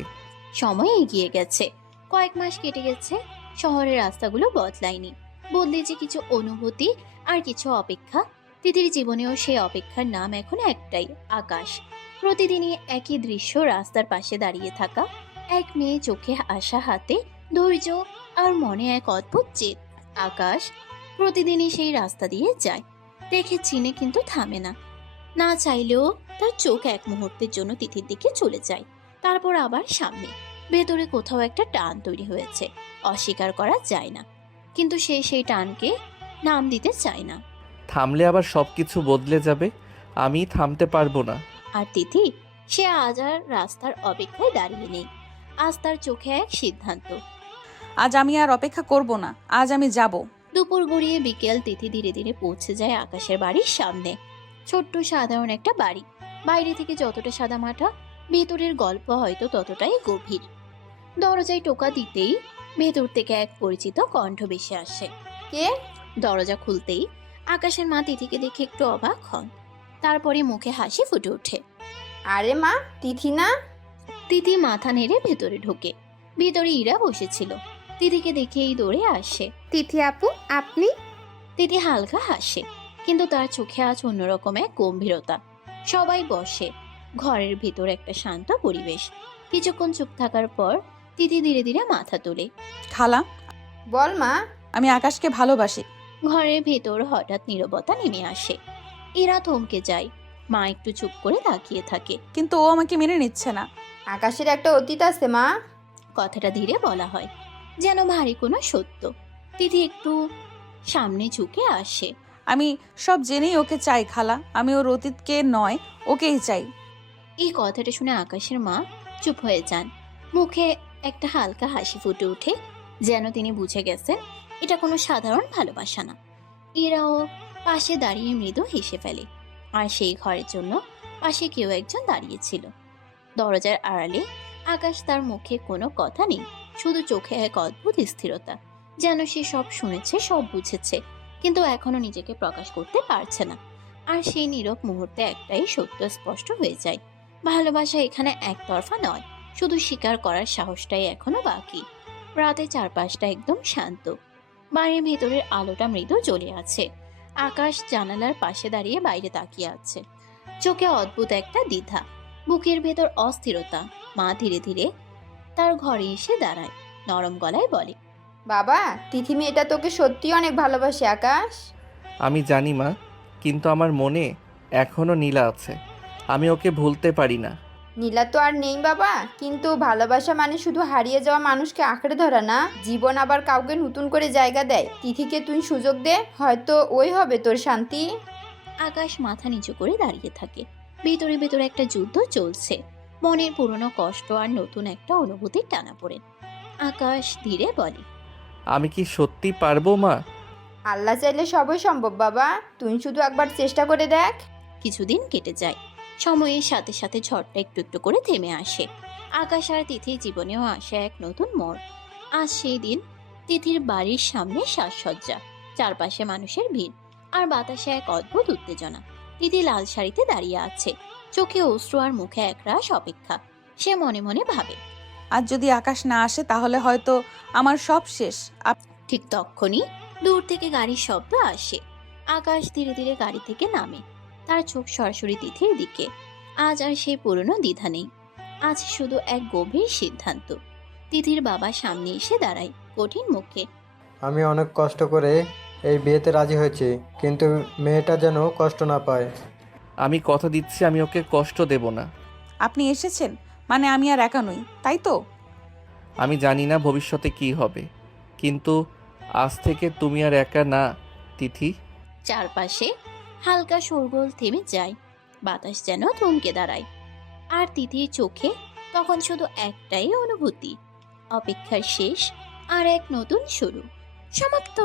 সময় এগিয়ে গেছে, কয়েক মাস কেটে গেছে। শহরের রাস্তাগুলো বদলায়নি, বদলেছে কিছু অনুভূতি আর কিছু অপেক্ষা। তিতির জীবনেও সেই অপেক্ষার নাম এখন একটাই, আকাশ। প্রতিদিনই একই দৃশ্য, রাস্তার পাশে দাঁড়িয়ে থাকা এক মেয়ে, চোখে আসা, হাতে ধৈর্য আর মনে এক অদ্ভুত জেদ। আকাশ প্রতিদিনই সেই রাস্তা দিয়ে যায়, দেখে চিনে কিন্তু থামে না। না চাইলেও তার চোখ এক মুহূর্তের জন্য তিথির দিকে চলে যায়, তারপর আবার সামনে। ভেতরে কোথাও একটা টান তৈরি হয়েছে, অস্বীকার করা যায় না, কিন্তু সে সেই টানকে নাম দিতে চায় না। থামলে আবার সবকিছু বদলে যাবে, আমি থামতে পারবো না। আর তিথি, সে আজ আর রাস্তার অপেক্ষায় দাঁড়িয়ে নেই। আজ তার চোখে এক সিদ্ধান্ত। আজ আমি আর অপেক্ষা করব না, আজ আমি যাব। দুপুর গড়িয়ে বিকেল, তিথি ধীরে ধীরে পৌঁছে যায় আকাশের বাড়ির সামনে। ছোট্ট সাধারণ একটা বাড়ি, বাইরে থেকে যতটা সাদামাটা, ভেতরের গল্প হয়তো ততটাই গভীর। দরজায় টোকা দিতেই ভেতর থেকে এক পরিচিত কণ্ঠ ভেসে আসে। কে? দরজা খুলতেই আকাশের মা তিথিকে দেখে একটু অবাক হন, তারপরে মুখে হাসি ফুটে ওঠে। আরে মা, তিথি না? তিথি মাথা নেড়ে ভেতরে ঢোকে। ভিতরে ইরা বসেছিল, তিথিকে দেখেই দৌড়ে আসে। তিথি আপু, আপনি? তিথি হালকা হাসে, কিন্তু তার চোখে আজ অন্যরকম এক গম্ভীরতা। সবাই বসে, ঘরের ভিতর একটা শান্ত পরিবেশ। কিছুক্ষণ চুপ থাকার পর তিথি ধীরে ধীরে মাথা তোলে। খালা, বল মা। আমি আকাশকে ভালোবাসি। ঘরের ভেতর হঠাৎ নীরবতা নেমে আসে। ইরা থমকে যায়, মা একটু চুপ করে তাকিয়ে থাকে। কিন্তু ও আমাকে মেনে নিচ্ছে না। আকাশের একটা অতীত আছে মা। কথাটা ধীরে বলা হয়, যেন ভারী কোনো সত্য। তিথি একটু সামনে ঝুঁকে আসে। আমি সব জেনেই ওকে চাই খালা, আমি ওর অতীতকে নয়, ওকেই চাই। এই কথাটা শুনে আকাশের মা চুপ হয়ে যান, মুখে একটা হালকা হাসি ফুটে ওঠে, যেন তিনি বুঝে গেছেন এটা কোনো সাধারণ ভালোবাসা না। এরাও পাশে দাঁড়িয়ে মৃদু হেসে ফেলে। আর সেই ঘরের জন্য পাশে কেউ একজন দাঁড়িয়েছিল। দরজার আড়ালে আকাশ, তার মুখে কোনো কথা নেই, শুধু চোখে এক অদ্ভুত স্থিরতা, যেন সে সব শুনেছে, সব বুঝেছে, কিন্তু এখনো নিজেকে প্রকাশ করতে পারছে না। আর সেই নীরব মুহূর্তে একটাই সত্য স্পষ্ট হয়ে যায়, ভালোবাসা এখানে একতরফা নয়, শুধু স্বীকার করার সাহসটাই এখনো বাকি। রাতে চারপাশটা একদম শান্ত, বাড়ির ভেতরের আলোটা মৃদু জ্বলে আছে। আকাশ জানালার পাশে দাঁড়িয়ে বাইরে তাকিয়ে আছে, চোখে অদ্ভুত একটা দ্বিধা, বুকের ভেতর অস্থিরতা। মা ধীরে ধীরে তার ঘরে এসে দাঁড়ায়, নরম গলায় বলে, বাবা, তিথি মেয়েটা তোকে সত্যি অনেক ভালোবাসে আকাশ। আমি জানি মা, কিন্তু আমার মনে এখনো নীলা আছে, আমি ওকে ভুলতে পারি না। নীলা তো আর নেই বাবা, কিন্তু ভালোবাসা মানে শুধু হারিয়ে যাওয়া মানুষকে আঁকড়ে ধরা না, জীবন আবার কাউকে নতুন করে জায়গা দেয়। তিথিকে তুই সুযোগ দে, হয়তো ওই হবে তোর শান্তি। আকাশ মাথা নিচু করে দাঁড়িয়ে থাকে। ভেতরে ভেতরে একটা যুদ্ধ চলছে, মনের পুরনো কষ্ট আর নতুন একটা অনুভূতির টানাপোড়েন। আকাশ ধীরে বলে, আমি কি সত্যি পারবো মা? আল্লাহ চাইলে সবই সম্ভব বাবা, তুই শুধু একবার চেষ্টা করে দেখ। কিছুদিন কেটে যায়, সময়ের সাথে সাথে ঝড়টা একটু একটু করে থেমে আসে। আকাশ আর তিথির জীবনেও আসে এক নতুন মোড়। আজ সেই দিন, তিথির বাড়ির সামনে সাজসজ্জা, চারপাশে মানুষের ভিড়, আর বাতাসে এক অদ্ভুত উত্তেজনা। তিথি লাল শাড়িতে দাঁড়িয়ে আছে, চোখে অশ্রু আর মুখে একরাশ অপেক্ষা। সে মনে মনে ভাবে, আজ যদি আকাশ না আসে তাহলে হয়তো আমার সব শেষ। ঠিক তখনই দূর থেকে গাড়ির শব্দ আসে। আকাশ ধীরে ধীরে গাড়ি থেকে নামে, তার চোখ সরাসরি তিথির দিকে। আজ আর সেই পুরনো দ্বিধা নেই, আজ শুধু এক গভীর সিদ্ধান্ত। তিথির বাবা সামনে এসে দাঁড়ায়, কঠিন মুখে। আমি অনেক কষ্ট করে এই বিয়েতে রাজি হয়েছি, কিন্তু মেয়েটা যেন কষ্ট না পায়। আমি কথা দিচ্ছি আমি ওকে কষ্ট দেব না। আপনি এসেছেন মানে আমি আর একা নই, তাই তো? আমি জানি না ভবিষ্যতে কি হবে, কিন্তু আজ থেকে তুমি আর একা না তিথি। চারপাশে হালকা শোরগোল থেমে যায়, বাতাস যেন থমকে দাঁড়ায়। আর তিথির চোখে তখন শুধু একটাই অনুভূতি, অপেক্ষার শেষ আর এক নতুন শুরু। সমাপ্ত।